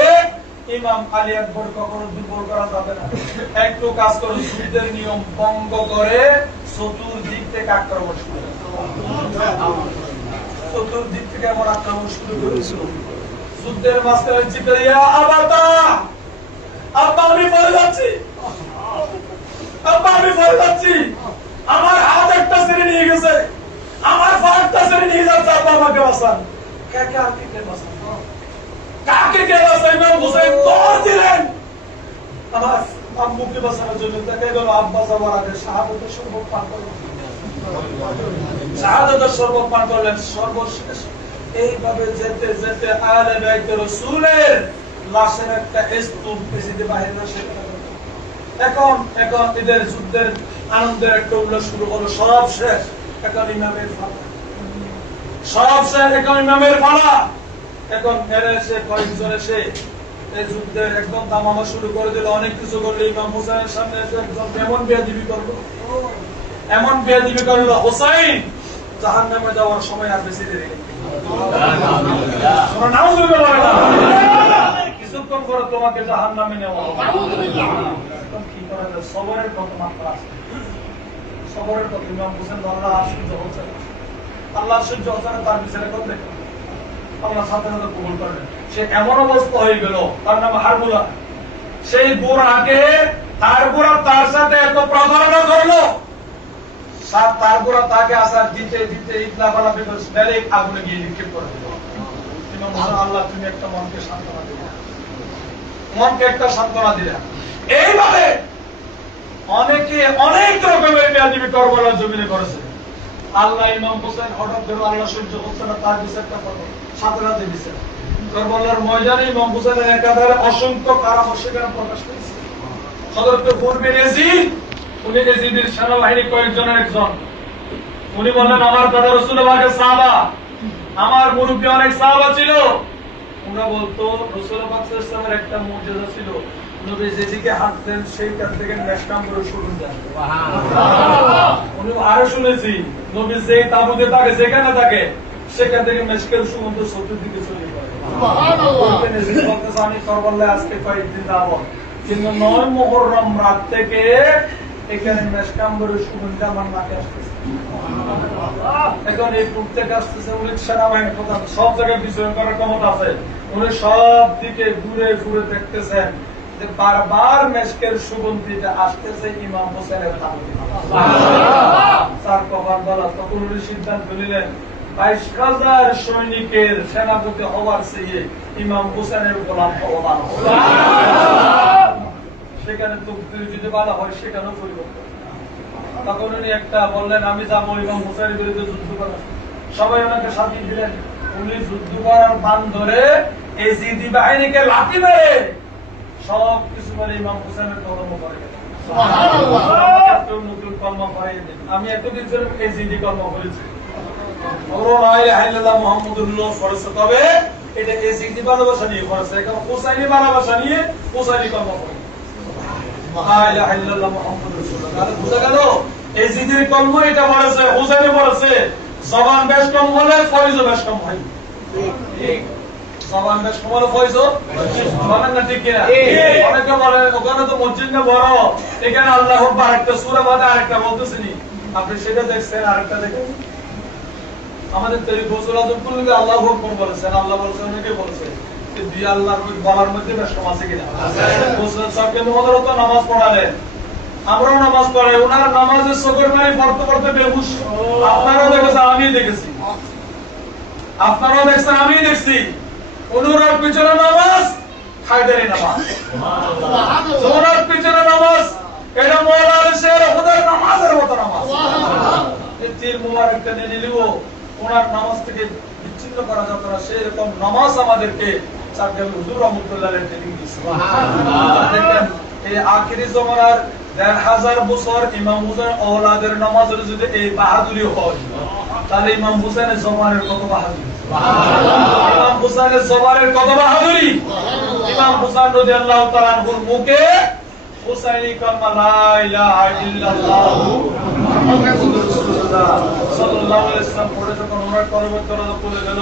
ইমাম আলী আকবর কখনো দুর্বল করা যাবে না। একটু কাজ করে যুদ্ধের নিয়ম ভঙ্গ করে চতুর্দিক থেকে আক্রমণ শুরু করে, চতুর্দিক থেকে এমন আক্রমণ শুরু করেছিল। যুদ্ধের মাঝখানে চিৎকার, আবাতা আব্বা আমি পড়ে যাচ্ছি, আব্বা আমি পড়ে যাচ্ছি, আমার হাত একটা ছেড়ে নিয়ে গেছে, আমার ফাঁকটা ছেড়ে নিয়ে যাচ্ছে, আব্বা আমাকে বাঁচান। কাকে আর কে বাঁচান, কাকে কে বাঁচান? ইমাম হুসাইন দৌড় দিলেন আমার আম্মুকে বাঁচানোর জন্য। তাকে গেল আব্বা যাওয়ার আগে শাহাদাতের শরবত পান করলেন, শাহাদাতের শরবত পান করলেন। সর্বশেষ এইভাবে যেতে যেতে আহলে বাইত রাসূলের লাশের একটা স্তূপ বেশিতে বাহির না এখন এখন এদের যুদ্ধের আনন্দের একটা উল্লাস শুরু হলো, সব শেষ, এখন ইমামের ফালা, সব শেষ, এখন ইমামের ফালা। এখন এরা এসে কয়েকজন এসে এই যুদ্ধের একদম দামামা শুরু করে দিল, অনেক কিছু করলো। ইমাম হুসাইনের সামনে এসে একদম এমন বেয়াদবি করলো, এমন বেয়াদবি করলো, হুসাইন জাহান্নামে যাওয়ার সময় আর বেশি দেরি নেই। কিছুক্ষণ করে তোমাকে জাহান্নামে নেওয়া হবে। এখন কি করা যায়? সবরের কত মাত্রা আছে, সবরের কত। ইমাম হোসেন আল্লাহ সহ্য হচ্ছে না, আল্লাহ সহ্য হচ্ছে না, তার বিচারে করবে আল্লাহ সাথে সাথে কবুল করবেন। সে এমন অবস্থা হয়ে গেল, তার নাম হারমুলা। সেই বুড়াকে তার বুড়া তার সাথে এত প্রতারণা করলো, তার বুড়া তাকে আসার দিতে দিতে ইতলা বালা বেগস ডাইরেক্ট আগুনে গিয়ে নিক্ষেপ করে দিল। ইমাম হোসেন, আল্লাহ তুমি একটা মনকে সান্ত্বনা দিলে, মনকে একটা সান্ত্বনা দিলে। এইভাবে অনেকে অনেক রকমের বেয়াদবি কারবালার জমিনে করেছে। আল্লাহ ইমাম হোসেন হঠাৎ ধরে আল্লাহ সহ্য হচ্ছে না, তার বিচারটা করো, সাথে সাথে বিচার। কারবালার ময়দানে ইমাম হোসেনের একাধারে অসংখ্য কারামত সেখানে প্রকাশ করেছে। হযরত পূর্বে ইয়াজিদ, উনি ইয়াজিদের সেনাবাহিনী কয়েকজনের একজন। উনি বললেন, আমার দাদা রাসূলুল্লাহর সাহাবা, আমার মুরব্বী অনেক সাহাবা ছিল। ওরা বলতো রাসূলুল্লাহ সাল্লাল্লাহু আলাইহি ওয়াসাল্লামের একটা মুজিজা ছিল, নবী যেদিকে হাঁটতেন সেইখান থেকে মেশকাম করে শুরু যায়। উনি আরো শুনেছি, নবী যে তাবুতে থাকে, যেখানে থাকে, সেখান থেকে মেশকের সুগন্ধ চতুর্দিকে ছড়িয়ে পড়ে। সুবহানাল্লাহ। আমি কারবালায় আজকে কয়েকদিন যাব, কিন্তু ৯ মুহররম রাত থেকে এখানে মেশকাম করে সুগন্ধ আমার নাকে আসতেছে। এখন এই প্রত্যেক আসতেছে, উনি সেনাবাহিনী প্রধান, সব জায়গায় বিচরণ করার ক্ষমতা আছে। উনি সব দিকে ঘুরে ঘুরে দেখতেছেন যে বারবার মেশকের সুগন্ধিটা আসতেছে ইমাম হোসেনের তাবুতে। তার কপাল বলা, তখন উনি সিদ্ধান্ত নিলেন ২২,০০০ সৈনিকের সেনাপতি হওয়ার চেয়ে ইমাম হোসেনের গোলাম হওয়া ভালো। সেখানে তকদীর যদি বলা হয়, সেখানেও পরিবর্তন। তখন উনি একটা বললেন, আমি যাবো ইমাম হোসেনের বিরুদ্ধে যুদ্ধ করার। সবাই ওনাকে সাথী দিলেন। উনি যুদ্ধ করার বান ধরে এই জিদি বাহিনীকে লাথি মেরে সব কিছু মানে ইমাম হোসেনের কলম করে গেলেন। নতুন কলম করাই দেন। আমি এতদিন ধরে এই জিদি কলম করেছি, তবে এটা এই জিদি ভালোবাসা নিয়ে করেছে, এখন হোসাইনি ভালোবাসা নিয়ে হোসাইনি কলম করে। বুঝা গেল? এই জিদির কলম এটা বলেছে, হোসাইনি বলেছে, জবান বেশ কম হলে ফয়জ বেশ কম হয়। জবান বেশ কম হলে ফয়জ বলেন না, ঠিক কিনা? অনেকে বলে ওখানে তো মসজিদ না বড়, এখানে আল্লাহ আকবার একটা সূরা বাদে আরেকটা বলতেছিনি। আপনি সেটা দেখছেন, আরেকটা দেখেন। আমাদের তৈরি গোসল আজম করলে আল্লাহ আকবার বলেছেন, আল্লাহ বলেছেন, অনেকে বলেছে। দুই আল্লাহর বলার মধ্যে বেশ কম আছে কিনা? গোসল সব কিন্তু মদরত নামাজ পড়ালেন, আমরাও নামাজ পড়াই, ওনার নামাজের চোখের পানি পড়তে পড়তে বেহুশ। আপনারাও দেখেছেন, আমি দেখেছি, আপনারাও দেখছেন, আমি দেখছি। ওনার পিছনে নামাজ খায়দারি নামাজ, ওনার পিছনে নামাজ, এটা মওলানা শের খুদার নামাজের মতো নামাজ। এই তীর মুবারকটা নিয়ে নিলেও ওনার নামাজ থেকে বিচ্ছিন্ন করা যেত না, সেরকম নামাজ আমাদেরকে চারজন হুজুর রহমতুল্লাহ ট্রেনিং দিয়েছে। দেখেন, এই আখিরি জমানার ১৫০০ বছর ইমাম হুসাইন ওলাদের নামাজের যদি এই বাহাদুরি হয়, তাহলে ইমাম হুসাইনের জমানের কত বাহাদুরি, ইমাম হুসাইনের জমানের কত বাহাদুরি। ইমাম হুসাইন রাদিয়াল্লাহু তাআলা আনহুর মুখে হুসাইনি কালমা লা ইলাহা ইল্লাল্লাহু মুহাম্মাদুর রাসূলুল্লাহ সাল্লাল্লাহু আলাইহি ওয়াসাল্লাম পড়ে যখন ওনার কলমের দরজা খুলে গেল,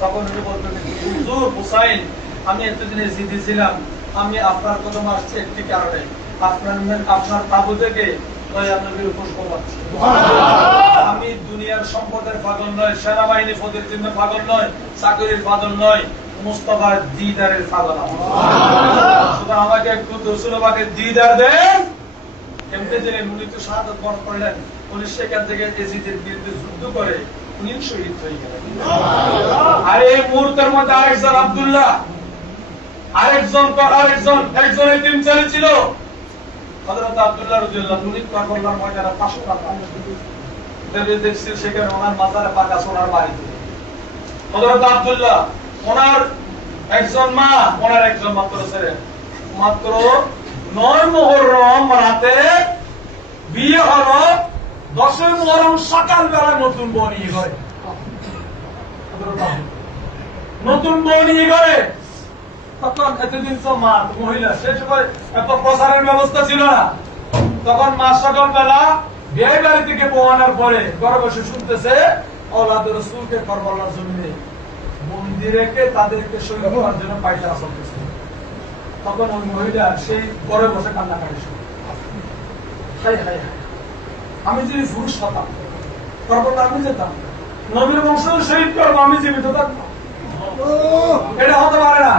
তখন উনি বলতেন, হুজুর হুসাইন, আমি এতদিন জিদি ছিলাম, আমি আপনার কদম আসছি একটি কারণে, আপনার তাবু থেকে দয়ার নবীর পুষ্প পাচ্ছি। আমি দুনিয়ার সম্পদের পাগল নয়, সেনাবাহিনী পদের জন্য পাগল নয়, চাকরির পাগল নয়, মুস্তাফার দিদারের পাগল। শুধু আমাকে একটু রাসূলুল্লাহকে দিদার দেন। কেমতে জেনে উনি তো শাহাদাত বরণ করলেন, উনি সেখান থেকে ইয়াজিদের বিরুদ্ধে যুদ্ধ করে উনি শহীদ হয়ে গেলেন। আর এই মুহূর্তের মধ্যে আরেকজন আব্দুল্লাহ, একজন এতিম ছেলে ছিল, হযরত আব্দুল্লাহ রাদিয়াল্লাহু আনহু। উনি কারবালার ময়দানে ৫০০ টাকা দেখছি, সেখানে ওনার মাজারে পাকা সোনার বাড়িতে হযরত আব্দুল্লাহ ওনার একজন মা, ওনার একজন মাত্র ছেলে, মাত্র 9 মুহররম রাতে বিয়ে হলো, 10 মুহররম সকালবেলা নতুন বউ নিয়ে ঘরে, নতুন বউ নিয়ে ঘরে। তখন এতদিন তো মা মহিলা, সে সময় এত প্রচারের ব্যবস্থা ছিল না। তখন মা সকালবেলা বিয়ে বাড়ি থেকে বউ আনার পরে ঘরে বসে শুনতেছে আওলাদে রাসূলকে কারবালার জমিনে বন্দি রেখে তাদেরকে শহীদ করার জন্য পায়তারা চলতেছে। তখন ওই মহিলা সেই ঘরে বসে কান্নাকাটি শুনে, হাই হাই হাই, আমি যদি পুরুষ হতাম কারবালা আমি যেতাম, নবীর বংশ শহীদ করবো, আমি জীবিত থাকবো, এটা হতে পারে না।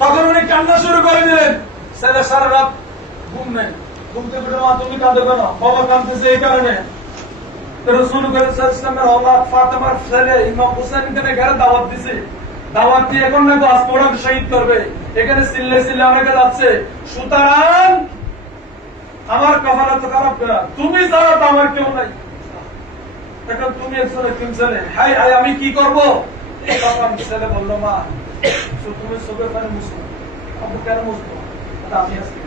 তখন উনি কান্না শুরু করে দিলেন। ছেলে সারা রাত ঘুম নেই, ঘুম থেকে মা তুমি কাঁদো কেন? বাবা কাঁদতেছে এই কারণে। রাসূল সাল্লাল্লাহু আলাইহি ফাতেমার ছেলে ইমাম হুসাইনকে ঘরে দাওয়াত দিছে, দাওয়াত দিয়ে এখন না তো আজকে ওরা শহীদ করবে, এখানে সিল্লে সিল্লে অনেকে যাচ্ছে, সুতরাং আমার কপালে তো খারাপ করা, তুমি ছাড়া তো আমার কেউ নাই, এখন তুমি একজনের তিন ছেলে, হাই হাই আমি কি করবো? তখন ছেলে বললো মা তুমি চোখের পানি মুছবো। আপনি কেন মুছবো? আমি আছি,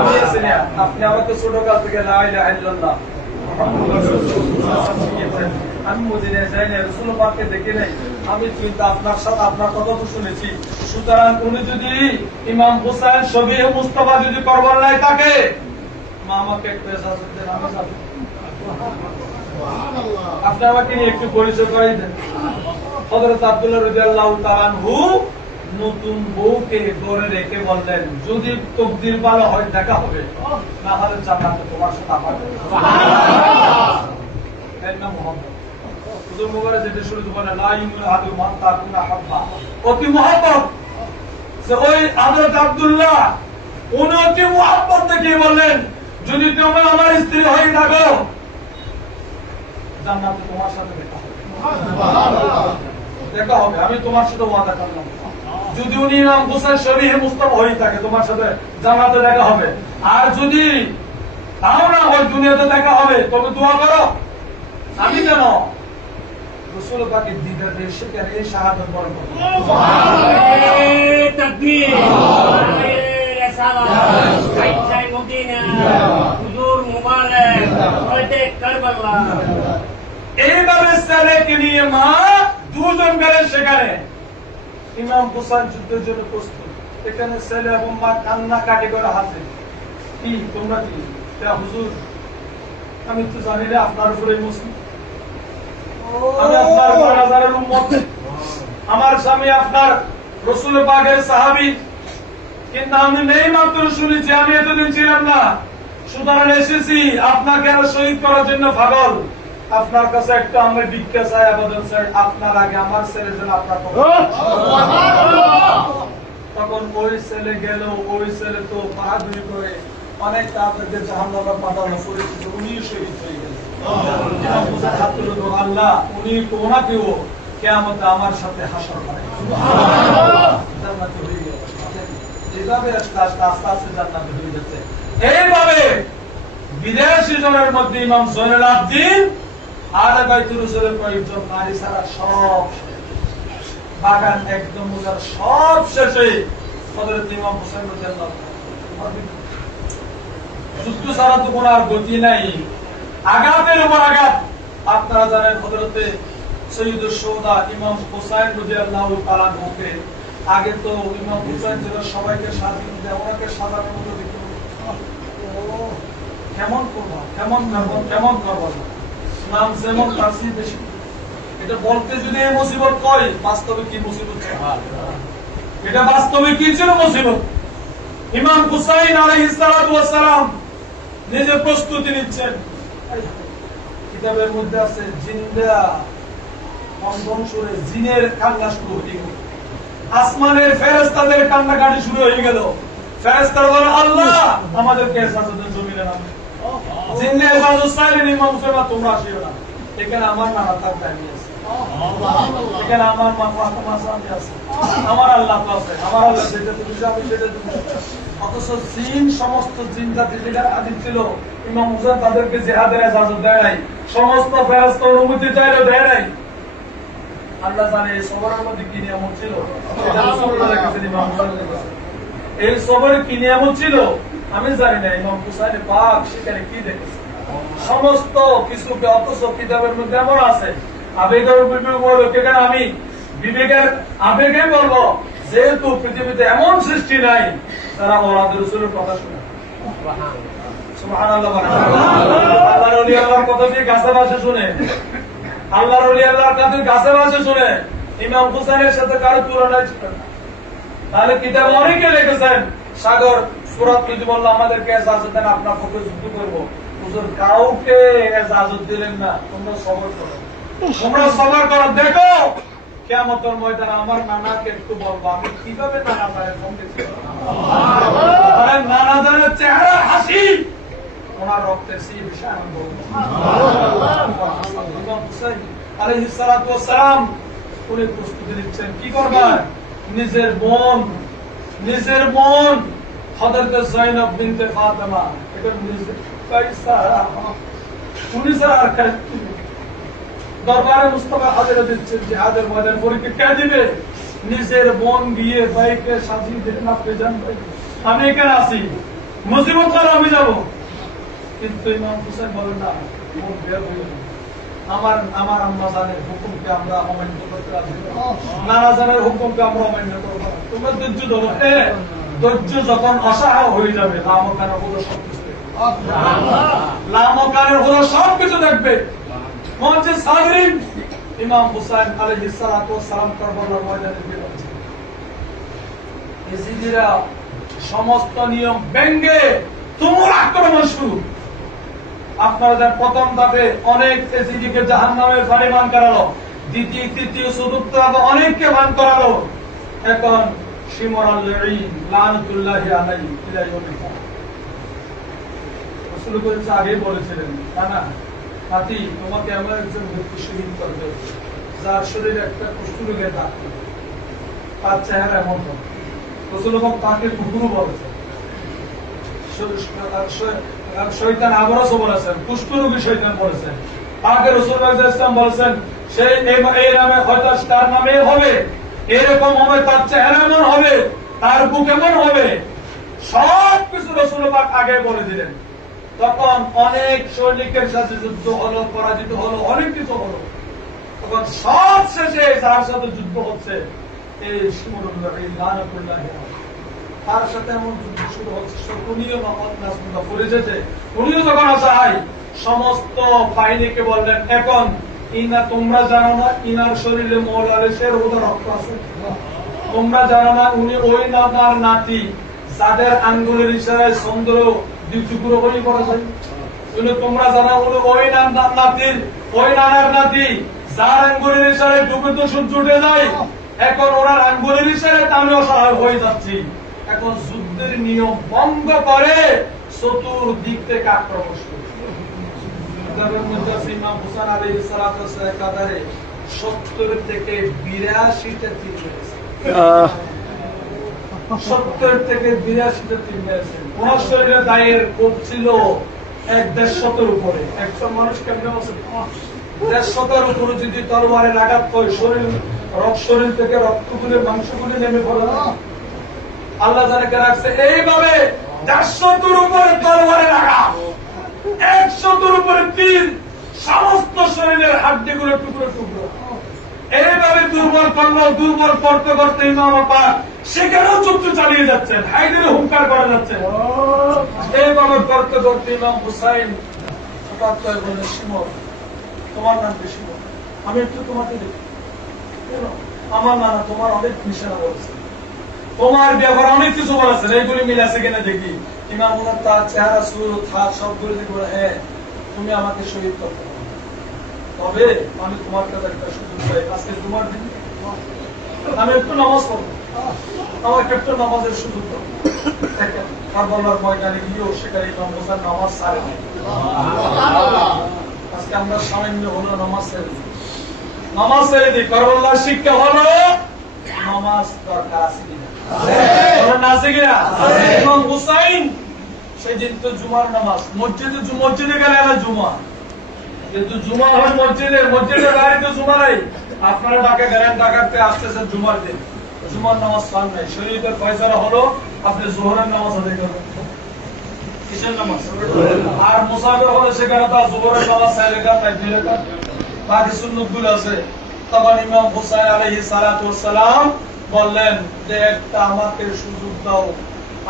আমি আছি না, আপনি আমাকে ছোট কাল থেকে লা ইলাহা ইল্লাল্লাহ আমি মদিনায় যাই না, রাসূল পাককে দেখি নাই, আমি কিন্তু আপনার সাথে আপনার কথা তো শুনেছি। সুতরাং উনি যদি ইমাম হুসাইন শফিঈ মুস্তাফা যদি কারবালায় থাকে, মা আমাকে একটু ইজাজত দেন, আমি যাব। আপনি আমাকে নিয়ে একটু পরিচয় করাই দেন। হযরত আব্দুল্লাহ রাদিয়াল্লাহু তাআলা আনহু নতুন বউকে ঘরে রেখে বললেন, যদি তকদির ভালো হয় দেখা হবে, না হলে জান্নাতে তোমার সাথে আমার। সুবহানাল্লাহ। এর নাম মুহাম্মদ। হুজুর মুবারক যেটা শুরু করে লা ইউমিনু আহাদুকুম হাত্তা আকুনা হাব্বা, অতি মুহাব্বত। যে ওই হযরত আব্দুল্লাহ উনি অতি মুহাব্বত থেকে বললেন, যদি তুমি আমার স্ত্রী হয়ে থাকো, জান্নাতে তোমার সাথে দেখা হবে, দেখা হবে, আমি তোমার সাথে ওয়াদা করলাম। যদি উনি ইমাম হুসাইন শফিঈ মুস্তাফা হয়ে থাকে, তোমার সাথে জান্নাতে দেখা হবে। আর যদি তাও না হয়, দুনিয়াতে দেখা হবে, তবে দোয়া করো। আমি কেন? রাসূল পাকের দিদার এসে কেন এই শাহাদাত বরণ করব? নারে তাকবীর, নারে রিসালাত, আইসাই মদিনা, হুজুর মুবারক, হযরতে কারবালা। এইভাবে ছেলেকে নিয়ে মা দুজন গেলেন সেখানে। ইমাম হুসাইন যুদ্ধের জন্য প্রস্তুত, এখানে ছেলে এবং মা কান্না কাটি করে হাসে। কি তোমরা কি? হুজুর আমি তো জানি না আপনার উপরে মুসলিম, আমি আপনার বাজারের উম্মত, আমার স্বামী আপনার রাসূল পাকের সাহাবী, কিন্তু আমি নেই মাত্র শুনেছি, আমি এতদিন ছিলাম না। সুতরাং এসেছি আপনাকে আর শহীদ করার জন্য পাগল। আপনার কাছে একটা আমরা ভিক্ষা চাই, আবেদন চাই, আপনার আগে আমার ছেলে যেন আপনার তখন ওই ছেলে গেল। ওই ছেলে তো বাহাদুরি করে অনেক তাদেরকে জাহান্নামে পাঠানো পরিচিত, উনি শহীদ হয়ে গেলেন। আল্লাহ উনি ওনাকেও কিয়ামতে আমার সাথে হাসর করে জান্নাতে হয়ে গেল। এইভাবে আস্তে আস্তে আস্তে আস্তে জান্নাতে হয়ে যাচ্ছে। এইভাবে বিদেশি জনের মধ্যে ইমাম জয়নুল আবদিন আলে বাইতুর রাসূলের কয়েকজন নারী ছাড়া সব বাগান একদম উজাড়, সব শেষে হযরত ইমাম হুসাইন রাদিয়াল্লাহু তাআলা। যুদ্ধ ছাড়া তো কোনো আর গতি নাই, আঘাতের উপর আঘাত। আপনারা জানেন হযরতে সৈয়দুশ শুহাদা ইমাম হুসাইন রাদিয়াল্লাহু তাআলা আনহুকে আগে তো ইমাম হুসাইন যেটা সবাইকে সাজিয়ে দেয়, ওনাকে সাজানোর মতো দেখতে কেমন করবো, কেমন করবো, কেমন করবো, নাম যেমন তার চেয়ে বেশি। এটা বলতে যদি এই মুসিবত কয়, বাস্তবে কি মুসিবত ছিল? এটা বাস্তবে কি ছিল মুসিবত? ইমাম হুসাইন আলাইহিস সালাতু ওয়াস সালাম নিজে প্রস্তুতি নিচ্ছেন। কিতাবের মধ্যে আছে জিন্দা কন্দন সুরে জিনের কান্না শুরু হয়ে গেল, আসমানের ফেরেশতাদের কান্নাকাটি শুরু হয়ে গেল। ফেরেশতারা বলে আল্লাহ আমাদেরকে ইজাজতের জমিনে নামে। জিন্নে ইজাজত চাইলেন ইমাম হুসাইন তোমরা আসিও না, এখানে আমার নানা তার দাঁড়িয়ে আছে, এখানে আমার মা ফাতেমা সামনে আছে, আমার আল্লাহ তো আছে, আমার আল্লাহ যেটা তুমি আমি সেটা তুমি। অথচ জিন সমস্ত জিন জাতি যেটা আদিম ছিল, ইমাম হুসাইন তাদেরকে জিহাদের ইজাজত দেয় নাই, সমস্ত ফেরেশতা অনুমতি চাইলেও দেয় নাই। আল্লাহ জানে এই সবরের মধ্যে কি নিয়ামত ছিল। এটা রাসূলুল্লাহর কাছে ইমাম হুসাইনের কাছে। এই সবরে কি নিয়ামত ছিল আমি জানি না। ইমাম হুসাইন পাক সেখানে কি দেখেছে সমস্ত কিছুকে, অথচ কিতাবের মধ্যে এমন আছে আবেগের বিবেক বলবো, কেন আমি বিবেকের আবেগে বলবো, যেহেতু পৃথিবীতে এমন সৃষ্টি নাই তারা ওলাদের রাসূলের কথা শুনে। সুবহানাল্লাহ। আল্লাহর ওলি আল্লাহর কথা দিয়ে গাছে বাসে শুনে, আল্লাহর ওলি আল্লাহর কথা গাছে বাসে শুনে। ইমাম হুসাইনের সাথে কারো তুলনা ছিল না। তাহলে কিতাব অনেকে লিখেছেন সাগর সূরাত যদি বললো আমাদেরকে ইজাজত দেন আপনার পক্ষে যুদ্ধ করবো, হুজুর কাউকে ইজাজত দিলেন না। তোমরা সবর করো, তোমরা সবর করো। দেখো কিয়ামতের ময়দানে আমার নানাকে একটু বলবো আমি কিভাবে নানা ভাইয়ের সঙ্গে ছিলাম। আরে নানা জানের চেহারা হাসি, ওনার রক্তের সেই বিষয় আমি বলবো। ইমাম হুসাইন আলাইহিস সালাতু ওয়াস সালাম উনি প্রস্তুতি নিচ্ছেন কি করবেন। নিজের বোন হযরত যায়েনব বিনতে ফাতেমা, এটা নিজের পয়সা উনি ছাড়া আর কাজ দরবারে মুস্তাফা হাজিরা দিচ্ছেন জিহাদের ময়দানে পরীক্ষা কে দিবে। নিজের বোন গিয়ে ভাইকে সাজিয়ে দিলেন, আপনি জান ভাই আমি এখানে আছি, মুসিবত ছাড়া আমি যাবো। কিন্তু ইমাম হুসাইন বলেন না, আমার আম্মা জানের হুকুমকে আমরা অমান্য করতে রাজি নই, নানা জানের হুকুমকে আমরা অমান্য করব না। তোমরা ধৈর্য ধরো। ধৈর্য যখন অসহায় হয়ে যাবে লামকানের হলো সবকিছু দেখবে। মঞ্চে সাগরিন ইমাম হুসাইন আলাইহিস সালাতু ওয়াস সালাম কারবালার ময়দানে বের হচ্ছে। ইজিদিরা সমস্ত নিয়ম ভেঙে তুমুল আক্রমণ শুরু। আপনারা প্রথম ধাপে অনেক এজিদিকে জাহান্নামের পানি পান করালো, দ্বিতীয় তৃতীয় চতুর্থ ধাপে অনেককে পান করালো। এখন শিমরাল লাঈন লানাতুল্লাহি আলাইহি ইলা ইয়াউমিল কিয়ামah। রাসূল করিম আগেই বলেছিলেন, না নাতি তোমাকে এমন একজন ব্যক্তি শহীদ করবে যার শরীরে একটা কুষ্ঠরোগের দাগ, তার চেহারা এমন হবে। রাসূল তাকে কুকুরও বলেছেন, শয়তান আবরসও বলেছেন, কুষ্ঠরোগী শয়তান বলেছেন। তাকে রাসূলুল্লাহ সাল্লাল্লাহু আলাইহি ওয়াসাল্লাম বলেছেন সেই এই নামে হয়তো তার নামে হবে, এরকম হবে, তার চেহারা এমন হবে, তার বুক এমন হবে, সব কিছু রাসূলুল্লাহ আগে বলে দিলেন। তখন অনেক সৈনিকের সাথে যুদ্ধ হলো, পরাজিত হলো, অনেক কিছু হলো। তখন সব শেষে যার সাথে যুদ্ধ হচ্ছে এই শিমরুল লানাতুল্লাহি আলাইহি, তার সাথে এমন যুদ্ধ শুরু হচ্ছে। উনিও পরিচেছে, উনিও যখন অসহায় সমস্ত বাহিনীকে বললেন, এখন ইনা তোমরা জানো না ইনার শরীরে মৌলালিশের ওদের রক্ত আছে, তোমরা জানো না উনি ওই নানার নাতি যাদের আঙ্গুলের ইশারায় চন্দ্র দুই টুকরো করে পড়া যায়। তোমরা জানো উনি ওই নাতির ওই নানার নাতি যার আঙ্গুলের ইশারায় ডুবে তো সূর্য উঠে যায়। এখন ওনার আঙ্গুলের ইশারায় আমি অসহায় হয়ে যাচ্ছি। এখন যুদ্ধের নিয়ম ভঙ্গ করে চতুর্দিক থেকে আক্রমণ শুরু। ইমাম হুসাইন আলাইহিস সালাতু ওয়াস সালাম কাতারে 70 থেকে 82টা তীর মেরেছে। 70 থেকে 82টা তীর মেরেছে। ওনার শরীরে দায়ের কোপ ছিল 150 উপরে। একজন মানুষ কেমনে আছে 150 উপরে যদি তরবারের আঘাত হয় শরীর থেকে রক্তগুলো মাংসগুলো নেমে পড়ে। আল্লাহ জানে কে রাখছে এইভাবে 150 উপরে তরবারের আঘাত, 100 উপরে তীর, সমস্ত শরীরের হাড্ডিগুলো টুকরো টুকরো। এইভাবে দুর্বল করতে করতে ইমাম পাক সেখানেও যুদ্ধ চালিয়ে যাচ্ছেন, হাইদের হুঙ্কার করা যাচ্ছে। এইভাবে করতে করতে ইমাম হুসাইন হঠাৎ করে বললেন, শিমর তোমার নাম কি? শিমর আমি একটু তোমাকে দেখি। আমার নানা তোমার অনেক নিশানা বলছে, তোমার ব্যাপারে অনেক কিছু বলেছেন, এইগুলি মিল আছে কিনা দেখি। ইমাম হুসাইন তার চেহারা সুরত হাত সবগুলো দেখে বলে, হ্যাঁ তুমি আমাকে শহীদ করতে পারো, তবে আমি তোমার কাছে একটা সুযোগ চাই। আজকে তোমার দিন, আমি একটু নামাজ পড়বো, আমাকে একটু নামাজের সুযোগ দেবো। কারবালার ময়দানে গিয়েও সেখানে ইমাম হুসাইন নামাজ ছাড়ে নাই। আজকে আমরা সামান্য হলো নামাজ ছেড়ে দিই। কারবালার শিক্ষা হলো নামাজ দরকার আছে কিনা, আছে কিনা। ইমাম হুসাইন সেদিন তো জুমার নামাজ, মসজিদে গেলে জুমা, কিন্তু জুমা হয় মসজিদের বাড়িতে জুমা নাই। আপনারা ডাকে গেলেন, ডাকাতে আসতেছেন জুমার দিন, জুমার নামাজ পান নাই, শরীয়তের ফয়সালা হলো আপনি যোহরের নামাজ আদায় করবেন। কিসের নামাজ? আর মুসাফির হলে সেখানে তার যোহরের নামাজ 4 রাকাত নাই, 2 রাকাত, বাকি সুন্নতগুলো আছে। তখন ইমাম হুসাইন আলাইহিস সালাতু ওয়াস সালাম বললেন যে একটা আমাকে সুযোগ দাও,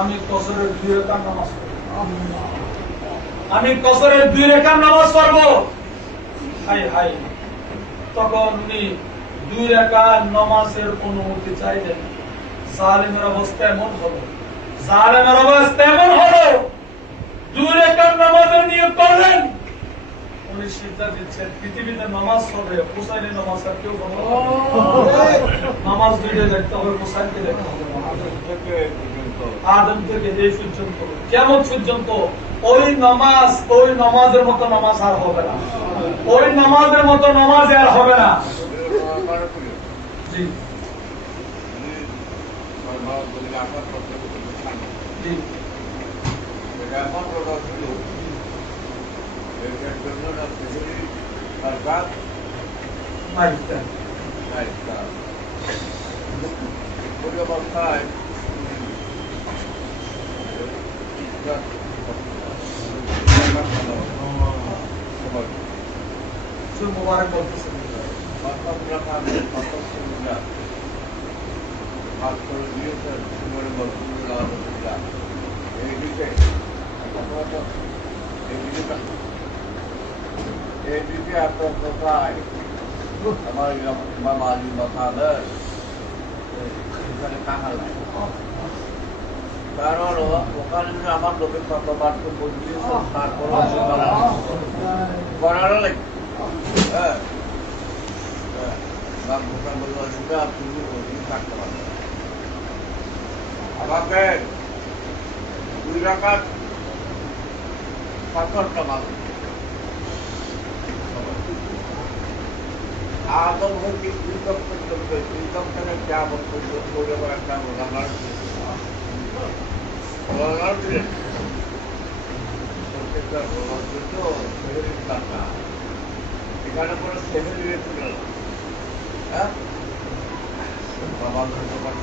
আমি কসরের 2 রাকাত নামাজ পড়ব, আমি কসরের 2 রাকাত নামাজ পড়ব। হাই হাই, তখন উনি 2 রাকাত নামাজের অনুমতি চাইলেন। জালেমের অবস্থা এমন হলো, জালেমের অবস্থা এমন হলো, 2 রাকাত নামাজের নিয়ত করলেন, উনি সিজদা দিচ্ছেন। পৃথিবীতে নামাজ হবে, হুসাইনের নামাজ আর কেউ হবে না। নামাজ দুইটা দেখতে হবে, হুসাইনকে দেখতে হবে। আদম থেকে এই পর্যন্ত, কিয়ামত পর্যন্ত ওই নামাজের মতো নামাজ আর হবে না, ওই নামাজের মতো নামাজ আর হবে না। জি জি, অবস্থায় মুবারক বলতেছেন। এইদিকে আপনার কোথায় আমার ইমাম আলী মাথাদের এখানে কাকা লাগে, কারণ ওখানে যদি আমার লোকের কতবার তো বলছিয়েছে, তারপর করারও লাগে। হ্যাঁ, দোকান বললো তুমি ওদিকে থাকতে পারবে, আমাকে 2 রাকাত পাথরটা মারবে। আদম হইতে দুর্গম পর্যন্ত, দুর্গম থেকে কেমন পর্যন্ত একটা রোজানার দিলেন, প্রত্যেকটা রোজার জন্য সেহেরির টাকা, এখানে কোনো সেহেরি ছিল না। হ্যাঁ, বাবার যখন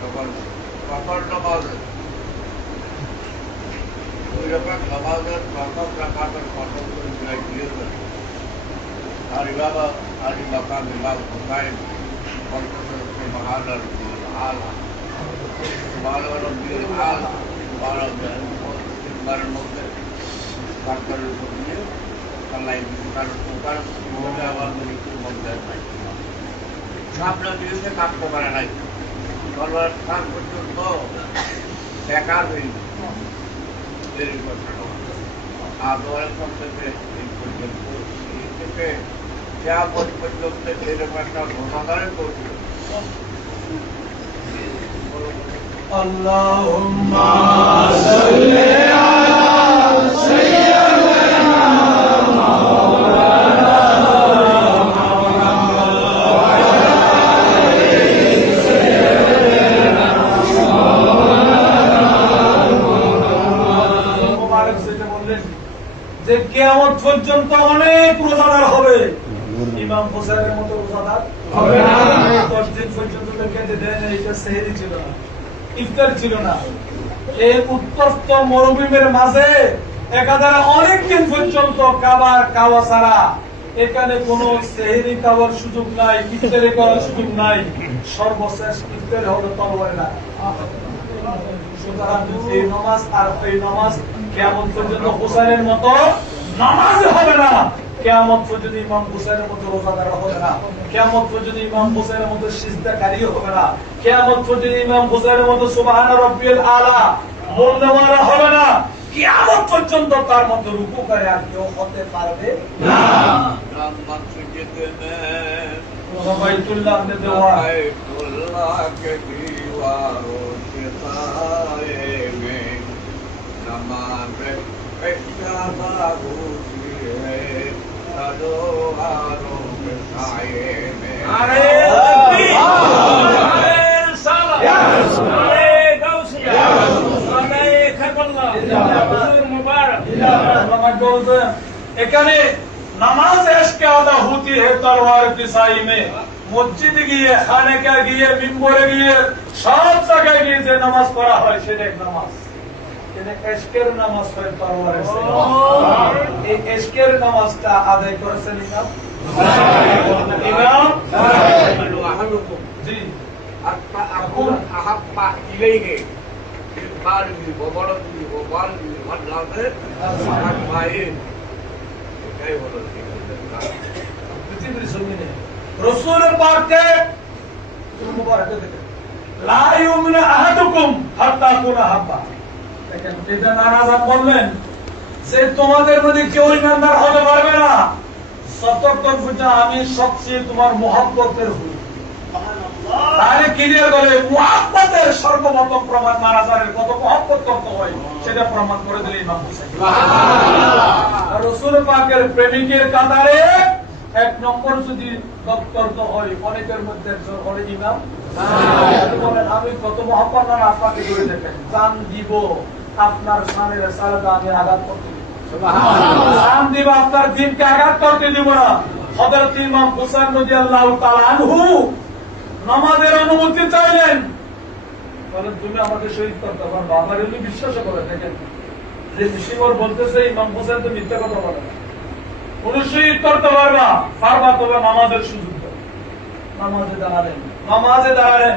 তখন পাথর নামাজ, 2 রাকাত নামাজের প্রথম রাকাতের প্রথম করে দিয়েছেন। আর বাবা আর মাকাম ইমাম হুসাইন বলতেছেন সুবহান রাব্বিল আলা, সুবহান রাব্বিল আলা, বারের মধ্যে তারপরে দিয়ে আল্লাহ তার উপকার মধ্যে আবার মৃত্যুর মধ্যে নাই, আপনার বিরুদ্ধে কাটতে পারে নাই, সর্বার স্থান পর্যন্ত বেকার হয়ে দেরি করতে আদরের সবথেকে এই পর্যন্ত থেকে কেয়ামত পর্যন্ত এরকম একটা রোজাদারের করবে। আল্লাহুম্মা সাল্লি আলা সাইয়্যিদিনা মাওলানা মুবারক সেটা বললেন যে কিয়ামত পর্যন্ত অনেক রোজাদার হবে, ইমাম হুসাইনের মতো রোজাদার হবে না। 10 দিন পর্যন্ত খেতে দেন, এটা সেহরি ছিল না, ইফতার ছিল না। এই উত্তপ্ত মরুভূমির মাঝে একাধারে অনেক দিন পর্যন্ত খাবার খাওয়া ছাড়া, এখানে কোনো সেহরি খাওয়ার সুযোগ নাই, ইফতারি করার সুযোগ নাই। সর্বশেষ ইফতার হলো তরবারি না। সুতরাং এই নামাজ আর এই নামাজ কিয়ামত পর্যন্ত হুসাইনের মতো নামাজ হবে না, কিয়ামত পর্যন্ত ইমাম হুসাইনের মতো রোজাদার হবে না, কিয়ামত পর্যন্ত ইমাম হুসাইনের মতো সিজদাকারী হবে না, কিয়ামত পর্যন্ত ইমাম হুসাইনের মতো সুবহান রাব্বিল আলা বলনেওয়ালা হবে না, কিয়ামত পর্যন্ত তার মতো রুকুকারী আর কেউ হতে পারবে না। বাইতুল্লাহ নে দেওয়া के दीवारों के साए में नमाज होती है सदोहारों के साए में। अरे এখানে नमाज इश्क अदा होती है तलवार की साई में মসজিদ গিয়ে খানেকা গিয়ে মিম্বরে গিয়ে সব জায়গায় গিয়ে যে নামাজ পড়া হয় সেটা এক নামাজ এটা ইশকের নামাজ হয় তরবারের এই ইশকের নামাজটা আদায় করেছেন ইমাম ইমাম জি أكون أحب إليه من قلبي وولدي ووالدي والأرض أجمعين كيف পৃথিবীর জমিনে রাসূল পাককে মুবারক দেখেন লা ইউমিনু আহাদুকুম হাত্তা কুনা হাব্বা দেখেন এটা নানাজান বললেন যে তোমাদের মধ্যে কেউ ইমানদার হতে পারবে না যতক্ষণ পর্যন্ত আমি সবচেয়ে তোমার মুহাব্বতের হই তাহলে ক্লিয়ার করে মুহাব্বতের সর্বপ্রথম প্রমাণ নানাজানের কত মুহাব্বত করতে হয় সেটা প্রমাণ করে দিলেন ইমাম হুসাইন সুবহানাল্লাহ রাসূল পাকের প্রেমিকের কাতারে এক নম্বর যদি দপ্তরত হয় অনেকের মধ্যে একজন হলে ইমাম বলেন আমি কত মহব্বত না আপনাকে করে দেখেন জান দিব আপনার শানের সালাতে আমি আঘাত করতে দিব সুবহানাল্লাহ জান দিব আপনার দিনকে আঘাত করতে দিব না হযরত ইমাম হুসাইন রাদিয়াল্লাহু তাআলা আনহু নামাজের অনুমতি চাইলেন বলেন তুমি আমাকে শহীদ করতে পারবে আমার এগুলো বিশ্বাস করে দেখেন যে মুসলিমর বলতেছে ইমাম হুসাইন তো মিথ্যা কথা বলে না উনি শহীদ করতে পারবা তবে নামাজের সুযোগ দাও নামাজে দাঁড়ালেন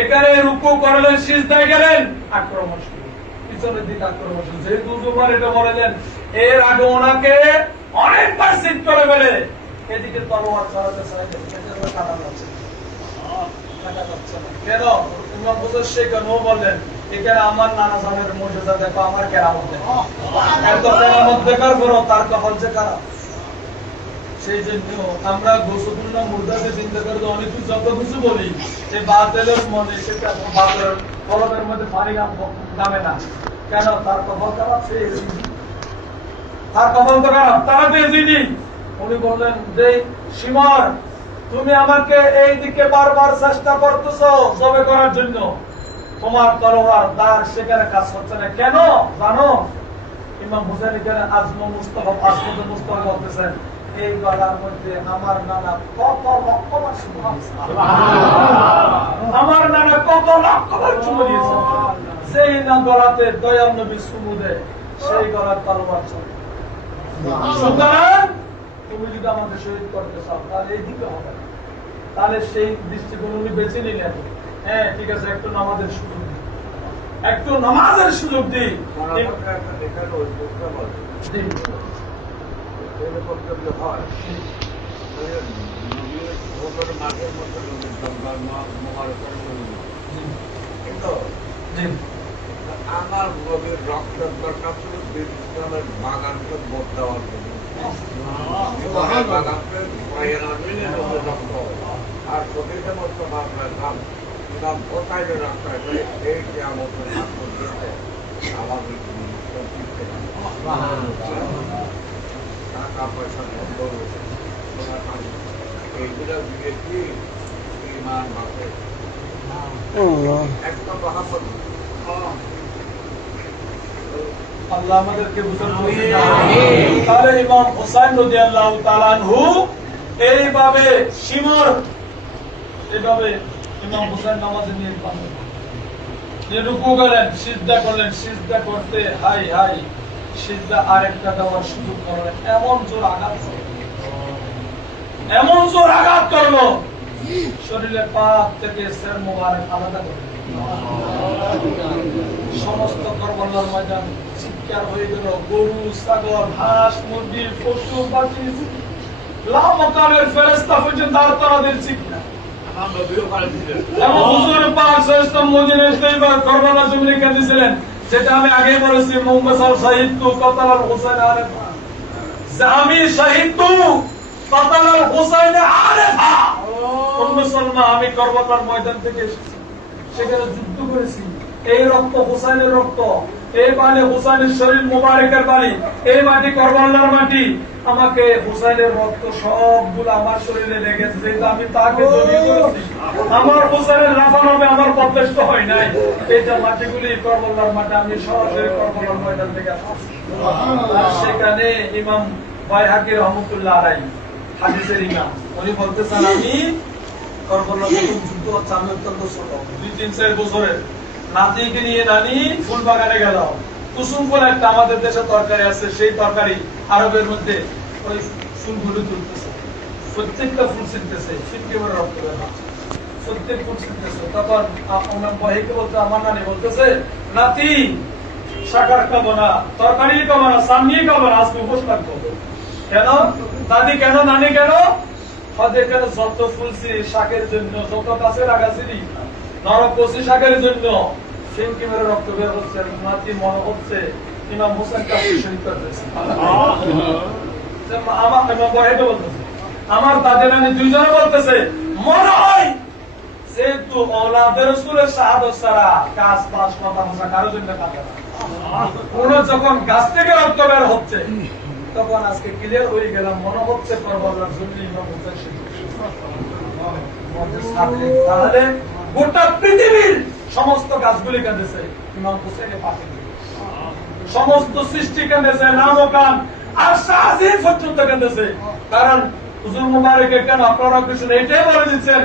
এখানে রুকু করলেন সিজদায় গেলেন আক্রমণ শুরু পিছনের দিকে আক্রমণ শুরু যেহেতু দুবার এটা বলেছেন এর আগে ওনাকে অনেকবার সিট করে ফেলে এদিকে তলোয়ার চালাতে চালাতে কাটা যাচ্ছে কেন ইমাম হুসাইন সেখানে বললেন এখানে আমার নানা জানের মর্যাদা দেখো আমার কেরামত দেখো এত কেরামত দেখার পরও তার কপাল যে খারাপ সেই জন্য আমরা গোসপূর্ণ মুর্দাকে চিন্তা করে অনেক কিছু যত কিছু বলি যে বাতেলের মনে সেটা বাতেলের কলমের মধ্যে পানি নামে না কেন তার কপাল খারাপ তার কপাল তো খারাপ তারা পেয়েছিনি উনি বললেন যে সীমার তুমি আমাকে এই দিকে বারবার চেষ্টা করতেছো জবে করার জন্য তোমার তলোয়ার দার সেখানে কাজ করছে না কেন জানো ইমাম হুসাইন এখানে আজম মুস্তাফা বলতেছেন এই গলার মধ্যে আমার নানা কত লক্ষ বার আমার নানা কত লক্ষ বার চুমু দিয়েছে সেই না গলাতে দয়াল নবী চুমু দেয় সেই গলার তলোয়ার চলে সুতরাং তুমি যদি আমাকে শহীদ করতে চাও তাহলে এই দিকে হবে তাহলে সেই দৃষ্টিকোণ উনি বেছে নিলেন হ্যাঁ ঠিক আছে একটু নামাজের সুযোগ দিই একটু নামাজের সুযোগ দিই আমার নবীর রক্তের দরকার ছিল ইসলামের বাগানকে ভোট দেওয়ার জন্য আর প্রতিটা মতো আপনার নাম নাম কোথায় রাস্তায় এই যে আমাদের আমাদের টাকা পয়সা বন্ধ এইগুলো দিয়েছি ইমান মাসে একটা মহাপদ আল্লাহ আমাদেরকে বুঝার তৌফিক দান করুন। তাহলে ইমাম হুসাইন রাদিয়াল্লাহু তাআলা আনহু এইভাবে শিমর এইভাবে ইমাম হুসাইন নামাজে নিয়ে পারলেন যে রুকু করেন সিজদা করলেন সিজদা করতে হাই হাই সিজদা আরেকটা দেওয়ার সুযোগ করলেন এমন জোর আঘাত করলো শরীরের পা থেকে সের মোবারক আলাদা করে সমস্ত কারবালার ময়দান চিৎকার হয়ে গেল গরু ছাগল হাঁস মুরগি পশু পাখি লামকানের ফেরেশতা পর্যন্ত তাদের চিৎকার এবং হুজুর পাক সাল্লাল্লাহু আলাইহি ওয়াসাল্লাম কারবালার জমিনে কাঁদিয়েছিলেন যেটা আমি আগেই বলেছি মুহাম্মদ শহীদ তু কতলাল হুসাইন আরেফা আমি শহীদ তু কতলাল হুসাইন আরেফা উম্মে সালমা আমি কারবালার ময়দান থেকে এসেছি সেখানে যুদ্ধ করেছি এই রক্ত হুসাইনের রক্ত এই পানি হুসাইনের শরীর মোবারকের পানি এই মাটি কারবালার মাটি আমাকে হুসাইনের রক্ত সবগুলো আমার শরীরে লেগেছে যেহেতু আমি তাকে জড়িয়ে ধরেছি আমার হুসাইনের লাফান হবে আমার প্রচেষ্ট হয় নাই এইটা মাটিগুলি কারবালার মাটি আমি সরাসরি কারবালার ময়দান থেকে আসছি আর সেখানে ইমাম বাইহাকী রহমাতুল্লাহ আলাইহি হাদিসের ইমাম উনি বলতেছেন আমি কারবালার যখন যুদ্ধ হচ্ছে আমি অত্যন্ত ছোট 2-3-4 বছরের নাতিকে নিয়ে নানি ফুল বাগানে গেল কুসুম ফুল একটা আমাদের দেশে তরকারি আছে সেই তরকারি আরবের মধ্যে ওই ফুলগুলো তুলতেছে প্রত্যেকটা ফুল ছিটতেছে ছিটকে বড় রক্ত বের হচ্ছে প্রত্যেক ফুল ছিটতেছে তখন আমার বহিকে বলতে আমার নানি বলতেছে নাতি শাকার খাবো না তরকারি খাবো না সামনি খাবো না আজকে উপোস থাকবো কেন দাদি কেন নানি কেন হজে কেন যত ফুলছি শাকের জন্য যত গাছের আগাছিলি নরক কচি শাকের জন্য সিমকি মেরে রক্ত বের হচ্ছে নাতি মনে হচ্ছে ইমাম হোসেন কাছে শহীদ করতেছে আমার দাদি নানি দুইজনে বলতেছে মনে হয় যেহেতু ওলাদের রাসূলের শাহাদাত ছাড়া গাছ পাশ মাথা ভাষা কারোর জন্য কাঁদে না কোন যখন গাছ থেকে রক্ত বের হচ্ছে তখন আজকে ক্লিয়ার হয়ে গেলাম মনে হচ্ছে কারবালার জন্য ইমাম হোসেন শহীদ তাহলে গোটা পৃথিবীর সমস্ত গাছগুলি কাঁদেছে ইমাম হোসেনের পাশে সমস্ত সৃষ্টি কাঁদেছে নামকান আর শাহজির পর্যন্ত কাঁদেছে কারণ হুজুর মুবারক কেন আপনারা কিছু এটাই বলে দিচ্ছেন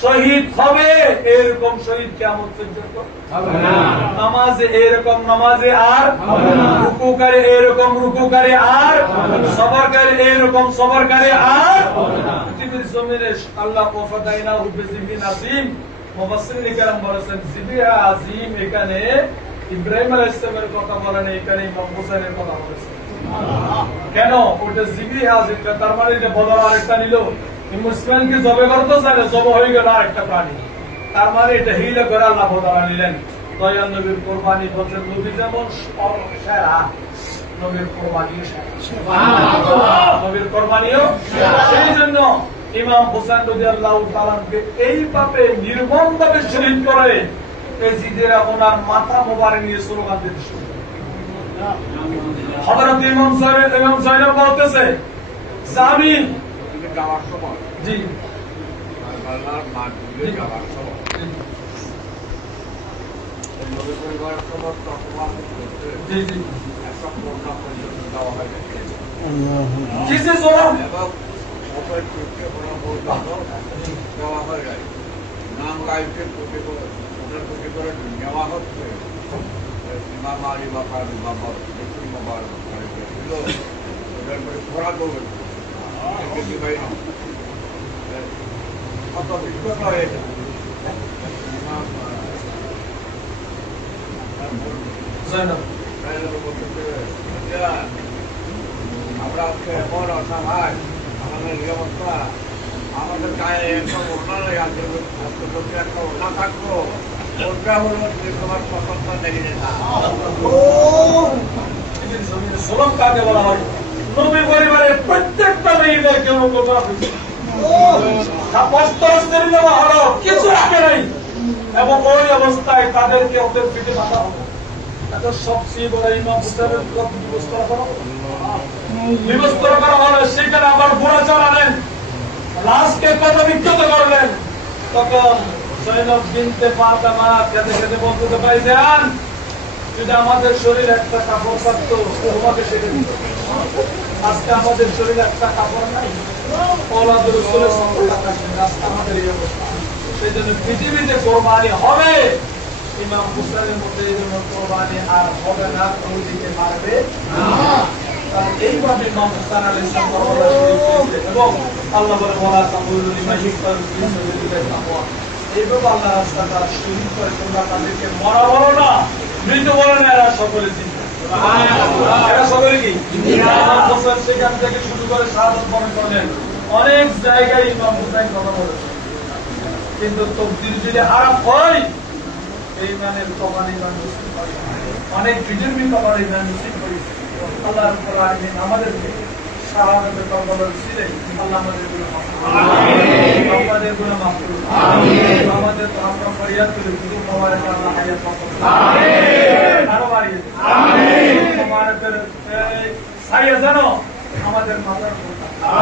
শহীদ হবে এরকম শহীদ কিয়ামত পর্যন্ত হবে না নামাজে এরকম নামাজে আর হবে না রুকুকারী এরকম রুকুকারী আর সবরকারী এরকম সবরকারী আর হবে না পৃথিবীর জমিনে আল্লাহ ওয়াফাদাইনা বিজিবিন আযীম মুফাসসিরিন کرام বলেছেন জিবিয়া আযীম এখানে ইব্রাহিম আলাইহিস সালামের কথা বলেন এখানে ইমাম হোসেনের কথা বলেছেন কেন ওটা জিবিয়া আযীম তার মানে যে বদর আরেকটা নিল মুসলমানকে জবে করতে চাইলে জব হয়ে গেল আরেকটা প্রাণী তার মানে এটা হিলে করে আল্লাহ বদলা নিলেন দয়াল নবীর কোরবানি বলছেন নবী যেমন সেরা নবীর কোরবানিও সেরা সুবহানাল্লাহ নবীর কোরবানিও সেই জন্য ইমাম হোসেন রাদিয়াল্লাহু তাআলাকে এইভাবে নির্মমভাবে শহীদ করে এজিদেরা ওনার মাথা মোবারক নিয়ে স্লোগান দিতে শুরু করে হযরত ইমাম সাহেব বলতেছে জামিন যাওয়ার সময় জি কারবালার মাঠ ঘুরে যাওয়ার সময় নবী পরিবারের সমস্ত অপমান করতে জি জি একটা পূর্ণ পর্যন্ত দেওয়া হয় কিসে জোরাম এবং ওপরে চুটকে কোনো পর্যন্ত দেওয়া হয়ে যায় নাম গাইতে কোটি করে ওদের কোটি করে নেওয়া হচ্ছে ইমাম আলী বাকার বাবা দেখুন মোবার ছিল ওদের করে খোরা করবে কিছু ভাই না কত বিশ্বত হয়ে জয়নাব আমরা এমন অসহায় আমাদের নিরাপত্তা আমাদের গায়ে একটা ওড়না নেই আজকে একটা ওড়না থাকতো ওটা হলো তোমার স্বতন্ত্র দেখে না সোলম কাকে বলা হয় নবী পরিবারের প্রত্যেকটা মেয়েদের কেউ করা হয়েছে নেওয়া হলো কিছু রাখে নাই এবং ওই অবস্থায় তাদেরকে ওদের পিঠে বাঁধা হলো সবচেয়ে বড় ইমাম হুসাইনের বিবস্ত্র করা হলো সেখানে আবার ঘোড়া চালালেন লাশকে কত বিক্ষত করলেন তখন জয়নব বিনতে ফাতেমা খেতে খেতে বলতে পাই যান যদি আমাদের শরীর একটা কাপড় থাকতো তোমাকে সেটা দিত আজকে আমাদের শরীরে একটা কাপড় নাই ওলাদের রাসূলের সম্পর্ক থাকবে আজকে আমাদের এই অবস্থা সেই জন্য পৃথিবীতে কোরবানি হবে ইমাম হুসাইনের মধ্যে এই জন্য কোরবানি আর হবে না কেউ দিতে পারবে না কারণ এইভাবে ইমাম হুসাইন আলাইহিস সালাম কোরবানি করেছে এবং আল্লাহ বলে ওয়ালা তাকুলু লিমান ইফতারু ফি সাবিলিল্লাহি তাকওয়া এইভাবে আল্লাহ রাস্তাটা শহীদ করে তোমরা তাদেরকে মরা বলো না মৃত বলো না এরা সকলে জিন্দা সুবহানাল্লাহ এরা সকলে কি ইমাম হুসাইন সেখান থেকে শুরু করে শাহাদাত বরণ করলেন অনেক জায়গায় ইমাম হুসাইন কথা বলেছে কিন্তু তকদীর যদি খারাপ হয় এই মানের কোরবানি নসিব করে অনেক বিজয়ী কোরবানি নসিব করেছে আল্লাহ রাব্বুল আলামিন আমাদেরকে শাহাদাতের কবুল ছিলে আল্লাহ আমাদের গুনাহ মাফ করুন আমিন আমাদের গুনাহ মাফ করুন আমিন আমাদের আমরা ফরিয়াদ করি হুজুর মুবারক আল্লাহ হায়াত করুন আমিন আরো বাড়িয়ে আমিন মুবারকের সাইয়া জানো আমাদের মাথার উপর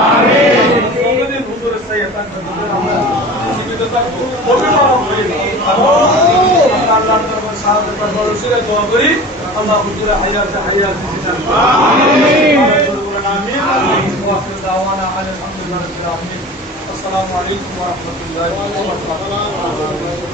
আমিন সকলের হুজুরের সাইয়া থাকবে আমরা জীবিত থাকবো আল্লাহ আল্লাহর দরবার শাহাদাত পাওয়ার উসিলায় দোয়া করি আল্লাহ হুজুরে হায়াত হায়াত দিন আমিন আমিন ওয়া আখিরু দাওয়ানা আলহামদুলিল্লাহি রাব্বিল আলামিন আসসালামু আলাইকুম ওয়া রাহমাতুল্লাহি ওয়া বারাকাতুহু